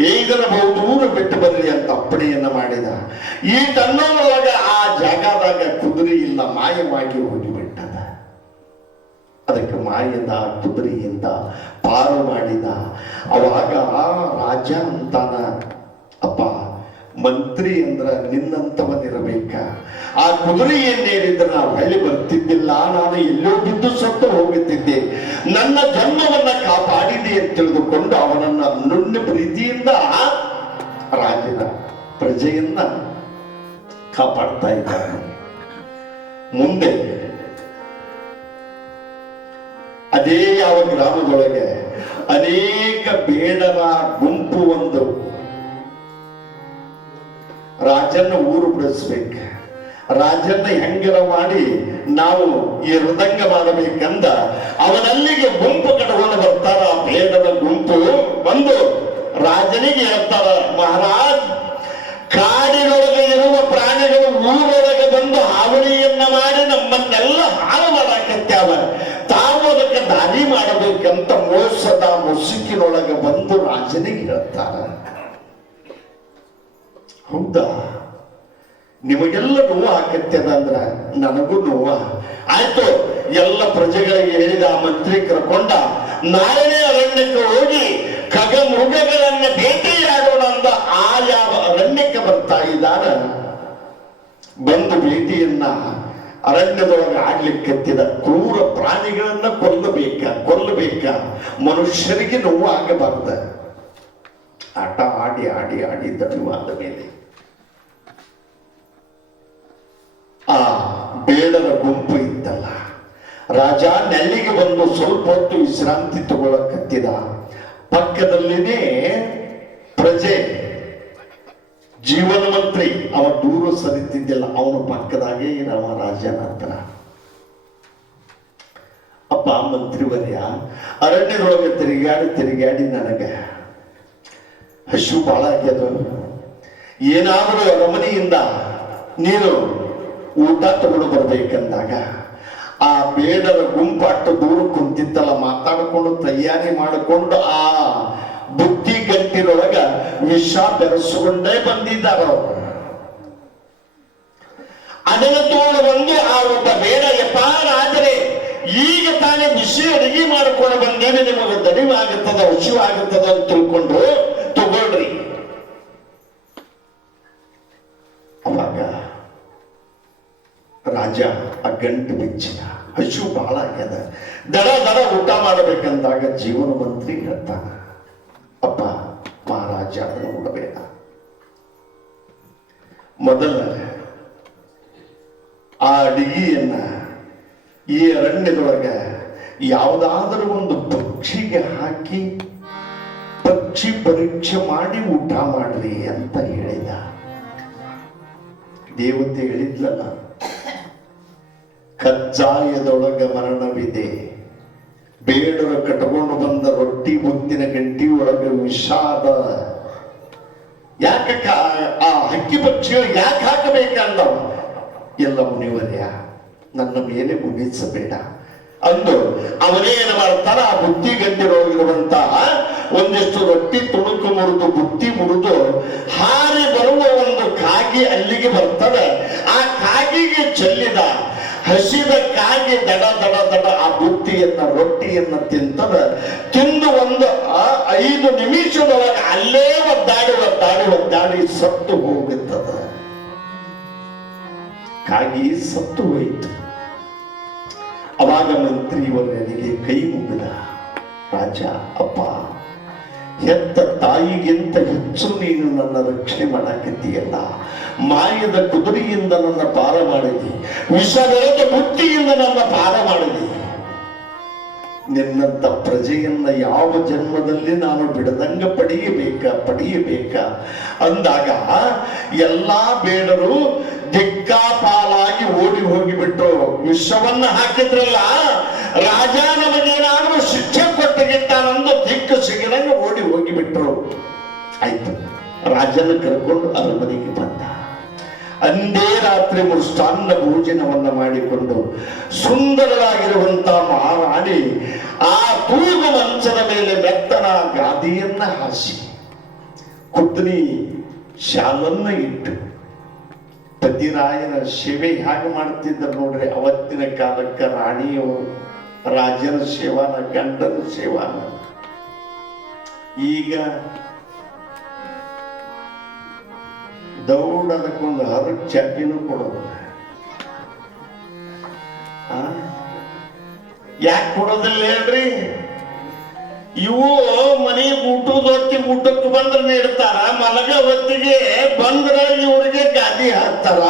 ಇದರ ಬಹುದೂರ ಬಿಟ್ಟು ಬರಲಿ ಅಂತ ಅಪ್ಪಣೆಯನ್ನ ಮಾಡಿದ. ಈ ತನ್ನೊಳಗ ಆ ಜಾಗದಾಗ ಕುದುರೆ ಇಲ್ಲ, ಮಾಯವಾಗಿ ಹೋಗಿಬಿಟ್ಟದ. ಅದಕ್ಕೆ ಮಾಯದ ಕುದುರೆಯಿಂದ ಪಾರು ಮಾಡಿದ. ಅವಾಗ ಆ ರಾಜ ಅಂತಾನ, ಅಪ್ಪ, ಮಂತ್ರಿ ಅಂದ್ರ ನಿನ್ನಂತವನಿರಬೇಕ. ಆ ಕುದುರೆಯನ್ನೇರಿದ್ರೆ ನಾವು ಹಳ್ಳಿ ಬರ್ತಿದ್ದಿಲ್ಲ, ನಾನು ಎಲ್ಲೋ ಬಿದ್ದು ಸತ್ತು ಹೋಗುತ್ತಿದ್ದೆ. ನನ್ನ ಜನ್ಮವನ್ನ ಕಾಪಾಡಿದೆ ಅಂತ ತಿಳಿದುಕೊಂಡು ಅವನನ್ನ ನುಣ್ಣ ಪ್ರೀತಿಯಿಂದ ರಾಜನ ಪ್ರಜೆಯನ್ನ ಕಾಪಾಡ್ತಾ ಇದ್ದಾನೆ. ಮುಂದೆ ಅದೇ ಯಾವ ಗ್ರಾಮದೊಳಗೆ ಅನೇಕ ಬೇಡರ ಗುಂಪು ಒಂದು ರಾಜನ್ನ ಊರು ಬಿಡಿಸ್ಬೇಕು. ರಾಜನ್ನ ಹೆಂಗರ ಮಾಡಿ ನಾವು ಈ ಹೃದಂಗ ಮಾಡಬೇಕಂದ ಅವನಲ್ಲಿಗೆ ಗುಂಪು ಕಟ್ಕೊಂಡು ಬರ್ತಾರ. ಆ ಬೇಡರ ಗುಂಪು ಬಂದು ರಾಜನಿಗೆ ಹೇಳ್ತಾರ, ಮಹಾರಾಜ್, ಕಾಡಿನೊಳಗೆ ಇರುವ ಪ್ರಾಣಿಗಳು ಊರೊಳಗೆ ಬಂದು ಹಾವಳಿಯನ್ನ ಮಾಡಿ ನಮ್ಮನ್ನೆಲ್ಲ ಹಾಳು ಮಾಡಾಕತ್ಯಾವ. ತಾವು ಅದಕ್ಕೆ ದಾರಿ ಮಾಡಬೇಕಂತ ಮೋಸದ ಮುಸುಕಿನೊಳಗೆ ಬಂದು ರಾಜನಿಗೆ ಹೇಳ್ತಾರ. ಹೌದಾ, ನಿಮಗೆಲ್ಲ ನೋವು ಆಕತ್ಯದ ಅಂದ್ರ ನನಗೂ ನೋವ ಆಯ್ತು. ಎಲ್ಲ ಪ್ರಜೆಗಳಿಗೆ ಹೇಳಿದ ಆ ಮಂತ್ರಿ ಕರ್ಕೊಂಡ, ನಾಳೆನೇ ಅರಣ್ಯಕ್ಕೆ ಹೋಗಿ ಖಗ ಮೃಗಗಳನ್ನ ಭೇಟಿಯಾಗೋಣ ಅಂದ ಆ ಯಾವ ಅರಣ್ಯಕ್ಕೆ ಬರ್ತಾ ಇದ್ದಾರ. ಬಂದು ಭೇಟಿಯನ್ನ ಅರಣ್ಯದೊಳಗೆ ಆಡ್ಲಿಕ್ಕೆತ್ತಿದ. ಕ್ರೂರ ಪ್ರಾಣಿಗಳನ್ನ ಕೊಲ್ಲಬೇಕ, ಮನುಷ್ಯರಿಗೆ ನೋವು ಆಗಬಾರ್ದ. ಆಟ ಆಡಿ ಆಡಿ ಆಡಿ ದಣಿವಾದ ಮೇಲೆ ಆ ಬೇಡರ ಗುಂಪು ಇತ್ತಲ್ಲ, ರಾಜ ನೆಲ್ಲಿಗೆ ಬಂದು ಸ್ವಲ್ಪ ಹೊತ್ತು ವಿಶ್ರಾಂತಿ ತಗೊಳ್ಳಕತ್ತಿದ. ಪಕ್ಕದಲ್ಲಿನೇ ಪ್ರಜೆ ಜೀವನ ಮಂತ್ರಿ, ಅವ ದೂರ ಸರಿತಿದ್ದಿಲ್ಲ, ಅವನ ಪಕ್ಕದಾಗೆ ಇರವ ರಾಜನ ಹತ್ರ. ಅಪ್ಪ ಮಂತ್ರಿವರ್ಯ, ಅರಣ್ಯದೊಳಗೆ ತಿರುಗಾಡಿ ನನಗೆ ಹಸು ಬಾಳ ಆಗ್ಯದ. ಏನಾದರೂ ಅರಮನೆಯಿಂದ ನೀನು ಊಟ ತಗೊಂಡು ಬರ್ಬೇಕಂದಾಗ ಆ ಬೇಡರ ಗುಂಪಾಟ್ಟು ದೂರ ಕುಂತಿತ್ತಲ್ಲ, ಮಾತಾಡ್ಕೊಂಡು ತಯಾರಿ ಮಾಡಿಕೊಂಡು ಆ ಬುದ್ಧಿ ಗಂಟಿನೊಳಗ ವಿಷ ಬೆರೆಸಿಕೊಂಡೇ ಬಂದಿದ್ದಾರೆ ಅವರು. ಅದನ್ನು ತೋಡು ಬಂದು ಆ ಒಬ್ಬ ಬೇಡ, ಯಪ್ಪ ರಾಜರೇ, ಈಗ ತಾನೇ ಬಿಸಿ ಅಡಿಗೆ ಮಾಡ್ಕೊಂಡು ಬಂದೇನೆ, ನಿಮಗೆ ದಣಿವಾಗುತ್ತದ ಹಸಿವಾಗುತ್ತದ ಅಂತ ತಿಳ್ಕೊಂಡು ತಗೊಳ್ರಿ. ಅವಾಗ ರಾಜ ಆ ಗಂಟು ಬಿಚ್ಚಿದ, ಹಸು ಬಹಳ ಆಗ್ಯದ, ದಡ ದಡ ಊಟ ಮಾಡಬೇಕಂದಾಗ ಜೀವನ ಮಂತ್ರಿ ಹೇಳ್ತಾನ, ಅಪ್ಪ ಮಹಾರಾಜ ಅದನ್ನು ನೋಡಬೇಡ, ಮೊದಲ ಆ ಅಡಿಗೆಯನ್ನ ಈ ಅರಣ್ಯದೊಳಗ ಯಾವುದಾದರೂ ಒಂದು ಪಕ್ಷಿಗೆ ಹಾಕಿ ಪಕ್ಷಿ ಪರೀಕ್ಷೆ ಮಾಡಿ ಊಟ ಮಾಡ್ರಿ ಅಂತ ಹೇಳಿದ. ದೇವತೆ ಹೇಳಿದ್ಲಲ್ಲ, ಕಜ್ಜಾಯದೊಳಗ ಮರಣವಿದೆ, ಬೇಡರು ಕಟ್ಕೊಂಡು ಬಂದ ರೊಟ್ಟಿ ಮುತ್ತಿನ ಗಂಟಿ ಒಳಗ ವಿಷಾದ, ಯಾಕ ಆ ಹಕ್ಕಿ ಪಕ್ಷಿಗಳು ಯಾಕೆ ಹಾಕಬೇಕಂದವ? ಎಲ್ಲ ಮುನಿವರ್ಯ ನನ್ನ ಮೇಲೆ ಮುಗಿಸಬೇಡ ಅಂದು ಅವನೇನು ಮಾಡ್ತಾನ, ಆ ಬುತ್ತಿ ಗಂಟಿರೊಳಗಿರುವಂತಹ ಒಂದಿಷ್ಟು ರೊಟ್ಟಿ ತುಣುಕು ಮುರಿದು ಬುತ್ತಿ ಮುರಿದು ಹಾರಿ ಬರುವ ಒಂದು ಕಾಗಿ ಅಲ್ಲಿಗೆ ಬರ್ತದೆ. ಆ ಕಾಗಿಗೆ ಚೆಲ್ಲಿದ, ಹಸಿದ ಕಾಗಿ ದಡ ದಡ ದಡ ಆ ಬುತ್ತಿಯನ್ನ ರೊಟ್ಟಿಯನ್ನ ತಿಂತದ. ತಿಂದು ಒಂದು 5 ನಿಮಿಷದೊಳಗೆ ಅಲ್ಲೇ ಒದ್ದಾಡಿ ಒದ್ದಾಡಿ ಒದ್ದಾಡಿ ಸತ್ತು ಹೋಗುತ್ತದೆ. ಕಾಗಿ ಸತ್ತು ಹೋಯಿತು. ಅವಾಗ ಮಂತ್ರಿಯವರಿಗೆ ಕೈ ಮುಗಿದ, ರಾಜ ಅಪ್ಪ, ಹೆತ್ತ ತಾಯಿಗಿಂತ ಹೆಚ್ಚು ನೀನು ನನ್ನ ರಕ್ಷಣೆ ಮಾಡಾಕತ್ತೀಯಲ್ಲ, ಮಾಯದ ಕುದುರೆಯಿಂದ ನನ್ನ ಪಾರ ಮಾಡಿದಿ, ವಿಷಬೆರೆದ ಬುತ್ತಿಯಿಂದ ನನ್ನ ಪಾರ ಮಾಡಿದಿ, ನಿನ್ನಂತ ಪ್ರಜೆಯನ್ನ ಯಾವ ಜನ್ಮದಲ್ಲಿ ನಾನು ಬಿಡದಂಗ ಪಡೆಯಬೇಕ ಅಂದಾಗ ಎಲ್ಲಾ ಬೇಡರು ದಿಕ್ಕಾಪಾಲಾಗಿ ಓಡಿ ಹೋಗಿಬಿಟ್ರು. ವಿಷವನ್ನ ಹಾಕಿದ್ರಲ್ಲ, ರಾಜ ನಮಗೇನಾದ್ರೂ ಶಿಕ್ಷೆ ಕೊಟ್ಟಗಿಟ್ಟಾನಂದು ದಿಕ್ಕು ಸಿಗದಂಗ ಓಡಿ ಹೋಗಿಬಿಟ್ರು. ಆಯ್ತು, ರಾಜನ ಕರ್ಕೊಂಡು ಅರಮನೆಗೆ ಬಂದ. ಅಂದೇ ರಾತ್ರಿ ಮೃಷ್ಟಾನ್ನ ಭೋಜನವನ್ನ ಮಾಡಿಕೊಂಡು ಸುಂದರವಾಗಿರುವಂತ ಮಹಾರಾಣಿ ಆ ತೂಗು ಮಂಚದ ಮೇಲೆ ಮೆತ್ತನ ಗಾದಿಯನ್ನ ಹಾಸಿ ಕುತ್ತನಿ ಶಾಲನ್ನ ಇಟ್ಟು ಪತಿರಾಯನ ಸೇವೆ ಹೇಗೆ ಮಾಡ್ತಿದ್ದರು ನೋಡ್ರಿ. ಅವತ್ತಿನ ಕಾಲಕ್ಕ ರಾಣಿಯವರು ರಾಜನ ಸೇವಾನ, ಗಂಡನ ಸೇವಾನ. ಈಗ ದೌಡ್ ಅದಕ್ಕೊಂದು ಹರಕ್ ಚಾಪಿನೂ ಕೊಡೋದು. ಯಾಕೆ ಕೊಡೋದಿಲ್ಲ ಹೇಳ್ರಿ? ಇವು ಮನೆ ಊಟಕ್ಕೆ ಬಂದ್ರೆ ನೀಡ್ತಾರ, ಮಲಗ ಹೊತ್ತಿಗೆ ಬಂದ್ರ ಇವ್ರಿಗೆ ಗಾದಿ ಹಾಕ್ತಾರ.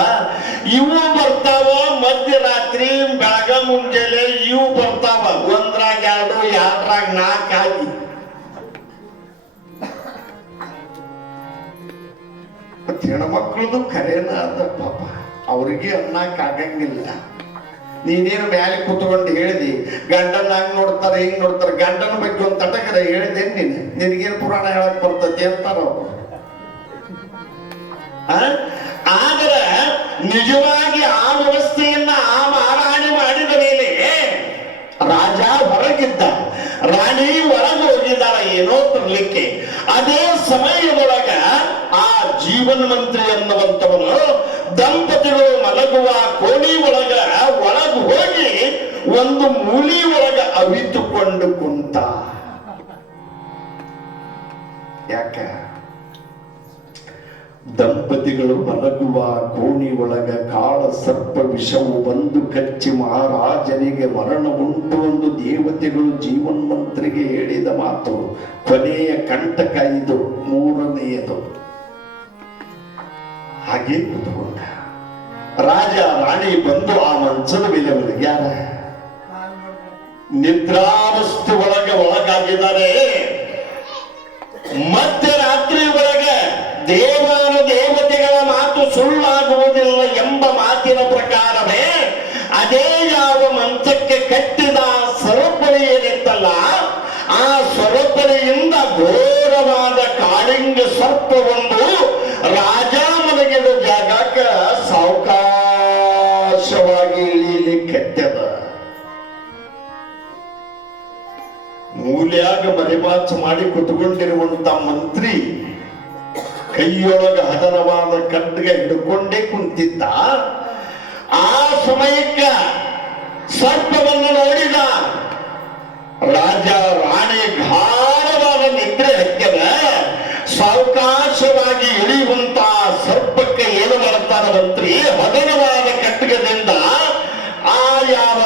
ಇವು ಬರ್ತಾವ ಮಧ್ಯರಾತ್ರಿ ಬೆಳಗ ಮುಂಜಾನೆ, ಇವು ಬರ್ತಾವ 1ರಾಗ 2, 2ರಾಗ 4 ಆಗಿ. ಹೆಣ್ಮಕ್ಳದು ಖರೇನ ಅದ ಪಾಪ, ಅವ್ರಿಗೆ ಅನ್ನಕ್ಕಾಗಂಗಿಲ್ಲ. ನೀನೇನು ಮ್ಯಾಲೆ ಕೂತ್ಕೊಂಡು ಹೇಳಿದಿ, ಗಂಡನ ಹಂಗ್ ನೋಡ್ತಾರೆ ಹಿಂಗ್ ನೋಡ್ತಾರೆ, ಗಂಡನ ಬಗ್ಗೆ ಒಂದು ತಟಕರ ಹೇಳಿದೆ ನಿನಗೇನು ಪುರಾಣ ಹೇಳಕ್ ಬರ್ತತಿ ಅಂತಾರ. ಆದ್ರೆ ನಿಜವಾಗಿ ಆ ವ್ಯವಸ್ಥೆಯನ್ನ ಆ ಮಹಾರಾಣಿ ಮಾಡಿದ ಮೇಲೆ ರಾಜ ಹೊರಗಿದ್ದ, ರಾಣಿ ಹೊರಗೆ ಹೋಗಿದ್ದಾಳ ಏನೋ ತರಲಿಕ್ಕೆ. ಅದೇ ಸಮಯದೊಳಗ ಆ ಜೀವನ ಮಂತ್ರಿ ಅನ್ನುವಂಥವನು ದಂಪತಿಗಳು ಮಲಗುವ ಕೋಣಿ ಒಳಗ ಹೋಗಿ ಒಂದು ಮೂಲಿ ಒಳಗ ಅವಿತುಕೊಂಡು ಕುಂತ. ಯಾಕ? ದಂಪತಿಗಳು ಮಲಗುವ ಕೋಣಿ ಒಳಗ ಕಾಳ ಸರ್ಪ ವಿಷವು ಬಂದು ಕಚ್ಚಿ ಮಹಾರಾಜನಿಗೆ ಮರಣ ಉಂಟು ಎಂದು ದೇವತೆಗಳು ಜೀವನ್ ಮಂತ್ರಿಗೆ ಹೇಳಿದ ಮಾತು. ಕೊನೆಯ ಕಂಟಕ ಇದು, 3ನೇಯದು. ಹಾಗೆ ಕೂತ್ಕೊಂಡ ರಾಜ ರಾಣಿ ಬಂದು ಆ ಮಂಚದ ಮೇಲೆ ಯಾರ ನಿದ್ರಾವಸ್ಥೆ ಒಳಗಾಗಿದ್ದಾರೆ. ಮತ್ತೆ ರಾತ್ರಿ ಒಳಗೆ ದೇವತೆಗಳ ಮಾತು ಸುಳ್ಳಾಗುವುದಿಲ್ಲ ಎಂಬ ಮಾತಿನ ಪ್ರಕಾರವೇ ಅದೇ ಯಾವ ಮಂಚಕ್ಕೆ ಕಟ್ಟಿದ ಸರಪಳಿ ಏನಿತ್ತಲ್ಲ, ಆ ಸರಪಳಿಯಿಂದ ಘೋರವಾದ ಕಾಳಿಂಗ ಸರ್ಪವೊಂದು ರಾಜ ಮಲಗಿದ ಜಾಗಕ್ಕೆ ಸಾವಕಾಶವಾಗಿ ಇಳಿಲಿಕ್ಕೆತ್ತದ. ಮೂಲ್ಯಾಗ ಮರೆಮಾಚ ಮಾಡಿ ಕುತ್ಕೊಂಡಿರುವಂತ ಮಂತ್ರಿ ಕೈಯೊಳಗ ಹದನವಾದ ಖಡ್ಗ ಹಿಡ್ಕೊಂಡೇ ಕುಂತಿದ್ದ. ಆ ಸಮಯಕ್ಕ ಸರ್ಪವನ್ನು ನೋಡಿದ ರಾಜ ರಾಣಿ ಗಾಢವಾದ ನಿದ್ರೆ ಹಕ್ಕಿದ ಸಾವಕಾಶವಾಗಿ ಇಳಿಯುವಂತ ಸರ್ಪಕ್ಕೆ ಏನು ಮಾಡ್ತಾರ ಮಂತ್ರಿ ಹದನವಾದ ಕಟ್ಟಗದಿಂದ ಆ ಯಾವ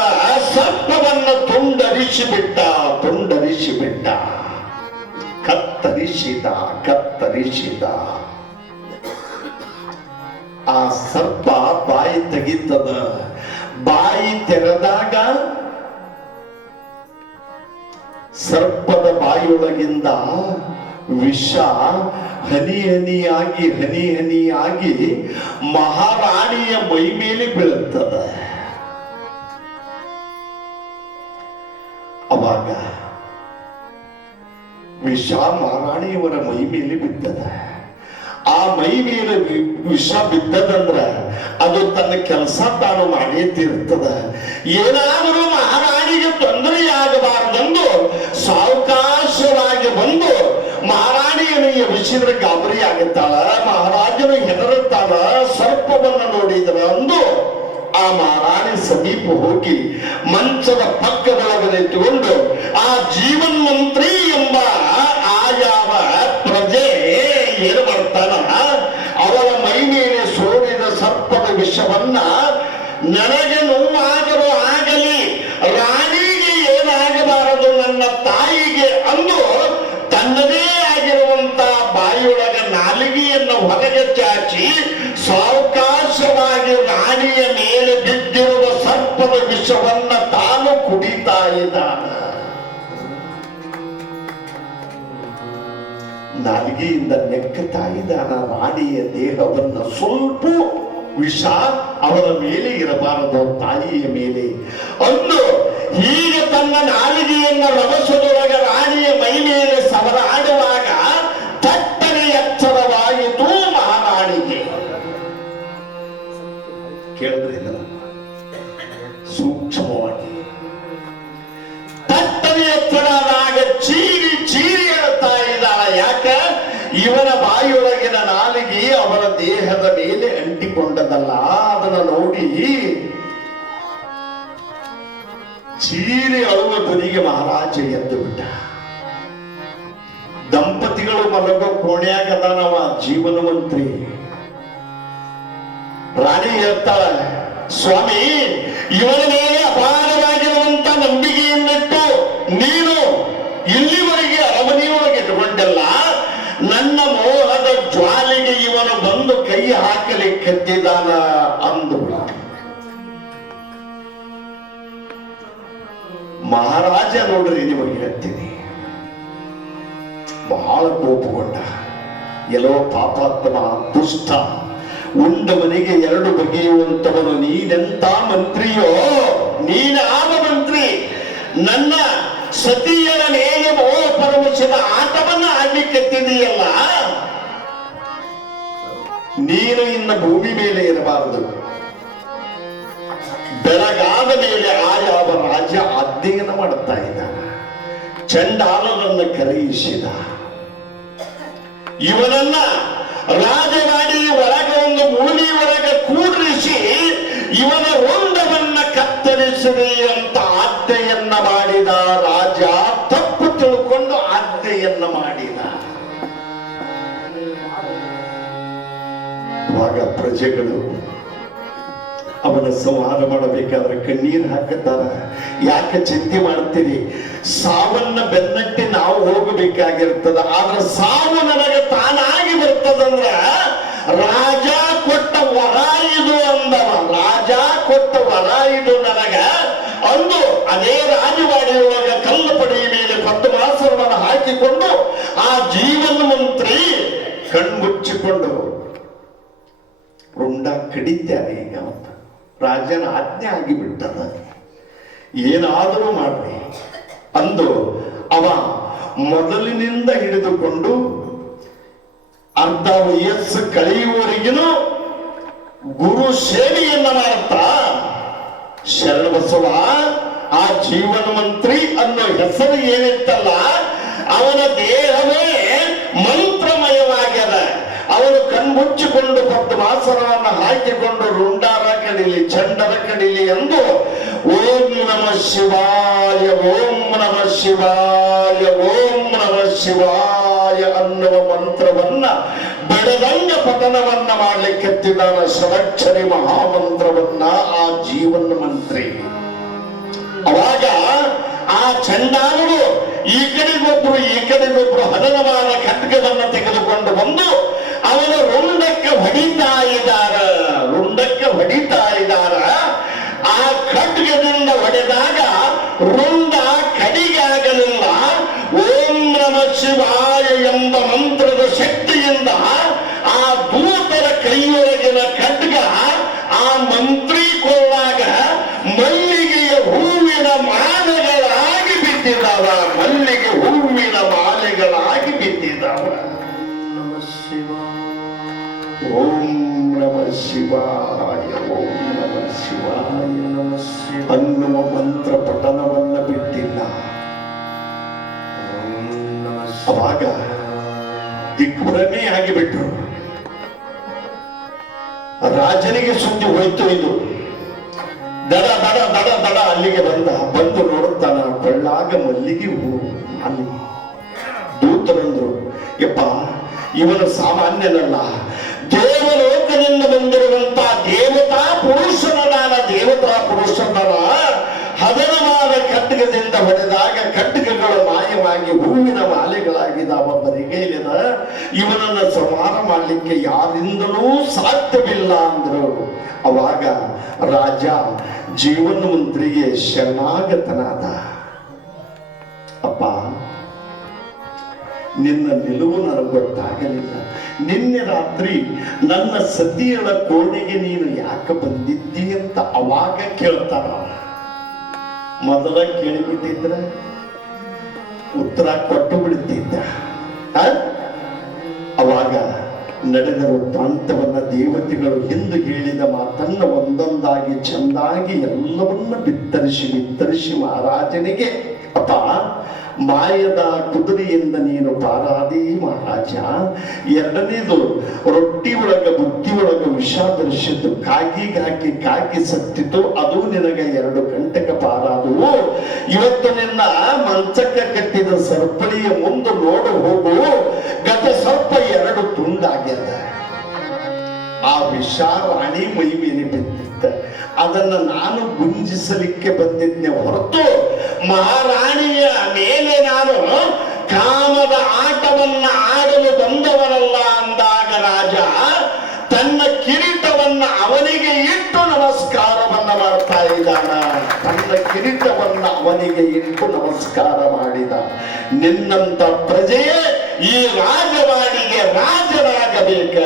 ಸರ್ಪವನ್ನು ತುಂಡರಿಸಿಬಿಟ್ಟ ಕತ್ತರಿಸಿದ ಆ ಸರ್ಪ ಬಾಯಿ ತೆಗಿತದ. ಬಾಯಿ ತೆರೆದಾಗ ಸರ್ಪದ ಬಾಯಿಯೊಳಗಿಂದ ವಿಷ ಹನಿ ಹನಿಯಾಗಿ ಮಹಾರಾಣಿಯ ಮೈ ಮೇಲೆ ಬೀಳುತ್ತದ. ಅವಾಗ ವಿಷ ಮಹಾರಾಣಿಯವರ ಮೈ ಮೇಲೆ ಬಿದ್ದದ. ಆ ಮೈ ಮೇಲೆ ವಿಷ ಬಿದ್ದದಂದ್ರ ಅದು ತನ್ನ ಕೆಲಸ ತಾನು ಮಾಡೇ ತೀರ್ತದ. ಏನಾದರೂ ಮಹಾರಾಣಿಗೆ ತೊಂದರೆಯಾಗಬಾರದೆಂದು ಸಾವಕಾಶವಾಗಿ ಬಂದು ಮಹಾರಾಣಿಯನ್ನು ಎಬ್ಬಿಸಿದ್ರೆ ಗಾಬರಿ ಆಗುತ್ತಾಳ. ಮಹಾರಾಜನು ಹೆದರುತ್ತಾಳ. ಸರ್ಪವನ್ನು ನೋಡಿದ್ರ ಅಂದು ಆ ಮಹಾರಾಣಿ ಸಮೀಪ ಹೋಗಿ ಮಂಚದ ಪಕ್ಕದೊಳಗೆ ನಿಂತುಕೊಂಡು ಆ ಜೀವನ್ ಮಂತ್ರಿ ಎಂಬ ಆ ಯಾವ ಪ್ರಜೆ ಏನು ಬರ್ತಾನ ಅವಳ ಮೈ ಮೇಲೆ ಸೋರಿದ ಸರ್ಪದ ವಿಷವನ್ನ ನನಗೆ ನೋವಾದರೂ ಆಗಲಿ, ರಾಣಿಗೆ ಏನಾಗಬಾರದು, ನನ್ನ ತಾಯಿಗೆ ಅಂದು ತನ್ನದೇ ಆಗಿರುವಂತ ಬಾಯಿಯೊಳಗ ನಾಲಿಗೆಯನ್ನು ಹೊರಗೆ ಚಾಚಿ ಸಾವಕಾಶವಾಗಿ ರಾಣಿಯ ಮೇಲೆ ಬಿದ್ದಿರುವ ಸರ್ಪದ ವಿಷವನ್ನ ತಾನು ಕುಡಿತಾ ಇದ್ದಾನ. ನಾಲಿಗೆಯಿಂದ ನೆಕ್ಕುತ್ತಾ ಇದ್ದಾನ. ರಾಣಿಯ ದೇಹವನ್ನ ಸ್ವಲ್ಪ ವಿಷ ಅವಳ ಮೇಲೆ ಇರಬಾರದು, ತಾಯಿಯ ಮೇಲೆ ಅಂದು ಹೀಗೆ ತನ್ನ ನಾಲಿಗೆಯನ್ನು ರಭಸದೊಳಗ ರಾಣಿಯ ಮೈ ಮೇಲೆ ಸವರಾಡುವಾಗ ತಟ್ಟನೆ ಎಚ್ಚರವಾಯಿತು ಮಹಾರಾಣಿಗೆ. ಕೇಳಿದ್ರಿ ಸೂಕ್ಷ್ಮವಾಗಿ ತಟ್ಟನೆ ಎಚ್ಚರದಾಗ ಚೀರಿ ಹೇಳ್ತಾ ಇದ್ದಾಳ. ಯಾಕ? ಇವನ ಬಾಯಿಯೊಳಗಿನ ನಾಲಿಗೆ ಅವರ ದೇಹದ ಮೇಲೆ ಅಂಟಿಕೊಂಡದಲ್ಲ. ಅದನ್ನು ನೋಡಿ ಚೀರಿ ಅಳುವ ಧ್ವನಿಗೆ ಮಹಾರಾಜ ಎದ್ದು ಬಿಟ್ಟ. ದಂಪತಿಗಳು ಮಲಗೋ ಕೋಣ್ಯಾಗದನವ ಜೀವನ ಮಂತ್ರಿ. ರಾಣಿ ಹೇಳ್ತಾಳ, ಸ್ವಾಮಿ, ಇವನ ಮೇಲೆ ಅಪಾರವಾಗಿರುವಂತ ನಂಬಿಕೆಯನ್ನಿಟ್ಟು ನೀನು ಇಲ್ಲಿವರೆಗೆ ಅರಮನೆಯೊಳಗೆ ಇಟ್ಟುಕೊಂಡಲ್ಲ. ನನ್ನ ಮೋಹದ ಜ್ವಾಲೆಗೆ ಇವನು ಬಂದು ಕೈ ಹಾಕಲಿಕ್ಕೆತ್ತಿದ್ದಾನ ಅಂದು ಮಹಾರಾಜ ನೋಡ್ರಿ, ನಿಮಗೆ ಹೇಳ್ತೀನಿ, ಬಹಳ ಕೋಪಗೊಂಡ. ಎಲ್ಲೋ ಪಾಪಾತ್ಮ ದುಷ್ಟ ಉಂಡವನಿಗೆ ಎರಡು ಬಗೆಯುವಂತವನು ನೀನೆಂತ ಮಂತ್ರಿಯೋ, ನೀನಾವ ಮಂತ್ರಿ? ನನ್ನ ಸತಿಯರ ಮೇಲೆ ಮೋಹ ಪರವಶದ ಆಟವನ್ನ ಆಡ್ಲಿಕ್ಕೆತ್ತಿದೆಯಲ್ಲ. ನೀನು ಇನ್ನ ಭೂಮಿ ಮೇಲೆ ಇರಬಾರದು. ಬೆಳಗಾದ ಮೇಲೆ ಆಯಾವ ರಾಜ ಆಜ್ಞೆಯನ್ನು ಮಾಡುತ್ತಾ ಇದ್ದಾನ. ಚಂಡಾಲನನ್ನು ಕರೆಯಿಸಿದ. ಇವನನ್ನ ರಾಜವಾಡಿ ಒಳಗ ಒಂದು ಮೂಲಿ ಒಳಗ ಕೂಡ್ರಿಸಿ ಇವನ ರುಂಡವನ್ನ ಕತ್ತರಿಸಿರಿ ಅಂತ ಆಜ್ಞೆಯನ್ನ ಮಾಡಿದ. ರಾಜ ತಪ್ಪು ತಿಳ್ಕೊಂಡು ಆಜ್ಞೆಯನ್ನ ಮಾಡಿದ. ಆಗ ಪ್ರಜೆಗಳು ಅವನ ಸಂಹಾರ ಮಾಡಬೇಕಾದ್ರೆ ಕಣ್ಣೀರು ಹಾಕುತ್ತಾರ. ಯಾಕೆ ಚಿಂತೆ ಮಾಡ್ತೀರಿ? ಸಾವನ್ನ ಬೆನ್ನಟ್ಟಿ ನಾವು ಹೋಗಬೇಕಾಗಿರ್ತದ. ಆದ್ರೆ ಸಾವು ನನಗೆ ತಾನಾಗಿ ಬರ್ತದಂದ್ರ ರಾಜ ಕೊಟ್ಟ ವರ ಇದು ಅಂದವ. ರಾಜ ಕೊಟ್ಟ ವರ ಇದು ನನಗ ಅಂದು ಅದೇ ರಾಜವಾಡಿಯೊಳಗ ಕಲ್ಲು ಪಡೆಯ ಮೇಲೆ 10 ಮಾಸವನ್ನು ಹಾಕಿಕೊಂಡು ಆ ಜೀವನ ಮಂತ್ರಿ ಕಣ್ಮುಚ್ಚಿಕೊಂಡು ರುಂಡ ಕಡಿತಾರೆ. ಈಗ ರಾಜನ ಆಜ್ಞೆ ಆಗಿಬಿಟ್ಟದ. ಏನಾದರೂ ಮಾಡ್ರಿ ಅಂದು ಅವ ಮೊದಲಿನಿಂದ ಹಿಡಿದುಕೊಂಡು ಅರ್ಧ ವಯಸ್ಸು ಕಳೆಯುವವರೆಗಿನೂ ಗುರು ಸೇವೆಯನ್ನ ಮಾಡ್ತಾ ಶರಣಬಸವ ಆ ಜೀವನ ಮಂತ್ರಿ ಅನ್ನೋ ಹೆಸರು ಏನಿತ್ತಲ್ಲ, ಅವನ ದೇಹವೇ ಮಂತ್ರಮಯವಾಗ್ಯದ. ಅವನು ಕಣ್ಮುಚ್ಚಿಕೊಂಡು 10 ಮಾಸನವನ್ನು ಹಾಕಿಕೊಂಡು ರುಂಡಾರ ಕಡಿಲಿ ಚಂಡರ ಕಡಿಲಿ ಎಂದು ಓಂ ನಮ ಶಿವಾಯ, ಓಂ ನಮ ಶಿವಾಯ, ಓಂ ನಮ ಶಿವಾಯ ಅನ್ನುವ ಮಂತ್ರವನ್ನ ಬೆಳದಂಗ ಪಠನವನ್ನ ಮಾಡ್ಲಿಕ್ಕೆತ್ತಿದ್ದಾನ. ಷಡಕ್ಷರಿ ಮಹಾಮಂತ್ರವನ್ನ ಆ ಜೀವನ ಮಂತ್ರಿ. ಅವಾಗ ಆ ಚಂಡಾಲರು ಈ ಕಡೆಗೊಬ್ರು ಹದನವಾದ ಖಡ್ಗವನ್ನು ತೆಗೆದುಕೊಂಡು ಬಂದು ಅವನ ರುಂಡಕ್ಕೆ ಹೊಡಿತಾ ಇದ್ದಾರ. ಆ ಖಡ್ಗದಿಂದ ಹೊಡೆದಾಗ ರುಂಡ ಕಡಿಗಾಗಲಿಲ್ಲ. ಓಂ ನಮ ಶಿವಾಯ ಎಂಬ ಮಂತ್ರದ ಶಕ್ತಿಯಿಂದ ಆ ದೂತರ ಕೈಯೊಳಗಿನ ಖಡ್ಗ ಆ ಮಂತ್ರಿ ಕೊಳ್ಳಾಗ ಮಲ್ಲಿಗೆಯ ಹೂವಿನ ಮಾಲೆಗಳಾಗಿ ಬಿದ್ದಿದ್ದಾವ. ಮಲ್ಲಿಗೆ ಹೂವಿನ ಮಾಲೆಗಳಾಗಿ ಬಿದ್ದಿದ್ದಾವ. ಓಂ ನಮ ಶಿವಾಯ, ಓಂ ನಮ ಶಿವಾಯ ಅನ್ನುವ ಮಂತ್ರ ಪಠನವನ್ನ ಬಿಟ್ಟಿಲ್ಲ. ಅವಾಗ ದಿಗ್ಭ್ರಮೆ ಆಗಿಬಿಟ್ರು. ರಾಜನಿಗೆ ಸುದ್ದಿ ಹೋಯ್ತು. ಇದು ದಡ ದಡ ದಡ ದಡ ಅಲ್ಲಿಗೆ ಬಂದು ನೋಡುತ್ತಾನ. ಕೊಳ್ಳಾಗ ಮಲ್ಲಿಗೆ ಹೂ ಮಾಲೆ. ದೂತರಂದ್ರು, ಯಪ್ಪ ಇವನು ಸಾಮಾನ್ಯನಲ್ಲ, ದೇವಲೋಕದಿಂದ ಬಂದಿರುವಂತ ದೇವತಾ ಪುರುಷನದಾನ. ಹದನವಾದ ಖಡ್ಗದಿಂದ ಹೊಡೆದಾಗ ಖಡ್ಗಗಳು ಮಾಯವಾಗಿ ಹೂವಿನ ಮಾಲೆಗಳಾಗಿದ್ದಾವ. ಬರಿಗೈಲಿನ ಇವನನ್ನ ಸಂಹಾರ ಮಾಡಲಿಕ್ಕೆ ಯಾರಿಂದಲೂ ಸಾಧ್ಯವಿಲ್ಲ ಅಂದ್ರು. ಅವಾಗ ರಾಜ ಜೀವನ ಮಂತ್ರಿಗೆ ಶರಣಾಗತನಾದ. ಅಪ್ಪ, ನಿನ್ನ ನಿಲುವು ನನಗೆ ಗೊತ್ತಾಗಲಿಲ್ಲ. ನಿನ್ನೆ ರಾತ್ರಿ ನನ್ನ ಸತಿಯಳ ಕೋಣೆಗೆ ನೀನು ಯಾಕೆ ಬಂದಿದ್ದಿ ಅಂತ ಅವಾಗ ಕೇಳ್ತಾರ. ಮೊದಲ ಕೇಳಿಬಿಟ್ಟಿದ್ರೆ ಉತ್ತರ ಕೊಟ್ಟು ಬಿಡುತ್ತಿದ್ದ. ಅವಾಗ ನಡೆದ ವೃತ್ತಾಂತವನ್ನ ದೇವತೆಗಳು ಎಂದು ಹೇಳಿದ ಮಾತನ್ನ ಒಂದೊಂದಾಗಿ ಚಂದಾಗಿ ಎಲ್ಲವನ್ನ ಬಿತ್ತರಿಸಿ ಮಹಾರಾಜನಿಗೆ, ಅಪ್ಪ, ಮಾಯದ ಕುದುರೆಯಿಂದ ನೀನು ಪಾರಾದಿ ಮಹಾರಾಜ. ಎರಡನೇದು, ರೊಟ್ಟಿ ಒಳಗ ಬುತ್ತಿ ಒಳಗ ವಿಷ ಧರಿಸಿದ್ದು ಕಾಗಿಗೆ ಹಾಕಿ ಕಾಗಿ ಸತ್ತಿತು, ಅದು ನಿನಗೆ 2 ಗಂಟೆಗ ಪಾರಾದವು. ಇವತ್ತು ನಿನ್ನ ಮಂಚಕ್ಕೆ ಕಟ್ಟಿದ ಸರ್ಪಳಿಯ ಮುಂದೆ ನೋಡು ಹೋಗು, ಗತ ಸರ್ಪ 2 ತುಂಡಾಗ್ಯದ. ಆ ವಿಷ ರಾಣಿ ಮೈ ಮೇಲೆ ಬಿದ್ದಿದ್ದ. ಅದನ್ನ ನಾನು ಗುಂಜಿಸಲಿಕ್ಕೆ ಬಂದಿದ್ದೆ ಹೊರತು ಮಹಾರಾಣಿಯ ಮೇಲೆ ನಾನು ಕಾಮದ ಆಟವನ್ನ ಆಡಲು ಬಂದವರಲ್ಲ ಅಂದಾಗ ರಾಜ ತನ್ನ ಕಿರೀಟವನ್ನ ಅವನಿಗೆ ಇಟ್ಟು ನಮಸ್ಕಾರವನ್ನ ಮಾಡ್ತಾ ಇದ್ದಾನ. ತನ್ನ ಕಿರೀಟವನ್ನ ಅವನಿಗೆ ಇಟ್ಟು ನಮಸ್ಕಾರ ಮಾಡಿದ. ನಿನ್ನಂತ ಪ್ರಜೆಯೇ ಈ ರಾಜವಾಣಿಗೆ ರಾಜನಾಗಬೇಕು.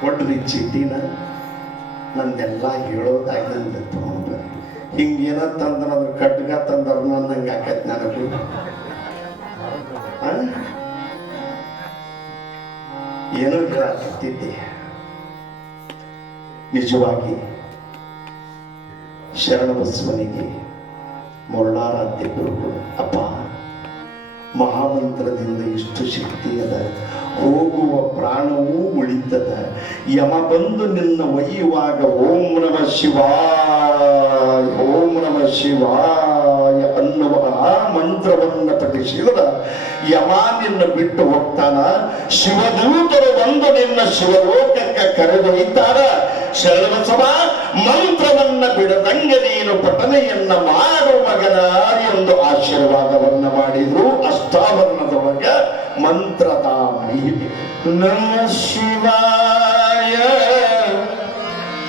ಕೊಡ್ರಿ ಚೀಟಿನ, ನಂದೆಲ್ಲ ಹೇಳೋದಾಗಿ ನಂದು ತಗೊಂಡ್ಬರ್ರಿ. ಹಿಂಗೇನ ತಂದ್ರ ಅದ್ರ ಖಡ್ಗ ತಂದ್ರ ನಂಗೆ ಆಕೈತಿ ನನಗೂ. ಏನೋ ಹೇಳತ್ತಿದ್ದೆ. ನಿಜವಾಗಿ ಶರಣ ಬಸವನಿಗೆ ಮೊರಳಾರಾಧ್ಯ ಗುರುಗಳು, ಅಪ್ಪ, ಮಹಾಮಂತ್ರದಿಂದ ಇಷ್ಟು ಶಕ್ತಿ ಅದ, ಹೋಗುವ ಪ್ರಾಣವೂ ಉಳಿತದ. ಯಮ ಬಂದು ನಿನ್ನ ಒಯ್ಯುವಾಗ ಓಂ ನಮ ಶಿವಾಯ, ಓಂ ನಮ ಶಿವಾಯ ಅನ್ನುವ ಆ ಮಂತ್ರವನ್ನ ಪಠಿಸಿದ ಯಮ ನಿನ್ನ ಬಿಟ್ಟು ಹೋಗ್ತಾನ. ಶಿವದೂತರು ಬಂದು ನಿನ್ನ ಶಿವಲೋಕಕ್ಕೆ ಕರೆದೊಯ್ತಾರ. ಶರಣಬಸವ ಮಂತ್ರವನ್ನ ಬಿಡದಂಗೆ ನೀನು ಪಠನೆಯನ್ನ ಮಾಡು ಮಗನ ಎಂದು ಆಶೀರ್ವಾದವನ್ನ ಮಾಡಿದ್ರು. ಅಷ್ಟಾವರಣದೊಳಗ ಮಂತ್ರದ ಮಹಿಮೆ. ನಮ ಶಿವಾಯ.